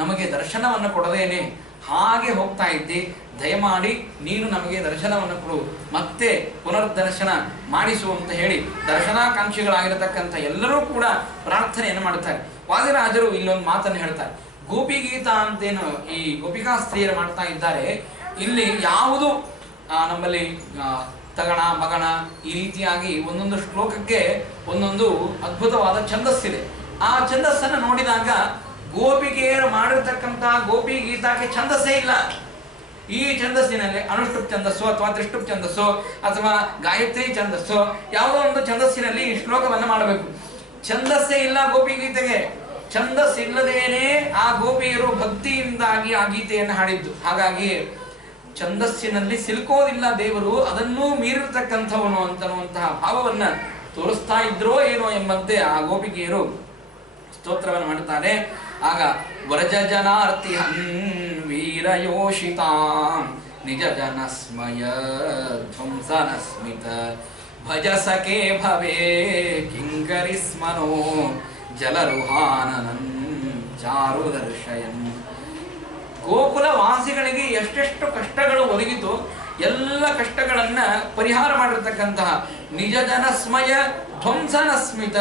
ನಮಗೆ ದರ್ಶನವನ್ನು ಕೊಡದೇನೆ ಹಾಗೆ ಹೋಗ್ತಾ ಇದ್ದಿ. ದಯಮಾಡಿ ನೀನು ನಮಗೆ ದರ್ಶನವನ್ನು ಕೊಡು, ಮತ್ತೆ ಪುನರ್ದರ್ಶನ ಮಾಡಿಸು ಅಂತ ಹೇಳಿ ದರ್ಶನಾಕಾಂಕ್ಷಿಗಳಾಗಿರತಕ್ಕಂಥ ಎಲ್ಲರೂ ಕೂಡ ಪ್ರಾರ್ಥನೆಯನ್ನು ಮಾಡುತ್ತಾರೆ. ವಾದಿರಾಜರು ಇಲ್ಲೊಂದು ಮಾತನ್ನು ಹೇಳ್ತಾರೆ. ಗೋಪಿ ಗೀತಾ ಅಂತೇನು ಈ ಗೋಪಿಕಾ ಸ್ತ್ರೀಯರು ಮಾಡ್ತಾ ಇದ್ದಾರೆ. ಇಲ್ಲಿ ಯಾವುದು ನಮ್ಮಲ್ಲಿ ತಗಣ ಮಗಣ ಈ ರೀತಿಯಾಗಿ ಒಂದೊಂದು ಶ್ಲೋಕಕ್ಕೆ ಒಂದೊಂದು ಅದ್ಭುತವಾದ ಛಂದಸ್ಸಿದೆ. ಆ ಛಂದಸ್ಸನ್ನು ನೋಡಿದಾಗ ಗೋಪಿಕೆಯರು ಮಾಡಿರ್ತಕ್ಕಂಥ ಗೋಪಿ ಗೀತಾಕ್ಕೆ ಛಂದಸ್ಸೇ ಇಲ್ಲ. ಈ ಛಂದಸ್ಸಿನಲ್ಲಿ ಅನುಷ್ಠುಪ್ ಛಂದಸ್ಸು ಅಥವಾ ತ್ರಿಷ್ಠುಪ್ ಛಂದಸ್ಸು ಅಥವಾ ಗಾಯತ್ರಿ ಛಂದಸ್ಸು ಯಾವುದೋ ಒಂದು ಛಂದಸ್ಸಿನಲ್ಲಿ ಈ ಶ್ಲೋಕವನ್ನು ಮಾಡಬೇಕು. ಛಂದಸ್ಸೇ ಇಲ್ಲ ಗೋಪಿ ಗೀತೆಗೆ. ಛಂದಸ್ಸಿಲ್ಲದೇನೆ ಆ ಗೋಪಿಯರು ಭಕ್ತಿಯಿಂದಾಗಿ ಆ ಗೀತೆಯನ್ನು ಹಾಡಿದ್ದು. ಹಾಗಾಗಿ ಛಂದಸ್ಸಿನಲ್ಲಿ ಸಿಲುಕೋದಿಲ್ಲ ದೇವರು, ಅದನ್ನೂ ಮೀರಿರ್ತಕ್ಕಂಥವನು ಅಂತನ್ನುವಂತಹ ಭಾವವನ್ನ ತೋರಿಸ್ತಾ ಇದ್ರೋ ಏನೋ ಎಂಬಂತೆ ಆ ಗೋಪಿಕೆಯರು ಸ್ತೋತ್ರವನ್ನು ಮಾಡುತ್ತಾರೆ. ಆಗ ವ್ರಜ ಜನಾರ್ತಿ ವೀರಯೋಷಿತಾಂ ನಿಜ ಜನಸ್ಮಯ ಧ್ವಂಸನ ಸ್ಮಿತ ಭಜ ಸಖೇ ಭವೇ ಕಿಂಕರಿ ಸ್ಮನೋ ಜಲರುಹಾನನನ್ ಚಾರು ದರ್ಶಯನ್. ಗೋಕುಲ ವಾಸಿಗಳಿಗೆ ಎಷ್ಟೆಷ್ಟು ಕಷ್ಟಗಳು ಒದಗಿತು, ಎಲ್ಲ ಕಷ್ಟಗಳನ್ನ ಪರಿಹಾರ ಮಾಡಿರ್ತಕ್ಕಂತಹ ನಿಜ ಜನಸ್ಮಯ ಧ್ವಂಸನ ಸ್ಮಿತ,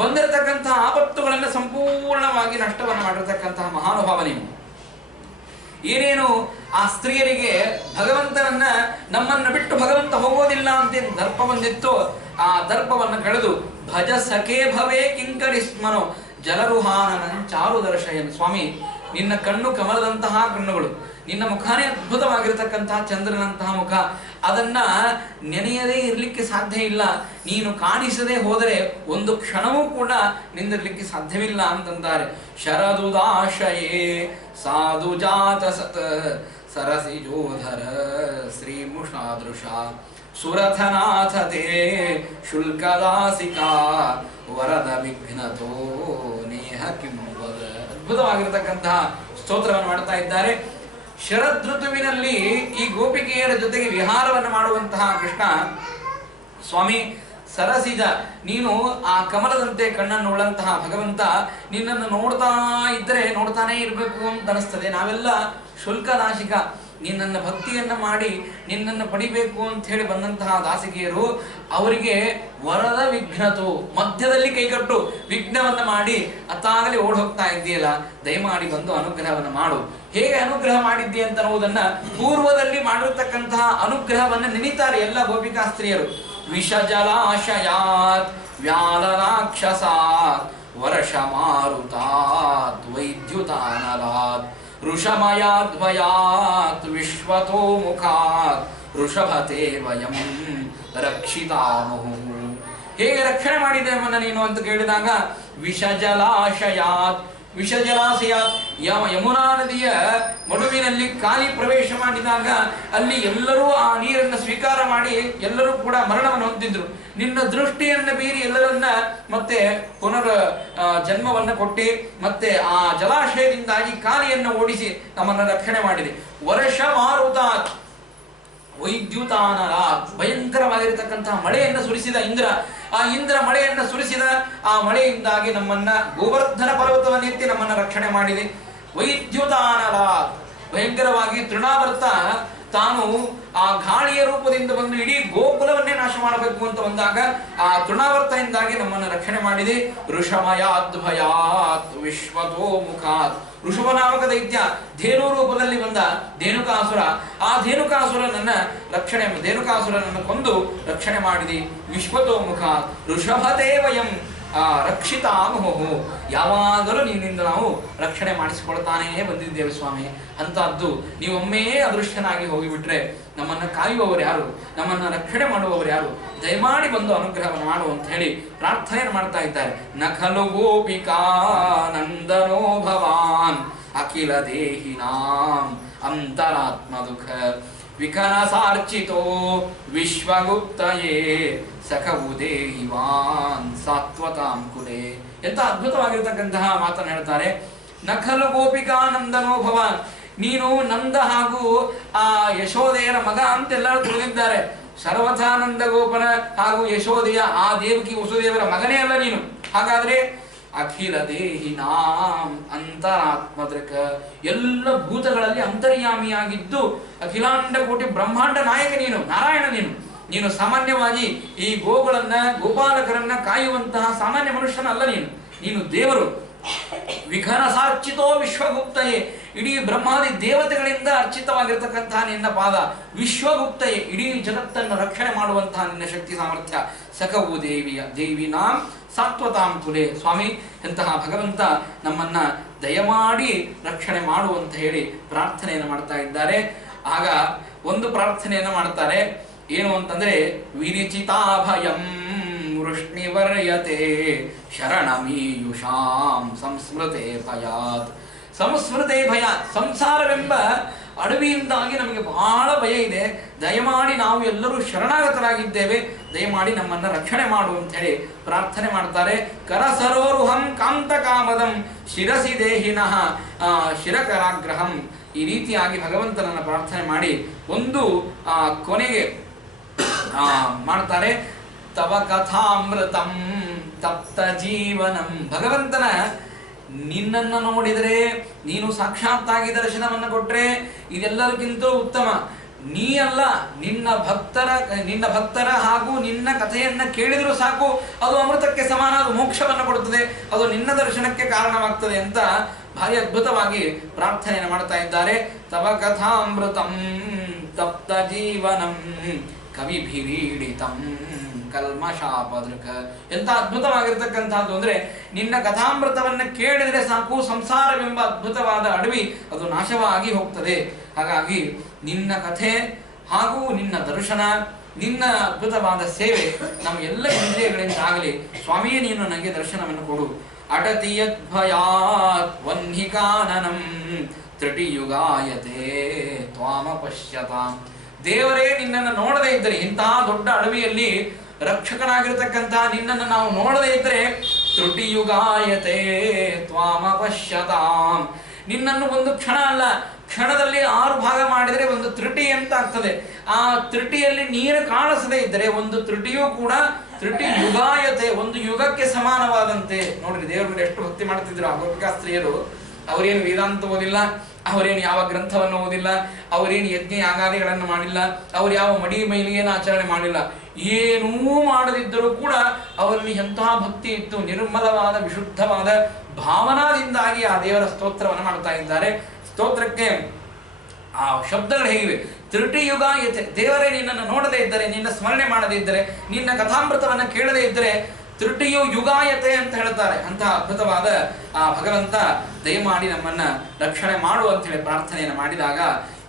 ಬಂದಿರತಕ್ಕಂತಹ ಆಪತ್ತುಗಳನ್ನು ಸಂಪೂರ್ಣವಾಗಿ ನಷ್ಟವನ್ನು ಮಾಡಿರ್ತಕ್ಕಂತಹ ಮಹಾನುಭಾವ ನೀನು. ಏನೇನು ಆ ಸ್ತ್ರೀಯರಿಗೆ ಭಗವಂತನನ್ನ ನಮ್ಮನ್ನು ಬಿಟ್ಟು ಭಗವಂತ ಹೋಗೋದಿಲ್ಲ ಅಂತ ದರ್ಪ ಬಂದಿತ್ತು, ಆ ದರ್ಪವನ್ನು ಕಳೆದು ಭಜ ಸಖೇ ಭವೇ ಕಿಂಕರಿ ಸ್ಮನೋ ಜಲರುಹಾನನನ್ ಚಾರು ದರ್ಶಯನ್. ಸ್ವಾಮಿ, ನಿನ್ನ ಕಣ್ಣು ಕಮಲದಂತಹ ಕಣ್ಣುಗಳು, ನಿನ್ನ ಮುಖಾನೇ ಅದ್ಭುತವಾಗಿರತಕ್ಕಂತಹ ಚಂದ್ರನಂತಹ ಮುಖ, ಅದನ್ನ ನೆನೆಯದೇ ಇರಲಿಕ್ಕೆ ಸಾಧ್ಯ ಇಲ್ಲ. ನೀನು ಕಾಣಿಸದೆ ಹೋದರೆ ಒಂದು ಕ್ಷಣವೂ ಕೂಡ ನಿಂದಿರಲಿಕ್ಕೆ ಸಾಧ್ಯವಿಲ್ಲ ಅಂತಂತಾರೆ. ಶರದುದಾಶಯೇ ಸಾಧು ಜಾತ ಸತ ಸರಸಿಜೋಧರ ಶ್ರೀಮುಷಾದೃಶ ಸುರಥನಾಥ ತೇ ಶುಲ್ಕದಾಸಿಕಾ ವರದ ವಿಘ್ನತೋ ನೇಹ ಕಿಂಬದ. ಅದ್ಭುತವಾಗಿರತಕ್ಕಂತಹ ಸ್ತೋತ್ರವನ್ನು ಮಾಡ್ತಾ ಇದ್ದಾರೆ. ಶರದೃತುವಿನಲ್ಲಿ ಈ ಗೋಪಿಕೆಯರ ಜೊತೆಗೆ ವಿಹಾರವನ್ನು ಮಾಡುವಂತಹ ಕೃಷ್ಣ ಸ್ವಾಮಿ ಸರಸಿಜ, ನೀನು ಆ ಕಮಲದಂತೆ ಕಣ್ಣನ್ನು ಉಳ್ಳಂತಹ ಭಗವಂತ, ನಿನ್ನನ್ನು ನೋಡ್ತಾ ಇದ್ರೆ ನೋಡ್ತಾನೇ ಇರಬೇಕು ಅಂತ ಅನಿಸ್ತದೆ. ನಾವೆಲ್ಲ ಶುಲ್ಕದಾಸಿಕ, ನಿನ್ನನ್ನು ಭಕ್ತಿಯನ್ನ ಮಾಡಿ ನಿನ್ನನ್ನು ಪಡಿಬೇಕು ಅಂತ ಹೇಳಿ ಬಂದಂತಹ ದಾಸಿಕೆಯರು, ಅವರಿಗೆ ವರದ ವಿಘ್ನತು, ಮಧ್ಯದಲ್ಲಿ ಕೈಕಟ್ಟು ವಿಘ್ನವನ್ನ ಮಾಡಿ ಅತ್ತಾಗಲೇ ಓಡ್ ಹೋಗ್ತಾ ಇದ್ದೀಯಲ್ಲ, ದಯಮಾಡಿ ಬಂದು ಅನುಗ್ರಹವನ್ನು ಮಾಡು. ಹೇಗೆ ಅನುಗ್ರಹ ಮಾಡಿದ್ದಿ ಅಂತ ಅನ್ನೋದನ್ನ ಪೂರ್ವದಲ್ಲಿ ಮಾಡಿರ್ತಕ್ಕಂತಹ ಅನುಗ್ರಹವನ್ನ ನೆನೀತಾರೆ ಎಲ್ಲ ಗೋಪಿಕಾ ಸ್ತ್ರೀಯರು. ವಿಷ ಜಲಾಶಯಾತ್ ವ್ಯಾಲರಾಕ್ಷಸಾತ್ ವರ್ಷ ಮಾರುತಾತ್ ವೈದ್ಯುತಾನಲಾತ್ ಋಷಮಯಾದ್ವಯಾತ್ ವಿಶ್ವತೋ ಮುಖಾತ್ ಋಷಭತೆ ವಯಂ ರಕ್ಷಿತಾಮುಹು. ಹೇಗೆ ರಕ್ಷಣೆ ಮಾಡಿದೆ ನಮ್ಮನ್ನ ನೀನು ಅಂತ ಕೇಳಿದಾಗ, ವಿಷ ಜಲಾಶಯಾತ್, ವಿಷ ಜಲಾಶಯಾತ್, ಯಮುನಾ ನದಿಯ ಮಡುವಿನಲ್ಲಿ ಕಾಲಿ ಪ್ರವೇಶ ಮಾಡಿದಾಗ ಅಲ್ಲಿ ಎಲ್ಲರೂ ಆ ನೀರನ್ನು ಸ್ವೀಕಾರ ಮಾಡಿ ಎಲ್ಲರೂ ಕೂಡ ಮರಣವನ್ನು ಹೊಂದಿದ್ರು. ನಿನ್ನ ದೃಷ್ಟಿಯನ್ನು ಬೀರಿ ಎಲ್ಲರನ್ನ ಮತ್ತೆ ಪುನರ್ ಜನ್ಮವನ್ನು ಕೊಟ್ಟಿ ಮತ್ತೆ ಆ ಜಲಾಶಯದಿಂದಾಗಿ ಕಾಲಿಯನ್ನು ಓಡಿಸಿ ನಮ್ಮನ್ನು ರಕ್ಷಣೆ ಮಾಡಿದೆ. ವರ್ಷ ಮಾರುತಾತ್ ವೈದ್ಯುತಾನರಾತ್, ಭಯಂಕರವಾಗಿರತಕ್ಕಂತಹ ಮಳೆಯನ್ನು ಸುರಿಸಿದ ಇಂದ್ರ, ಆ ಇಂದ್ರ ಮಳೆಯನ್ನು ಸುರಿಸಿದ ಆ ಮಳೆಯಿಂದಾಗಿ ನಮ್ಮನ್ನ ಗೋವರ್ಧನ ಪರ್ವತವನ್ನೆತ್ತಿ ನಮ್ಮನ್ನ ರಕ್ಷಣೆ ಮಾಡಿದೆ. ವೈದ್ಯುತಾನರಾತ್, ಭಯಂಕರವಾಗಿ ತೃಣಾವರ್ತ ತಾನು ಆ ಗಾಳಿಯ ರೂಪದಿಂದ ಬಂದು ಇಡೀ ಗೋಕುಲವನ್ನೇ ನಾಶ ಮಾಡಬೇಕು ಅಂತ ಬಂದಾಗ ಆ ತೃಣಾವರ್ತೆಯಿಂದಾಗಿ ನಮ್ಮನ್ನು ರಕ್ಷಣೆ ಮಾಡಿದೆ. ಋಷಮಯಾದ್ಭಯಾತ್ ವಿಶ್ವತೋ ಮುಖಾತ್, ಋಷಭನಾಮಕ ದೈತ್ಯ ಧೇನು ರೂಪದಲ್ಲಿ ಬಂದ ಧೇನುಕಾಸುರ, ಆ ಧೇನುಕಾಸುರನನ್ನ ಧೇನುಕಾಸುರನನ್ನು ಕೊಂದು ರಕ್ಷಣೆ ಮಾಡಿದೆ. ವಿಶ್ವತೋ ಮುಖಾತ್ ಋಷಭತೆ ವಯಂ ರಕ್ಷಿತಾಮುಹು, ಯಾವಾಗಲೂ ನಿನ್ನಿಂದ ನಾವು ರಕ್ಷಣೆ ಮಾಡಿಸಿಕೊಳ್ತಾನೇ ಬಂದಿದ್ದೇವೆ ಸ್ವಾಮಿ. ಅಂತಹದ್ದು ನೀವೊಮ್ಮೆ ಅದೃಶ್ಯನಾಗಿ ಹೋಗಿಬಿಟ್ರೆ ನಮ್ಮನ್ನು ಕಾಯುವವರು ಯಾರು, ನಮ್ಮನ್ನು ರಕ್ಷಣೆ ಮಾಡುವವರು ಯಾರು, ದಯಮಾಡಿ ಬಂದು ಅನುಗ್ರಹವನ್ನು ಮಾಡು ಅಂತ ಹೇಳಿ ಪ್ರಾರ್ಥನೆಯನ್ನು ಮಾಡ್ತಾ ಇದ್ದಾರೆ. ನಖಲು ಗೋಪಿಕಾ ನಂದನೋ ಭವಾನ್ ಅಖಿಲ ದೇಹಿನಾಂ ಅಂತರಾತ್ಮ ದುಃಖ ವಿಕನಸಾರ್ಚಿತೋ ವಿಶ್ವಗುಪ್ತಯೇ ಸಖವು ದೇಹಿವಾನ್ ಸಾತ್ವತಾಂ ಕುಲೆ. ಎಂತ ಅದ್ಭುತವಾಗಿರತಕ್ಕಂತಹ ಮಾತನ್ನು ಹೇಳ್ತಾರೆ. ನಖಲು ಗೋಪಿಕಾ ನಂದನೋ ಭವಾನ್, ನೀನು ನಂದ ಹಾಗೂ ಆ ಯಶೋದೆಯರ ಮಗ ಅಂತೆಲ್ಲರೂ ತಿಳಿದಿದ್ದಾರೆ. ಸರ್ವಥಾನಂದ ಗೋಪನ ಹಾಗೂ ಯಶೋದೆಯ ಆ ದೇವಕಿ ವಸುದೇವರ ಮಗನೇ ಅಲ್ಲ ನೀನು. ಹಾಗಾದ್ರೆ ಅಖಿಲ ದೇಹಿನಾಂ ಅಂತರಾತ್ಮದೃಕ, ಎಲ್ಲ ಭೂತಗಳಲ್ಲಿ ಅಂತರ್ಯಾಮಿಯಾಗಿದ್ದು ಅಖಿಲಾಂಡ ಕೋಟಿ ಬ್ರಹ್ಮಾಂಡ ನಾಯಕ ನೀನು, ನಾರಾಯಣ ನೀನು ಸಾಮಾನ್ಯವಾಗಿ ಈ ಗೋಪಾಲಕರನ್ನ ಕಾಯುವಂತಹ ಸಾಮಾನ್ಯ ಮನುಷ್ಯನಲ್ಲ ನೀನು ದೇವರು. ವಿಘನಸಾರ್ಚಿತೋ ವಿಶ್ವಗುಪ್ತಯೇ, ಇಡೀ ಬ್ರಹ್ಮಾದಿ ದೇವತೆಗಳಿಂದ ಅರ್ಚಿತವಾಗಿರ್ತಕ್ಕಂತಹ ನಿನ್ನ ಪಾದ. ವಿಶ್ವಗುಪ್ತಯೇ, ಇಡೀ ಜಗತ್ತನ್ನು ರಕ್ಷಣೆ ಮಾಡುವಂತಹ ನಿನ್ನ ಶಕ್ತಿ ಸಾಮರ್ಥ್ಯ. ಸಖವು ದೇವಿನಾಂ ಸಾತ್ವತಾಂ ಕುಲೆ. ಸ್ವಾಮಿ, ಎಂತಹ ಭಗವಂತ ನಮ್ಮನ್ನ ದಯಮಾಡಿ ರಕ್ಷಣೆ ಮಾಡು ಅಂತ ಹೇಳಿ ಪ್ರಾರ್ಥನೆಯನ್ನು ಮಾಡ್ತಾ ಇದ್ದಾರೆ. ಆಗ ಒಂದು ಪ್ರಾರ್ಥನೆಯನ್ನು ಮಾಡ್ತಾರೆ, ಏನು ಅಂತಂದ್ರೆ, ವಿರಿಚಿತಾಭಯಂ ವೃಷ್ಣಿವರ್ಯತೆ ಶರಣಮೀಯುಷಾಂ ಸಂಸ್ಮೃತೆ ಭಯಾತ್. ಸಂಸ್ಮೃತೆ ಭಯ, ಸಂಸಾರವೆಂಬ ಅಡವಿಯಿಂದಾಗಿ ನಮಗೆ ಬಹಳ ಭಯ ಇದೆ, ದಯಮಾಡಿ ನಾವು ಎಲ್ಲರೂ ಶರಣಾಗತರಾಗಿದ್ದೇವೆ, ದಯಮಾಡಿ ನಮ್ಮನ್ನ ರಕ್ಷಣೆ ಮಾಡು ಅಂತ ಹೇಳಿ ಪ್ರಾರ್ಥನೆ ಮಾಡ್ತಾರೆ. ಕರಸರೋರುಹಂ ಕಾಂತ ಕಾಮದಂ ಶಿರಸಿ ದೇಹಿನಃ ಶಿರಕರಾಗ್ರಹಂ. ಈ ರೀತಿಯಾಗಿ ಭಗವಂತನನ್ನ ಪ್ರಾರ್ಥನೆ ಮಾಡಿ ಒಂದು ಕೊನೆಗೆ ಮಾಡ್ತಾರೆ. ತವ ಕಥಾಮೃತಂ ತಪ್ತ ಜೀವನಂ. ಭಗವಂತನ ನಿನ್ನನ್ನು ನೋಡಿದರೆ, ನೀನು ಸಾಕ್ಷಾತ್ತಾಗಿ ದರ್ಶನವನ್ನು ಕೊಟ್ರೆ ಇದೆಲ್ಲರಿಗಿಂತ ಉತ್ತಮ. ನೀ ಅಲ್ಲ, ನಿನ್ನ ಭಕ್ತರ ಹಾಗೂ ನಿನ್ನ ಕಥೆಯನ್ನ ಕೇಳಿದರೂ ಸಾಕು, ಅದು ಅಮೃತಕ್ಕೆ ಸಮಾನ, ಅದು ಮೋಕ್ಷವನ್ನು ಕೊಡುತ್ತದೆ, ಅದು ನಿನ್ನ ದರ್ಶನಕ್ಕೆ ಕಾರಣವಾಗ್ತದೆ ಅಂತ ಭಾರಿ ಅದ್ಭುತವಾಗಿ ಪ್ರಾರ್ಥನೆಯನ್ನು ಮಾಡ್ತಾ ಇದ್ದಾರೆ. ತವ ಕಥಾಮೃತಂ ತಪ್ತ ಜೀವನಂ ಕವಿಭಿರೀಡಿತಂ ಕಲ್ಮಶಾಪದೃಕ. ಎಂತ ಅದ್ಭುತವಾಗಿರ್ತಕ್ಕಂಥದ್ದು ಅಂದ್ರೆ, ನಿನ್ನ ಕಥಾಮೃತವನ್ನು ಕೇಳಿದರೆ ಸಾಕು, ಸಂಸಾರವೆಂಬ ಅದ್ಭುತವಾದ ಅಡವಿ ಅದು ನಾಶವಾಗಿ ಹೋಗ್ತದೆ. ಹಾಗಾಗಿ ನಿನ್ನ ಕಥೆ ಹಾಗೂ ನಿನ್ನ ದರ್ಶನ, ನಿನ್ನ ಅದ್ಭುತವಾದ ಸೇವೆ ನಮ್ಮ ಎಲ್ಲ ಇಂದ್ರಿಯಗಳಿಂದ ಆಗಲಿ. ಸ್ವಾಮಿಯೇ ನೀನು ನನಗೆ ದರ್ಶನವನ್ನು ಕೊಡು. ಅಟತಿಯದ್ಭಯಾತ್ ವನ್ಹಿಕಾನನಂ ತ್ರಿಟಿಯುಗಾಯತೆ ತ್ವಾಮ ಪಶ್ಯತಾಂ. ದೇವರೇ ನಿನ್ನನ್ನು ನೋಡದೇ ಇದ್ದರೆ, ಇಂತಹ ದೊಡ್ಡ ಅಡವಿಯಲ್ಲಿ ರಕ್ಷಕನಾಗಿರ್ತಕ್ಕಂತಹ ನಿನ್ನನ್ನು ನಾವು ನೋಡದೇ ಇದ್ದರೆ, ತ್ರುಟಿಯುಗಾಯತೆ ತ್ವಾಮ ಪಶ್ಯತಾಂ. ನಿನ್ನನ್ನು ಒಂದು ಕ್ಷಣ ಅಲ್ಲ, ಕ್ಷಣದಲ್ಲಿ 6 ಭಾಗ ಮಾಡಿದರೆ ಒಂದು ತ್ರುಟಿ ಅಂತ ಆಗ್ತದೆ. ಆ ತ್ರುಟಿಯಲ್ಲಿ ನೀರು ಕಾಣಿಸದೇ ಇದ್ದರೆ ಒಂದು ತ್ರುಟಿಯೂ ಕೂಡ ತ್ರುಟಿ ಯುಗಾಯತೆ, ಒಂದು ಯುಗಕ್ಕೆ ಸಮಾನವಾದಂತೆ. ನೋಡ್ರಿ, ದೇವರ ಮೇಲೆ ಎಷ್ಟು ಭಕ್ತಿ ಮಾಡ್ತಿದ್ರು ಆ ಗೋಪಿಕಾ ಸ್ತ್ರೀಯರು. ಅವರೇನು ವೇದಾಂತ ಓದಿಲ್ಲ, ಅವರೇನು ಯಾವ ಗ್ರಂಥವನ್ನು ಓದಿಲ್ಲ, ಅವರೇನು ಯಜ್ಞ ಯಾಗಾದಿಗಳನ್ನು ಮಾಡಿಲ್ಲ, ಅವ್ರು ಯಾವ ಮಡಿ ಮೈಲಿಗೆಯನ್ನು ಆಚರಣೆ ಮಾಡಿಲ್ಲ, ಏನೂ ಮಾಡದಿದ್ದರೂ ಕೂಡ ಅವರಲ್ಲಿ ಎಂತಹ ಭಕ್ತಿ ಇತ್ತು. ನಿರ್ಮಲವಾದ ವಿಶುದ್ಧವಾದ ಭಾವನಾದಿಂದಾಗಿ ಆ ದೇವರ ಸ್ತೋತ್ರವನ್ನು ಮಾಡ್ತಾ ಇದ್ದಾರೆ. ಸ್ತೋತ್ರಕ್ಕೆ ಆ ಶಬ್ದಗಳು ಹೇಗಿವೆ. ತ್ರುಟಿಯುಗಾಯತೆ, ದೇವರೇ ನಿನ್ನನ್ನು ನೋಡದೇ ಇದ್ದರೆ, ನಿನ್ನ ಸ್ಮರಣೆ ಮಾಡದೇ ಇದ್ದರೆ, ನಿನ್ನ ಕಥಾಮೃತವನ್ನು ಕೇಳದೇ ಇದ್ದರೆ ತ್ರುಟಿಯು ಯುಗಾಯತೆ ಅಂತ ಹೇಳ್ತಾರೆ. ಅಂತಹ ಅದ್ಭುತವಾದ ಆ ಭಗವಂತ ದಯಮಾಡಿ ನಮ್ಮನ್ನ ರಕ್ಷಣೆ ಮಾಡು ಅಂತ ಹೇಳಿ ಪ್ರಾರ್ಥನೆಯನ್ನು ಮಾಡಿದಾಗ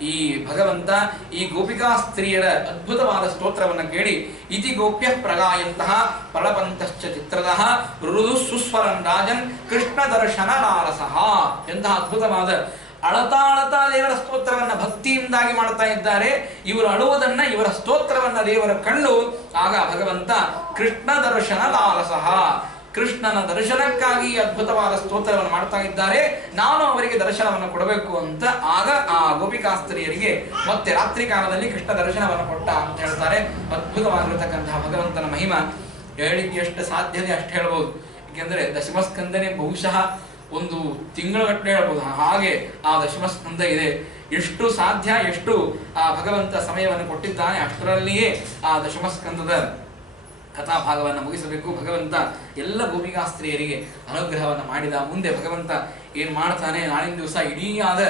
ಈ ಭಗವಂತ ಈ ಗೋಪಿಕಾ ಸ್ತ್ರೀಯರ ಅದ್ಭುತವಾದ ಸ್ತೋತ್ರವನ್ನು ಕೇಳಿ ಇತಿ ಗೋಪ್ಯ ಪ್ರಗಾಯಂತಹ ಪ್ರಳಪಂತಶ್ಚ ಚಿತ್ರದಃ ಮೃದು ಸುಸ್ವರನ್ ರಾಜನ್ ಕೃಷ್ಣ ದರ್ಶನ ಲಾರಸಃ. ಎಂತಹ ಅದ್ಭುತವಾದ ಅಳತಾ ದೇವರ ಸ್ತೋತ್ರವನ್ನ ಭಕ್ತಿಯಿಂದಾಗಿ ಮಾಡ್ತಾ ಇದ್ದಾರೆ. ಇವರು ಅಳುವುದನ್ನ, ಇವರ ಸ್ತೋತ್ರವನ್ನ ದೇವರ ಕಂಡು ಆಗ ಭಗವಂತ ಕೃಷ್ಣ ದರ್ಶನ ಲಾಲಸಃ, ಕೃಷ್ಣನ ದರ್ಶನಕ್ಕಾಗಿ ಅದ್ಭುತವಾದ ಸ್ತೋತ್ರವನ್ನು ಮಾಡ್ತಾ ಇದ್ದಾರೆ. ನಾನು ಅವರಿಗೆ ದರ್ಶನವನ್ನು ಕೊಡಬೇಕು ಅಂತ ಆಗ ಆ ಗೋಪಿಕಾಸ್ತ್ರೀಯರಿಗೆ ಮತ್ತೆ ರಾತ್ರಿ ಕಾಲದಲ್ಲಿ ಕೃಷ್ಣ ದರ್ಶನವನ್ನು ಕೊಟ್ಟ ಅಂತ ಹೇಳ್ತಾರೆ. ಅದ್ಭುತವಾಗಿರತಕ್ಕಂತಹ ಭಗವಂತನ ಮಹಿಮಾ ಹೇಳಿಕ್ಕೆ ಎಷ್ಟು ಸಾಧ್ಯತೆ ಅಷ್ಟು ಹೇಳ್ಬೋದು. ಏಕೆಂದ್ರೆ ದಶಮಸ್ಕಂದನೆ ಬಹುಶಃ ಒಂದು ತಿಂಗಳಗಟ್ಟಲೆ ಹೇಳ್ಬೋದು. ಹಾಗೆ ಆ ದಶಮಸ್ಕಂದ ಇದೆ. ಎಷ್ಟು ಸಾಧ್ಯ, ಎಷ್ಟು ಆ ಭಗವಂತ ಸಮಯವನ್ನು ಕೊಟ್ಟಿದ್ದಾನೆ, ಅಷ್ಟರಲ್ಲಿಯೇ ಆ ದಶಮಸ್ಕಂದದ ಕಥಾಭಾಗವನ್ನು ಮುಗಿಸಬೇಕು. ಭಗವಂತ ಎಲ್ಲ ಗೋಪಿಕಾ ಸ್ತ್ರೀಯರಿಗೆ ಅನುಗ್ರಹವನ್ನು ಮಾಡಿದ. ಮುಂದೆ ಭಗವಂತ ಏನು ಮಾಡ್ತಾನೆ, ನಾಳಿನ ದಿವಸ ಇಡೀಯಾದ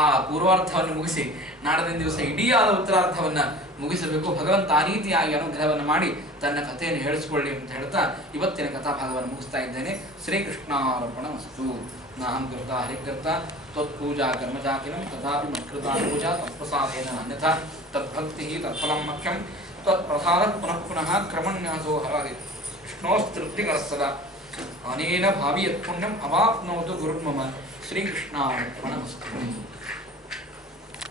ಆ ಪೂರ್ವಾರ್ಧವನ್ನು ಮುಗಿಸಿ ನಾಡಿನ ದಿವಸ ಇಡೀಯಾದ ಉತ್ತರಾರ್ಧವನ್ನು ಮುಗಿಸಬೇಕು. ಭಗವಂತ ಆ ರೀತಿಯಾಗಿ ಅನುಗ್ರಹವನ್ನು ಮಾಡಿ ತನ್ನ ಕಥೆಯನ್ನು ಹೇಳಿಸಿಕೊಳ್ಳಿ ಅಂತ ಹೇಳ್ತಾ ಇವತ್ತಿನ ಕಥಾಭಾಗವನ್ನು ಮುಗಿಸ್ತಾ ಇದ್ದೇನೆ. ಶ್ರೀಕೃಷ್ಣಾರ್ಪಣಮಸ್ತು. ನಾಹಂ ಕೃತ ಹರಿಕೃತ ತ್ವತ್ಪೂಜಾ ಕರ್ಮಜಾಕಿನಂ ತಥಾಪಿ ಮತ್ಕೃತಾ ಪೂಜಾ ತತ್ಪ್ರಸಾದೇನ ಅನ್ಯಥಾ ತದ್ಭಕ್ತಿ ತತ್ಫಲಂ ಮಖ್ಯಂ ತ್ವತ್ಪ್ರಸಾದ ಪುನಃ ಪುನಃ ಕ್ರಮಣ್ಯಾಸೋ ಹರಾದಿ ವಿಷ್ಣೋಸ್ತೃಪ್ತಿಕರಸ್ಸದಾ ಅನೇನ ಭಾವಿ ಯತ್ಪುಣ್ಯಂ ಅವಾಪ್ನೋತು ಗುರುರ್ಮಮ. ಶ್ರೀಕೃಷ್ಣಾರ್ಪಣಮಸ್ತು.